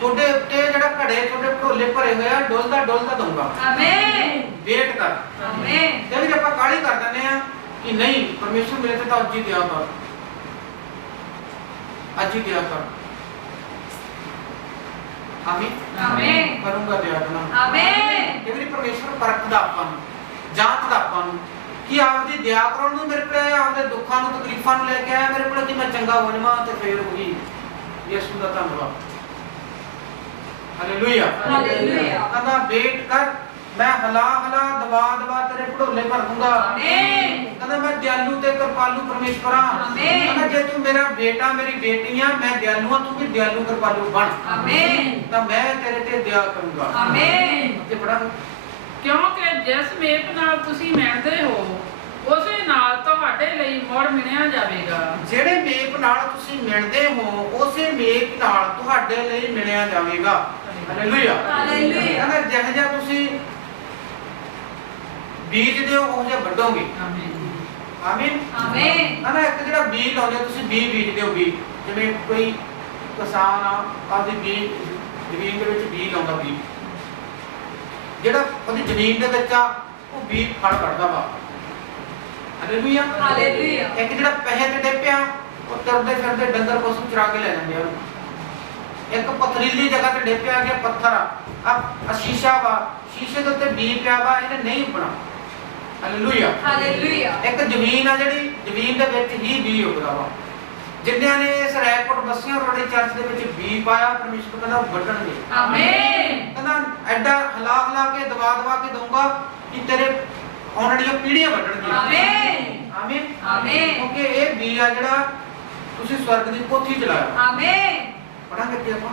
ਤੁਹਾਡੇ ਉੱਤੇ ਜਿਹੜਾ ਘੜੇ ਤੁਹਾਡੇ ਢੋਲੇ ਭਰੇ ਹੋਏ ਆ ਡੋਲਦਾ ਡੋਲਦਾ ਦਊਂਗਾ। ਆਮੀਨ। ਵੇਟ ਕਰ। ਆਮੀਨ। ਜੇ ਵੀ ਆਪਾਂ ਕਾਹਲੀ ਕਰ ਦਿੰਦੇ ਆ ਕਿ ਨਹੀਂ ਪਰਮੇਸ਼ਵਰ ਮੇਰੇ ਤੇ ਤਾਂ ਅੱਜ ਹੀ ਦਿਆ ਕਰ, ਅੱਜ ਹੀ ਦਿਆ ਕਰ। ਆਮੀਨ। ਆਮੀਨ। ਕਰੂੰਗਾ ਦਿਆ ਕਰਨਾ। ਆਮੀਨ। ਜੇ ਵੀ ਪਰਮੇਸ਼ਵਰ ਪਰਖਦਾ ਆਪਾਂ ਨੂੰ, ਜਾਂਚਦਾ ਆਪਾਂ ਨੂੰ ਕਿ ਆਪਦੀ ਦਿਆ ਕਰਨ ਨੂੰ ਮੇਰੇ ਕੋਲ ਆਪਦੇ ਦੁੱਖਾਂ ਨੂੰ ਤਕਲੀਫਾਂ ਨੂੰ ਲੈ ਕੇ ਆਇਆ ਮੇਰੇ ਕੋਲ ਕਿ ਮੈਂ ਚੰਗਾ ਹੋ ਜਾਵਾਂ ਤੇ ਫੇਰ ਉਹੀ ਯਿਸੂ ਦਾ ਧੰਨਵਾਦ। ਹਾਲੇਲੂਇਆ। ਹਾਲੇਲੂਇਆ। ਕਹਿੰਦਾ ਵੇਟ ਕਰ, ਮੈਂ ਹਲਾ ਹਲਾ ਦਬਾ ਦਬਾ ਤੇਰੇ ਢੋਲੇ ਭਰ ਦੂੰਗਾ। ਆਮੀਨ। ਕਹਿੰਦਾ ਮੈਂ ਦਿਆਲੂ ਤੇ ਕਿਰਪਾਲੂ ਪਰਮੇਸ਼ਵਰ ਹਾਂ। ਆਮੀਨ। ਕਹਿੰਦਾ ਜੇ ਤੂੰ ਮੇਰਾ ਬੇਟਾ ਮੇਰੀ ਬੇਟੀ ਆ, ਮੈਂ ਦਿਆਲੂ ਹਾਂ, ਤੂੰ ਵੀ ਦਿਆਲੂ ਕਿਰਪਾਲੂ ਬਣ। ਆਮੀਨ। ਤਾਂ ਮੈਂ ਤੇਰੇ ਤੇ ਦਇਆ ਕਰੂੰਗਾ। ਆਮੀਨ। ਤੇ ਪੜਾ ਕਿਉਂਕਿ ਜਿਸ ਮੇਖ ਨਾਲ ਤੁਸੀਂ ਮਿਣਦੇ ਹੋ ਉਸੇ ਨਾਲ ਤੁਹਾਡੇ ਲਈ ਮੁੜ ਮਿਣਿਆ ਜਾਵੇਗਾ। ਜਿਹੜੇ ਮੇਪ ਨਾਲ ਤੁਸੀਂ ਮਿਲਦੇ ਹੋ ਉਸੇ ਮੇਪ ਨਾਲ ਤੁਹਾਡੇ ਲਈ ਮਿਲਿਆ ਜਾਵੇਗਾ। ਹਾਲੇਲੂਇਆ। ਹਾਲੇਲੂਇਆ। ਕਹਿੰਦਾ ਜਿਹੋ ਜਿਹਾ ਤੁਸੀਂ ਬੀਜਦੇ ਹੋ ਉਹ ਜਿਹਾ ਵੱਢੋਗੇ। ਆਮੀਨ। ਆਮੀਨ। ਆਮੀਨ। ਕਹਿੰਦਾ ਇੱਕ ਜਿਹੜਾ ਬੀਜ ਲਾਉਂਦੇ ਤੁਸੀਂ ਬੀਜਦੇ ਹੋ ਬੀਜ, ਜਿਵੇਂ ਕੋਈ ਕਿਸਾਨ ਆ ਆਪਦੀ ਬੀਜ ਜ਼ਮੀਨ ਦੇ ਵਿੱਚ ਬੀਜ ਲਾਉਂਦਾ, ਬੀਜ ਜਿਹੜਾ ਉਹਦੀ ਜ਼ਮੀਨ ਦੇ ਵਿੱਚ ਆ ਉਹ ਬੀਜ ਫਲ ਕੱਢਦਾ ਵਾ। ਹਾਲੇਲੂਇਆ। ਹਾਲੇਲੂਇਆ। ਇੱਕ ਜਿਹੜਾ ਪੈਸੇ ਤੇ ਡਿੱਪਿਆ ਉਹ ਤੁਰਦੇ ਫਿਰਦੇ ਡੰਗਰ ਪਸ਼ੂ ਚਰਾ ਕੇ ਲੈ ਜਾਂਦੇ ਆ ਉਹਨੂੰ। ਇੱਕ ਪਥਰੀਲੀ ਜਗ੍ਹਾ ਤੇ ਡਿੱਪਿਆ ਗਿਆ ਪੱਥਰ ਆ ਸ਼ੀਸ਼ਾ ਵਾ, ਸ਼ੀਸ਼ੇ ਦੇ ਉੱਤੇ ਬੀਜ ਪਿਆ ਵਾ, ਇਹਨੇ ਨਹੀਂ ਉੱਗਣਾ। ਹਾਲੇਲੂਇਆ। ਹਾਲੇਲੂਇਆ। ਇੱਕ ਜ਼ਮੀਨ ਆ ਜਿਹੜੀ ਜ਼ਮੀਨ ਦੇ ਵਿੱਚ ਹੀ ਬੀਜ ਉੱਗਦਾ ਵਾ। ਜਿਨ੍ਹਾਂ ਨੇ ਇਸ ਰੈਕੋਰਡ ਬਸੀਆਂ ਰੋਡੇ ਚਰਚ ਦੇ ਵਿੱਚ ਬੀਜ ਪਾਇਆ ਪਰਮੇਸ਼ਵਰ ਕਹਿੰਦਾ ਵੱਢਣਗੇ। ਆਮੀਨ। ਕਹਿੰਦਾ ਐਡਾ ਹਲਾ ਹਲਾ ਕੇ ਦਬਾ ਦਬਾ ਕੇ ਦਊਂਗਾ ਕਿ ਤੇਰੇ ਆਉਣ ਵਾਲੀਆਂ ਪੀੜ੍ਹੀਆਂ ਵੱਢਣਗੀਆਂ। ਆਮੀਨ। ਆਮੀਨ। ਆਮੀਨ। ਕਿਉਂਕਿ ਇਹ ਬੀਜ ਆ ਜਿਹੜਾ ਤੁਸੀਂ ਸਵਰਗ ਦੀ ਪੋਥੀ ਚ ਲਾਇਆ। ਆਮੀਨ। ਪੜਾਂਗੇ ਕਿ ਆਪਾਂ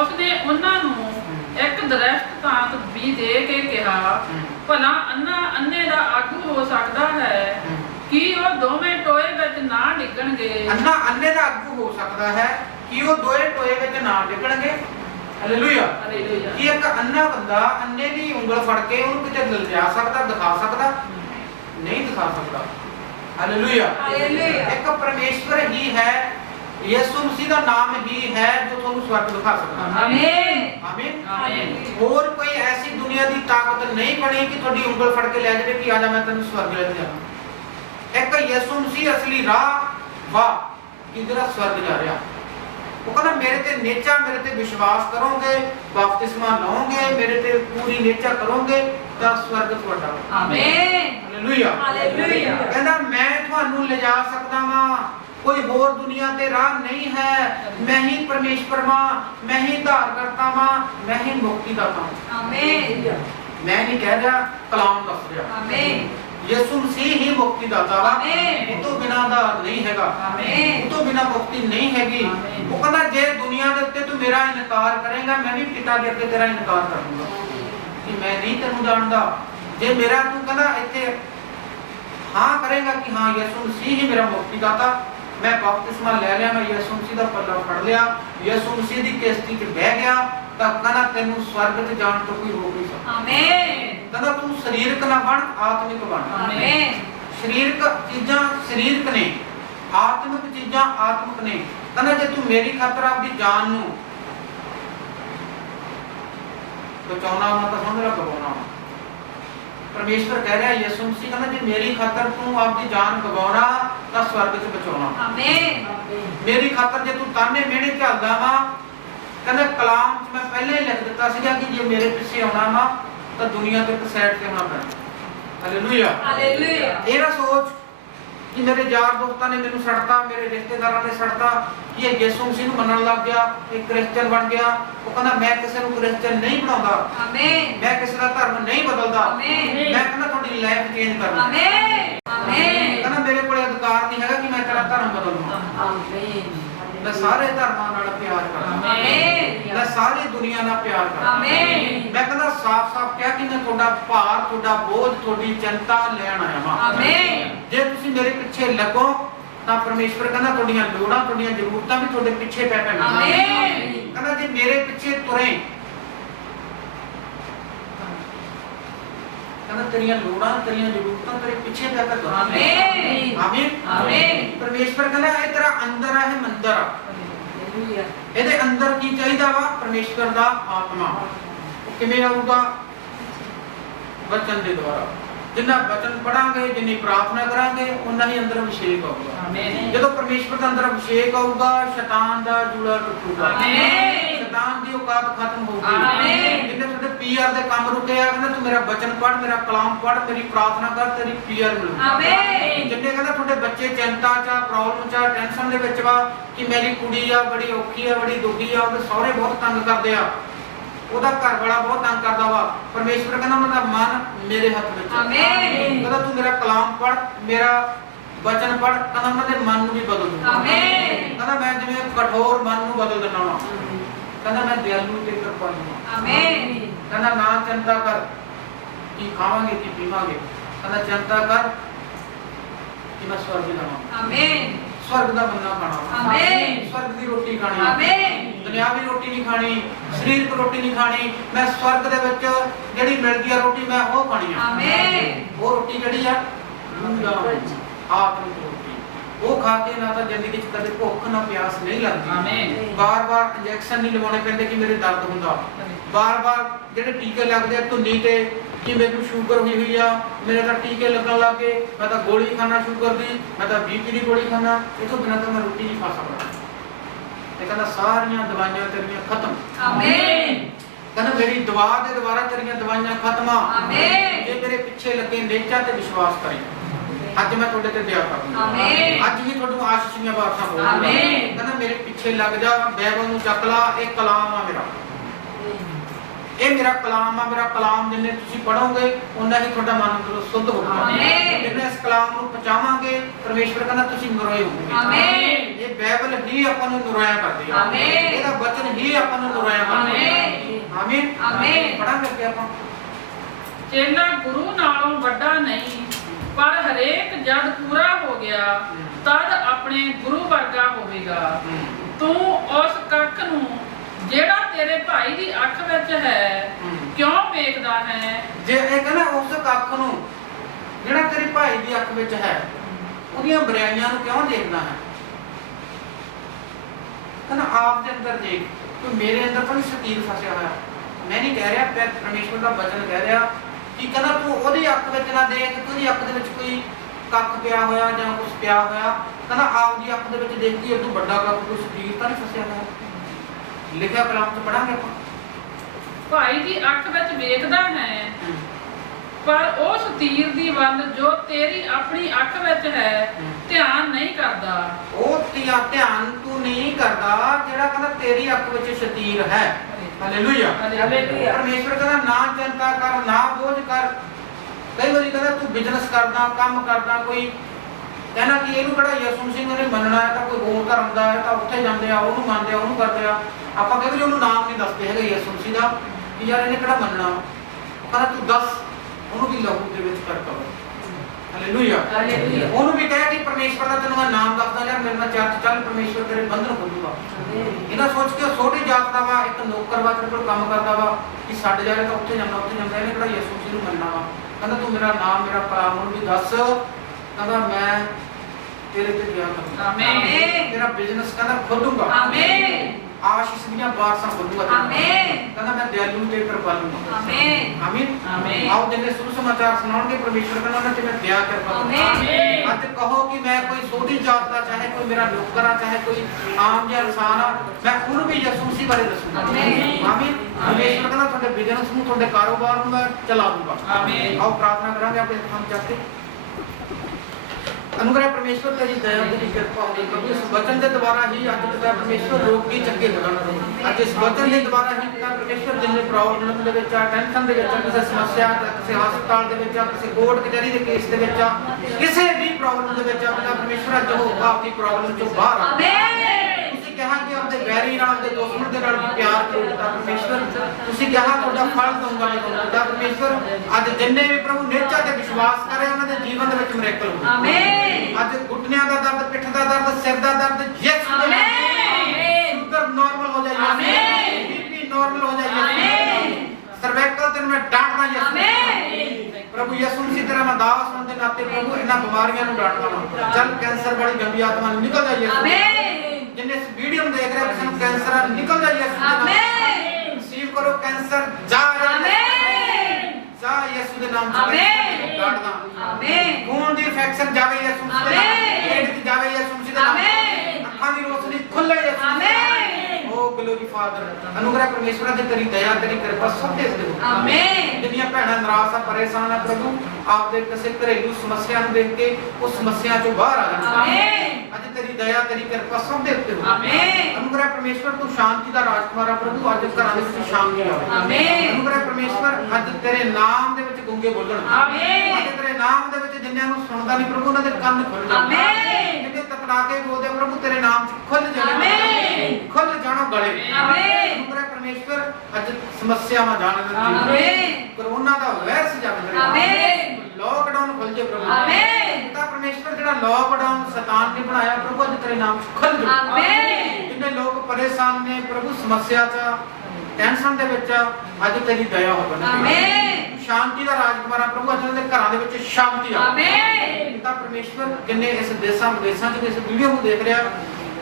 ਉਸਨੇ ਉਹਨਾਂ ਨੂੰ ਇੱਕ ਦਰਖਤ ਤਾਂਤ ਵੀ ਦੇ ਕੇ ਕਿਹਾ, ਭਲਾ ਅੰਨੇ ਦਾ ਆਗੂ ਹੋ ਸਕਦਾ ਹੈ ਕਿ ਉਹ ਦੋਵੇਂ ਟੋਏ ਵਿੱਚ ਨਾ ਡਿੱਗਣਗੇ। ਅੰਨੇ ਦਾ ਆਗੂ ਹੋ ਸਕਦਾ ਹੈ ਕਿ ਉਹ ਦੋਏ ਟੋਏ ਵਿੱਚ ਨਾ ਡਿੱਗਣਗੇ। ਹਾਲੇਲੂਇਆ। ਹਾਲੇਲੂਇਆ। ਕਿ ਇੱਕ ਅੰਨਾ ਬੰਦਾ ਅੰਨੇ ਦੀ ਉਂਗਲ ਫੜ ਕੇ ਉਹਨੂੰ ਕਿਤੇ ਲਿਜਾ ਸਕਦਾ, ਦਿਖਾ ਸਕਦਾ? ਨਹੀਂ ਦਿਖਾ ਸਕਦਾ। ਹਾਲੇਲੂਇਆ। ਹਾਲੇਲੂਇਆ। ਇੱਕ ਪਰਮੇਸ਼ਵਰ ਹੀ ਹੈ, ਯਿਸੂ ਮਸੀਹ ਦਾ ਨਾਮ ਹੀ ਹੈ ਜੋ ਤੁਹਾਨੂੰ ਸਵਰਗ ਦਿਖਾ ਸਕਦਾ। ਆਮੀਨ। ਆਮੀਨ। ਆਮੀਨ। ਹੋਰ ਕੋਈ ਐਸੀ ਦੁਨੀਆ ਦੀ ਤਾਕਤ ਨਹੀਂ ਬਣੀ ਕਿ ਤੁਹਾਡੀ ਉਂਗਲ ਫੜ ਕੇ ਲੈ ਜਾਵੇ ਕਿ ਆ ਜਾ ਮੈਂ ਤੈਨੂੰ ਸਵਰਗ ਲੈ ਜਾਵਾਂ। ਇੱਕ ਯਿਸੂ ਮਸੀਹ ਅਸਲੀ ਰਾਹ ਵਾ ਕਿ ਜਿਹੜਾ ਸਵਰਗ ਜਾ ਰਿਹਾ। ਉਹ ਕਹਿੰਦਾ ਮੇਰੇ ਤੇ ਨੇਚਾ, ਮੇਰੇ ਤੇ ਵਿਸ਼ਵਾਸ ਕਰੋਗੇ, ਬਪਤਿਸਮਾ ਲਓਗੇ, ਮੇਰੇ ਤੇ ਪੂਰੀ ਨੇਚਾ ਕਰੋਗੇ ਤਾਂ ਸਵਰਗ ਤੁਹਾਡਾ। ਆਮੀਨ। Hallelujah hallelujah. ਕਹਿੰਦਾ ਮੈਂ ਤੁਹਾਨੂੰ ਲਿਜਾ ਸਕਦਾ ਵਾਂ, ਕੋਈ ਹੋਰ ਦੁਨੀਆ ਤੇ ਰਾਹ ਨਹੀਂ ਹੈ, ਮੈਂ ਹੀ ਪਰਮੇਸ਼ਵਰ ਵਾਂ, ਮੈਂ ਹੀ ਉद्धार ਕਰਤਾ ਵਾਂ, ਮੈਂ ਹੀ ਮੁਕਤੀ ਦਾਤਾ ਵਾਂ। ਆਮੀਨ। ਮੈਂ ਨਹੀਂ ਕਹਿ ਰਿਹਾ, ਕਲਾਮ ਦੱਸ ਰਿਹਾ। ਆਮੀਨ। ਯਿਸੂ ਮਸੀਹ ਹੀ ਮੁਕਤੀ ਦਾਤਾ ਵਾ, ਆਮੀਨ। ਉਹ ਤੋਂ ਬਿਨਾਂ ਦਾ ਨਹੀਂ ਹੈਗਾ, ਆਮੀਨ। ਉਹ ਤੋਂ ਬਿਨਾਂ ਮੁਕਤੀ ਨਹੀਂ ਹੈਗੀ। ਉਹ ਕਹਿੰਦਾ ਜੇ ਦੁਨੀਆ ਦੇ ਉੱਤੇ ਤੂੰ ਮੇਰਾ ਇਨਕਾਰ ਕਰੇਗਾ, ਮੈਂ ਵੀ ਪਿਤਾ ਦੇ ਅੱਗੇ ਤੇਰਾ ਇਨਕਾਰ ਕਰ ਦੂੰਗਾ ਕਿ ਮੈਂ ਨਹੀਂ ਤੈਨੂੰ ਜਾਣਦਾ। ਜੇ ਮੇਰਾ ਤੂੰ ਕਹਿੰਦਾ ਇੱਥੇ ਹਾਂ ਕਰੇਗਾ ਕਿ ਹਾਂ ਯਿਸੂ ਮਸੀਹ ਹੀ ਮੇਰਾ ਮੁਕਤੀ ਦਾਤਾ, ਮੈਂ ਬਪਤਿਸਮਾ ਲੈ ਲਿਆ, ਮੈਂ ਯਿਸੂ ਮਸੀਹ ਦਾ ਪੱਲਾ ਫੜ ਲਿਆ, ਯਿਸੂ ਮਸੀਹ ਦੀ ਕਿਸ਼ਤੀ 'ਚ ਬਹਿ ਗਿਆ, ਤਾਂ ਕਹਿੰਦਾ ਤੈਨੂੰ ਸਵਰਗ 'ਚ ਜਾਣ ਤੋਂ ਕੋਈ ਰੋਕ ਨਹੀਂ ਸਕਦਾ। ਆਮੀਨ। ਕਹਿੰਦਾ ਤੂੰ ਸਰੀਰਕ ਨਾ ਬਣ, ਆਤਮਿਕ ਬਣ। ਆਮੀਨ। ਸਰੀਰਕ ਚੀਜ਼ਾਂ ਸਰੀਰਕ ਨੇ, ਆਤਮਿਕ ਚੀਜ਼ਾਂ ਆਤਮਿਕ ਨੇ। ਕਹਿੰਦਾ ਜੇ ਤੂੰ ਮੇਰੀ ਖਾਤਰ ਆਪਦੀ ਜਾਨ ਨੂੰ ਬਚਾਉਣਾ ਵਾ ਤਾਂ ਸਮਝ ਲੈ ਗਵਾਉਣਾ ਵਾ। ਪਰਮੇਸ਼ਵਰ ਕਹਿ ਰਿਹਾ, ਯਿਸੂ ਮਸੀਹ ਕਹਿੰਦਾ ਜੇ ਮੇਰੀ ਖਾਤਰ ਤੂੰ ਆਪਦੀ ਜਾਨ ਗਵਾਉਣਾ ਤਾਂ ਸਵਰਗ 'ਚ ਬਚਾਉਣਾ। ਆਮੀਨ। ਮੇਰੀ ਖਾਤਰ ਜੇ ਤੂੰ ਤਾਨੇ ਮਿਹਣੇ ਝੱਲਦਾ ਵਾ, ਕਹਿੰਦਾ ਕਲਾਮ 'ਚ ਮੈਂ ਪਹਿਲੇ ਹੀ ਲਿਖ ਦਿੱਤਾ ਸੀਗਾ ਕਿ ਜੇ ਮੇਰੇ ਪਿੱਛੇ ਆਉਣਾ ਵਾ ਤਾਂ ਦੁਨੀਆ ਤੇ ਇੱਕ ਸਾਈਡ ਤੇ ਹੋਣਾ ਪੈਣਾ। ਹਾਲੇਲੂਇਆ। ਹਾਲੇਲੂਇਆ। ਇਹ ਨਾ ਸੋਚ ਕਿ ਮੇਰੇ ਯਾਰ ਦੋਸਤਾਂ ਨੇ ਮੈਨੂੰ ਛੱਡਤਾ, ਮੇਰੇ ਰਿਸ਼ਤੇਦਾਰਾਂ ਨੇ ਛੱਡਤਾ, ਕਿ ਇਹ ਯਿਸੂ ਮਸੀਹ ਨੂੰ ਮੰਨਣ ਲੱਗ ਗਿਆ, ਇਹ ਕ੍ਰਿਸਚੀਅਨ ਬਣ ਗਿਆ। ਉਹ ਕਹਿੰਦਾ ਮੈਂ ਕਿਸੇ ਨੂੰ ਕ੍ਰਿਸਚੀਅਨ ਨਹੀਂ ਬਣਾਉਂਦਾ, ਆਮੀਨ। ਮੈਂ ਕਿਸੇ ਦਾ ਧਰਮ ਨਹੀਂ ਬਦਲਦਾ, ਆਮੀਨ। ਮੈਂ ਕਹਿੰਦਾ ਤੁਹਾਡੀ ਲਾਈਫ ਚੇਂਜ ਕਰਨਾ। ਆਮੀਨ। ਆਮੀਨ। ਕਹਿੰਦਾ ਮੇਰੇ ਕੋਲ ਅਧਿਕਾਰ ਨਹੀਂ ਹੈਗਾ ਕਿ ਮੈਂ ਤੇਰਾ ਧਰਮ ਬਦਲ ਦਵਾਂ। ਆਮੀਨ। ਮੈਂ ਸਾਰੇ ਧਰਮਾਂ ਨਾਲ ਪਿਆਰ ਕਰਦਾ, ਆਮੀਨ। ਮੈਂ ਸਾਰੀ ਦੁਨੀਆ ਨਾਲ ਪਿਆਰ ਕਰਦਾ। ਆਮੀਨ। ਮੈਂ ਕਹਿੰਦਾ ਸਾਫ਼-ਸਾਫ਼ ਕਿਹਾ ਕਿ ਮੈਂ ਤੁਹਾਡਾ ਭਾਰ, ਤੁਹਾਡਾ ਬੋਝ, ਤੁਹਾਡੀ ਚਿੰਤਾ ਲੈਣ ਆਇਆ ਹਾਂ। ਆਮੀਨ। ਜੇ ਤੁਸੀਂ ਮੇਰੇ ਪਿੱਛੇ ਲੱਗੋ ਤਾਂ ਪਰਮੇਸ਼ਵਰ ਕਹਿੰਦਾ ਤੁਹਾਡੀਆਂ ਲੋੜਾਂ, ਤੁਹਾਡੀਆਂ ਜ਼ਰੂਰਤਾਂ ਵੀ ਤੁਹਾਡੇ ਪਿੱਛੇ ਪੈ ਪੈਣਗੀਆਂ। ਆਮੀਨ। ਕਹਿੰਦਾ ਜੇ ਮੇਰੇ ਪਿੱਛੇ ਤੁਰੇ, ਕਹਿੰਦਾ ਤੇਰੀਆਂ ਲੋੜਾਂ, ਤੇਰੀਆਂ ਜ਼ਰੂਰਤਾਂ ਤੇਰੇ ਪਿੱਛੇ ਪੈ ਕੇ ਆਮੀਨ। ਆਮੀਨ। ਆਮੀਨ। ਪਰਮੇਸ਼ਵਰ ਕਹਿੰਦਾ ਇਹ ਤੇਰਾ ਅੰਦਰ ਹੈ, ਮੰਦਰ ਆ। ਹਾਲੇਲੂਇਆ। ਇਹਦੇ ਅੰਦਰ ਕੀ ਚਾਹੀਦਾ ਵਾ? ਪਰਮੇਸ਼ਵਰ ਦਾ ਆਤਮਾ। ਉਹ ਕਿਵੇਂ ਆਊਗਾ? ਵਚਨ ਦੇ ਦੁਆਰਾ। ਜਿੰਨਾ ਵਚਨ ਪੜਾਂਗੇ, ਜਿੰਨੀ ਪ੍ਰਾਰਥਨਾ ਕਰਾਂਗੇ, ਉਨਾ ਹੀ ਅੰਦਰ ਅਭਿਸ਼ੇਕ ਆਊਗਾ। ਆਮੀਨ। ਜਦੋਂ ਪਰਮੇਸ਼ਵਰ ਦਾ ਅੰਦਰ ਅਭਿਸ਼ੇਕ ਆਊਗਾ, ਸ਼ੈਤਾਨ ਦਾ ਜੂੜਾ ਟੁੱਟੂਗਾ। ਆਮੀਨ। ਸ਼ੈਤਾਨ ਦੀ ਔਕਾਤ ਖਤਮ ਹੋਊਗੀ। ਆਮੀਨ। ਜਿੰਨੇ ਤੁਹਾਡੇ ਪੀਆਰ ਦੇ ਕੰਮ ਰੁਕੇ ਆ, ਕਹਿੰਦਾ ਤੂੰ ਮੇਰਾ ਵਚਨ ਪੜ, ਮੇਰਾ ਕਲਾਮ ਪੜ, ਮੇਰੀ ਪ੍ਰਾਰਥਨਾ ਕਰ, ਤੇਰੀ ਪੀਆਰ ਮਿਲੂ। ਆਮੀਨ। ਜਿੰਨੇ ਕਹਿੰਦਾ ਤੁਹਾਡੇ ਬੱਚੇ ਚਿੰਤਾ ਚ, ਪ੍ਰੋਬਲਮ ਚ, ਟੈਨਸ਼ਨ ਦੇ ਵਿੱਚ ਵਾ ਕਿ ਮੇਰੀ ਕੁੜੀ ਆ ਬੜੀ ਔਖੀ ਆ, ਬੜੀ ਦੁਖੀ ਆ, ਉਹਦੇ ਸਹੁਰੇ ਬਹੁਤ ਤੰਗ ਕਰਦੇ ਆ, ਉਹਦਾ ਘਰ ਵਾਲਾ ਬਹੁਤ ਤੰਗ ਕਰਦਾ ਵਾ, ਪਰਮੇਸ਼ਵਰ ਕਹਿੰਦਾ ਉਹਨਾਂ ਦਾ ਮਨ ਮੇਰੇ ਹੱਥ ਵਿੱਚ ਆ। ਆਮੀਨ। ਕਹਿੰਦਾ ਤੂੰ ਮੇਰਾ ਕਲਾਮ ਪੜ, ਮੇਰਾ ਵਚਨ ਪੜ, ਕਹਿੰਦਾ ਉਹਨਾਂ ਦੇ ਮਨ ਨੂੰ ਵੀ ਬਦਲ ਦੂੰਗਾ। ਆਮੀਨ। ਕਹਿੰਦਾ ਮੈਂ ਜਿਵੇਂ ਕਠੋਰ ਮਨ ਨੂੰ ਬਦਲ ਦਿੰਦਾ ਹਾਂ, ਕਹਿੰਦਾ ਮੈਂ ਦਿਆਲੂ ਤੇ ਕਿਰਪਾਲੂ ਹਾਂ। ਆਮੀਨ। ਕਹਿੰਦਾ ਨਾ ਚਿੰਤਾ ਕਰ ਕੀ ਖਾਵਾਂਗੇ ਕੀ ਪੀਵਾਂਗੇ, ਕਹਿੰਦਾ ਚਿੰਤਾ ਕਰ ਕਿ ਮੈਂ ਸਵਰਗ ਜਾਵਾਂ। ਆਮੀਨ। ਸਵਰਗ ਦਾ ਮੰਨਾ ਖਾਣਾ, ਆਮੀਨ। ਸਵਰਗ ਦੀ ਰੋਟੀ ਖਾਣੀ, ਆਮੀਨ। ਦੁਨਿਆਵੀ ਰੋਟੀ ਨਹੀਂ ਖਾਣੀ, ਸਰੀਰਕ ਰੋਟੀ ਨਹੀਂ ਖਾਣੀ, ਮੈਂ ਸਵਰਗ ਦੇ ਵਿੱਚ ਜਿਹੜੀ ਮਿਲਦੀ ਆ ਰੋਟੀ ਮੈਂ ਉਹ ਖਾਣੀ ਆ। ਆਮੀਨ। ਉਹ ਰੋਟੀ ਜਿਹੜੀ ਆ ਆਤਮਿਕ ਰੋਟੀ, ਉਹ ਖਾ ਕੇ ਨਾ ਤਾਂ ਜ਼ਿੰਦਗੀ 'ਚ ਕਦੇ ਭੁੱਖ ਨਾ ਪਿਆਸ ਨਹੀਂ ਲੱਗਦੀ। ਆਮੀਨ। ਬਾਰ-ਬਾਰ ਇੰਜੈਕਸ਼ਨ ਨਹੀਂ ਲਵਾਉਣੇ ਪੈਂਦੇ ਕਿ ਮੇਰੇ ਦਰਦ ਹੁੰਦਾ, ਬਾਰ-ਬਾਰ ਜਿਹੜੇ ਟੀਕੇ ਲੱਗਦੇ ਆ ਧੁੰਨੀ ਤੇ ਕਿ ਮੈਨੂੰ ਸ਼ੂਗਰ ਹੋਈ ਹੋਈ ਆ, ਮੇਰੇ ਤਾਂ ਟੀਕੇ ਲੱਗਣ ਲੱਗ ਗਏ, ਮੈਂ ਤਾਂ ਗੋਲੀ ਖਾਣਾ ਸ਼ੂਗਰ ਦੀ, ਮੈਂ ਤਾਂ ਬੀਪੀ ਦੀ ਗੋਲੀ ਖਾਣਾ, ਇਹ ਤੋਂ ਬਿਨਾਂ ਤਾਂ ਮੈਂ ਰੋਟੀ ਨਹੀਂ ਖਾ ਸਕਦਾ। ਇਹ ਕਹਿੰਦਾ ਸਾਰੀਆਂ ਦਵਾਈਆਂ ਤੇਰੀਆਂ ਖਤਮ। ਆਮੀਨ। ਕਹਿੰਦਾ ਮੇਰੀ ਦਵਾ ਦੇ ਦੁਆਰਾ ਤੇਰੀਆਂ ਦਵਾਈਆਂ ਖਤਮ ਆ। ਆਮੀਨ। ਜੇ ਮੇਰੇ ਪਿੱਛੇ ਲੱਗੇ ਨੇਚਾ ਤੇ ਵਿਸ਼ਵਾਸ ਕਰੀ, ਅੱਜ ਮੈਂ ਤੁਹਾਡੇ ਤੇ ਦਇਆ ਕਰੂੰਗਾ। ਆਮੀਨ। ਅੱਜ ਵੀ ਤੁਹਾਨੂੰ ਆਸ਼ੀਸ਼ ਦੀਆਂ ਬਾਤਾਂ ਬੋਲੂੰਗਾ। ਆਮੀਨ। ਕਹਿੰਦਾ ਮੇਰੇ ਪਿੱਛੇ ਲੱਗ ਜਾ, ਬਾਈਬਲ ਨੂੰ ਚੱਕ ਲਾ, ਇਹ ਕਲਾਮ ਆ ਮੇਰਾ, ਇਹ ਮੇਰਾ ਕਲਾਮ ਆ। ਮੇਰਾ ਕਲਾਮ ਜਿੰਨੇ ਤੁਸੀਂ ਪੜੋਗੇ ਉਹਨਾਂ ਹੀ ਤੁਹਾਡਾ ਮਨ ਸ਼ੁੱਧ ਹੋਊਗਾ। ਆਮੀਨ। ਜਿੰਨੇ ਇਸ ਕਲਾਮ ਨੂੰ ਪਹੁੰਚਾਵਾਂਗੇ, ਪਰਮੇਸ਼ਵਰ ਕਹਿੰਦਾ ਤੁਸੀਂ ਨਰੋਏ ਹੋਵੋਗੇ। ਆਮੀਨ। ਇਹ ਬਾਈਬਲ ਹੀ ਆਪਾਂ ਨੂੰ ਨਰੋਇਆ ਕਰਦੀ ਆ। ਆਮੀਨ। ਇਹਦਾ ਵਚਨ ਹੀ ਆਪਾਂ ਨੂੰ ਨਰੋਇਆ ਕਰਦਾ। ਆਮੀਨ। ਆਮੀਨ। ਆਮੀਨ। ਪੜਾਂਗੇ ਅੱਗੇ ਆਪਾਂ। ਚੇਲਾ ਗੁਰੂ ਨਾਲੋਂ ਵੱਡਾ ਨਹੀਂ, ਪਰ ਹਰੇਕ ਜਦ ਪੂਰਾ ਹੋ ਗਿਆ ਤਦ ਆਪਣੇ ਗੁਰੂ ਵਰਗਾ ਹੋਵੇਗਾ। ਤੂੰ ਉਸ ਕੱਖ ਨੂੰ ਜਿਹੜਾ ਤੇਰੇ ਭਾਈ ਦੀ ਅੱਖ ਵਿੱਚ ਹੈ ਕਿਉਂ ਵੇਖਦਾ ਹੈ? ਜੇ ਇਹ ਕਹਿੰਦਾ ਉਸ ਕੱਖ ਨੂੰ ਜਿਹੜਾ ਤੇਰੇ ਭਾਈ ਦੀ ਅੱਖ ਵਿੱਚ ਹੈ, ਉਹਦੀਆਂ ਬੁਰਾਈਆਂ ਨੂੰ ਕਿਉਂ ਦੇਖਦਾ ਹੈ? ਕਹਿੰਦਾ ਆਪ ਦੇ ਅੰਦਰ ਦੇਖ, ਕਿ ਮੇਰੇ ਅੰਦਰ ਤਾਂ ਸ਼ਤੀਰ ਫਸਿਆ ਹੋਇਆ। ਮੈਂ ਨਹੀਂ ਕਹਿ ਰਿਹਾ, ਪਰਮੇਸ਼ਵਰ ਦਾ ਬਚਨ ਕਹਿ ਰਿਹਾ ਕਿ ਕਹਿੰਦਾ ਤੂੰ ਉਹਦੀ ਅੱਖ ਵਿੱਚ ਨਾ ਦੇਖ, ਉਹਦੀ ਅੱਖ ਦੇ ਵਿੱਚ ਕੋਈ ਕੱਖ ਪਿਆ ਹੋਇਆ ਜਾਂ ਕੁਝ ਪਿਆ ਹੋਇਆ, ਕਹਿੰਦਾ ਆਪਦੀ ਅੱਖ ਦੇ ਵਿੱਚ ਦੇਖਦੀ ਇਹ ਤੋਂ ਵੱਡਾ ਕੱਖ ਕੋਈ ਸਰੀਰ ਤਾਂ ਨਹੀਂ ਫਸਿਆ ਹੋਇਆ। ਲਿਖਿਆ ਕਲਾਮ ਚ ਪੜਾਂਗੇ ਆਪਾਂ। ਭਾਈ ਦੀ ਅੱਖ ਵਿੱਚ ਵੇਖਦਾ ਹੈ, ਪਰ ਉਸ ਤੀਰ ਦੀ ਵੱਲ ਜੋ ਤੇਰੀ ਆਪਣੀ ਅੱਖ ਵਿੱਚ ਹੈ ਧਿਆਨ ਨਹੀਂ ਕਰਦਾ। ਉਹ ਧਿਆਨ ਤੂੰ ਨਹੀਂ ਕਰਦਾ ਜਿਹੜਾ ਕਹਿੰਦਾ ਤੇਰੀ ਅੱਖ ਵਿੱਚ ਸ਼ਤੀਰ ਹੈ। ਹਾਲੇਲੂਇਆ। ਹਾਲੇਲੂਇਆ। ਪਰਮੇਸ਼ਵਰ ਕਹਿੰਦਾ ਨਾ ਚਿੰਤਾ ਕਰ, ਨਾ ਬੋਝ ਕਰ। ਕਈ ਵਾਰੀ ਕਹਿੰਦਾ ਤੂੰ ਬਿਜ਼ਨਸ ਕਰਦਾ, ਕੰਮ ਕਰਦਾ, ਕੋਈ ਕਹਿੰਦਾ ਕਿ ਇਹਨੂੰ ਕਿਹੜਾ ਯਿਸੂ ਮਸੀਹ ਨੇ ਮੰਨਣਾ ਹੈ, ਤਾਂ ਕੋਈ ਹੋਰ ਧਰਮ ਦਾ ਹੈ ਤਾਂ ਉੱਥੇ ਜਾਂਦੇ ਆ, ਉਹਨੂੰ ਮੰਨਦੇ ਆ, ਉਹਨੂੰ ਕਰਦੇ ਆ। ਆਪਾਂ ਕਹਿੰਦੇ ਉਹਨੂੰ ਨਾਮ ਨਹੀਂ ਦੱਸਦੇ ਹੈਗੇ ਯਿਸੂ ਮਸੀਹ ਦਾ ਕਿ ਯਾਰ ਇਹਨੇ ਕਿਹੜਾ ਮੰਨਣਾ। ਕਹਿੰਦਾ ਤੂੰ ਦੱਸ, ਉਹਨੂੰ ਵੀ ਲਹੂ ਦੇ ਵਿੱਚ ਕਰ ਕਵਰ। ਹਾਲੇਲੂਇਆ। ਹਾਲੇਲੂਇਆ। ਉਹਨੂੰ ਵੀ ਕਹਿ ਕਿ ਪਰਮੇਸ਼ਵਰ ਦਾ ਤੈਨੂੰ ਮੈਂ ਨਾਮ ਦੱਸਦਾ, ਯਾਰ ਮੇਰੇ ਨਾਲ ਚਰਚ ਚੱਲ, ਪਰਮੇਸ਼ਵਰ ਤੇਰੇ ਬੰਧਨ ਖੋਲੂਗਾ। ਇਹਨਾਂ ਸੋਚ ਕੇ ਉਹ ਛੋਟੀ ਜਾਤ ਦਾ ਵਾ, ਇੱਕ ਨੌਕਰ ਵਾ ਤੇਰੇ ਕੋਲ ਕੰਮ ਕਰਦਾ ਵਾ ਕਿ ਛੱਡ ਜਾਏ ਤਾਂ ਉੱਥੇ ਜਾਂਦਾ, ਉੱਥੇ ਜਾਂਦਾ, ਇਹਨੇ ਕਿਹੜਾ ਯਿਸੂ ਮਸੀਹ ਨੂੰ ਮੰਨਣਾ ਵਾ। ਕਹਿੰਦਾ ਤੂੰ ਮੇਰਾ ਨਾਮ, ਮੇਰਾ ਭਰਾ ਨੂੰ ਵੀ ਦੱਸ। ਕਹਿੰਦਾ ਮੈਂ ਤੇਰੇ ਤੇ ਗਿਆ ਕਰੂੰਗਾ। ਆਮੀਨ। ਤੇਰਾ ਬਿਜ਼ਨਸ ਕਹਿੰਦਾ ਖੋਲੂਗਾ। ਆਮੀਨ। ਆਸ਼ੀਸ਼ ਦੀਆਂ ਬਾਰਸਾਂ ਖੋਲੂਗਾ। ਆਮੀਨ। ਕਹਿੰਦਾ ਮੈਂ ਦਿਆਲੂ ਤੇ ਕਿਰਪਾਲੂ। ਆਮੀਨ। ਆਮੀਨ। ਆਮੀਨ। ਆਓ ਜਿੰਨੇ ਸੁਭ ਸਮਾਚਾਰ ਸੁਣਾਉਣਗੇ ਪਰਮੇਸ਼ਵਰ ਕਹਿੰਦਾ ਉਹਨਾਂ ਤੇ ਮੈਂ ਦਇਆ ਕਿਰਪਾ ਕਰੂੰਗਾ। ਆਮੀਨ। ਅੱਜ ਕਹੋ ਕਿ ਮੈਂ ਕੋਈ ਛੋਟੀ ਜਾਤ ਦਾ, ਚਾਹੇ ਕੋਈ ਮੇਰਾ ਨੌਕਰ ਆ, ਚਾਹੇ ਕੋਈ ਆਮ ਜਿਹਾ ਇਨਸਾਨ ਆ, ਮੈਂ ਉਹਨੂੰ ਵੀ ਯਿਸੂ ਮਸੀਹ ਬਾਰੇ ਦੱਸੂਗਾ। ਆਮੀਨ। ਆਮੀਨ। ਪਰਮੇਸ਼ਵਰ ਕਹਿੰਦਾ ਤੁਹਾਡੇ ਬਿਜ਼ਨਸ ਨੂੰ, ਤੁਹਾਡੇ ਕਾਰੋਬਾਰ ਨੂੰ ਮੈਂ ਚਲਾ ਦੂੰਗਾ। ਆਮੀਨ। ਆਓ ਪ੍ਰਾਰਥਨਾ ਕਰਾਂਗੇ ਆਪਣੇ ਹੱਥ ਚੱਕ ਕੇ। अनुग्रह परमेश्वर तेरी दया तेरी कृपा होगी प्रभु। इस वचन के द्वारा ही आज पिता परमेश्वर रोगी चंगे हो जाण। आज इस वचन के द्वारा ही पिता परमेश्वर जिन्हें प्रॉब्लम दे विच टेंशन दे विच किसी समस्या किसी हस्पताल दे विच किसी कोर्ट कचहरी के केस दे विच किसी भी प्रॉब्लम दे विच पिता परमेश्वर अज हो आपकी प्रॉब्लम चों बाहर आ। आमीन। तुसीं कहा कि अपने बैरी नाल अपने दुश्मन दे नाल भी प्यार करो पिता परमेश्वर। तुसीं कहा तुहाडा फल दूंगा मैं तुहानू पिता परमेश्वर। आज जिन्ने भी प्रभु निश्चय ते विश्वास करे उन्हां दे जीवन दे विच मिरेकल हो। आमीन। आज घुटनियां दा दर्द, पिठ दा दर्द, सिर दा दर्द यीशु दे नाम आमीन। शुगर नॉर्मल हो जाए आमीन। बीपी नॉर्मल हो जाए आमीन। सर्वाइकल ते मैं डांटना यीशु आमीन। प्रभु यीशु मसीह तेरा मैं दास होने के नाते प्रभु इन्हां बीमारियां नूं डांटना। चल कैंसर वाली गंदी आत्मा निकल जाए यीशु आमीन। जिन्ने इस वीडियो में देख रहे हैं किसी कैंसर निकल जाए यीशु आमीन। रिसीव करो कैंसर जा आमीन। जा यीशु दे नाम आमीन। डांटना आमीन। खून दी इन्फेक्शन जावे यीशु मसीह दे नाम। पेट दी जावे यीशु मसीह दे नाम। आमीन। अखां दी रोशनी खुल जाए यीशु आमीन। ओ ग्लोरी फादर अनुग्रह परमेश्वर दे तेरी दया तेरी कृपा सब दे दे आमीन। जिन्नियां भैणां नाराज आ परेशान आ प्रभु आप दे किसी घरेलू समस्या ਨੂੰ देख के उस समस्या चों बाहर आ जाना आमीन। आज तेरी दया तेरी कृपा सब दे उत्ते हो आमीन। अनुग्रह परमेश्वर तू शांति दा राजकुमार आ प्रभु आज घरां दे विच शांति आवे आमीन। अनुग्रह परमेश्वर आज तेरे नाम दे विच गूंगे बोलण आमीन। आज तेरे नाम दे विच जिन्नियां ਨੂੰ ਸੁਣਦਾ ਨਹੀਂ प्रभु ਉਹਨਾਂ ਦੇ ਕੰਨ ਖੁੱਲ ਜਾਣ ਆमीन। ਜਿੰਨੇ ਤਕੜਾ ਕੇ ਬੋਲਦੇ प्रभु तेरे नाम ਚ ਖੁੱਲ ਜਾਣ आमीन। खुल जानो गले आमीन। अनुग्रह परमेश्वर आज समस्यावां जाने आमीन। कोरोना दा वायरस जावे आमीन। लॉकडाउन खुल जाए प्रभु आमीन। पिता परमेश्वर जेड़ा लॉकडाउन शैतान ने बनाया प्रभु आज तेरे नाम से खुल जाए आमीन। जिन्ने लोग परेशान ने प्रभु समस्या च टेंशन दे विच आज तेरी दया हो बने आमीन। शांति दा राजकुमार प्रभु आज उन्हां दे घरां दे विच शांति आ आमीन। पिता परमेश्वर जिन्ने इस देशां विदेशां च इस वीडियो ਨੂੰ देख रहा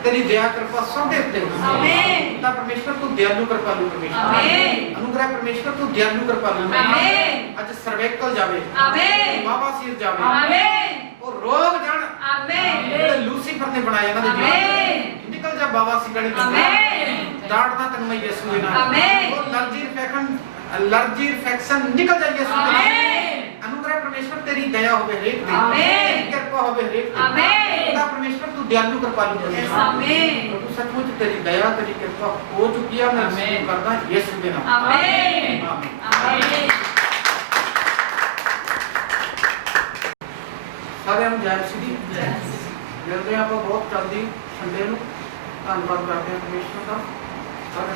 तेरी दया कृपा सब दे उत्ते हो आमीन। पिता परमेश्वर तू दयालु कृपालु परमेश्वर आमीन। अनुग्रह परमेश्वर तू दयालु कृपालु आमीन। आज सर्वाइकल जावे आमीन। बाबा सिर जावे आमीन। और रोग जान आमीन। जेड़े लूसीफर ने बनाए इन्हां दे जीवन निकल जा बाबा सिर गली आमीन। डांटदा तन्नू मैं यीशु दे नाम आमीन। और एलर्जी इन्फेक्शन निकल जाए यीशु दे नाम। अनुग्रह परमेश्वर तेरी दया होवे हरेक ते आमीन। कृपा होवे हरेक ते आमीन। पिता परमेश्वर तू दयालु कृपालु परमेश्वर आमीन। प्रभु सचमुच तेरी दया तेरी कृपा हो चुकी है मैं आमीन करदा यीशु दे नाम आमीन। आमीन। सारे हम जय मसीह दी जय मिलते हैं ਆਪਾਂ ਬਹੁਤ ਜਲਦੀ ਸੰਡੇ ਨੂੰ ਧੰਨਵਾਦ ਕਰਦੇ ਹਾਂ परमेश्वर ਦਾ सारे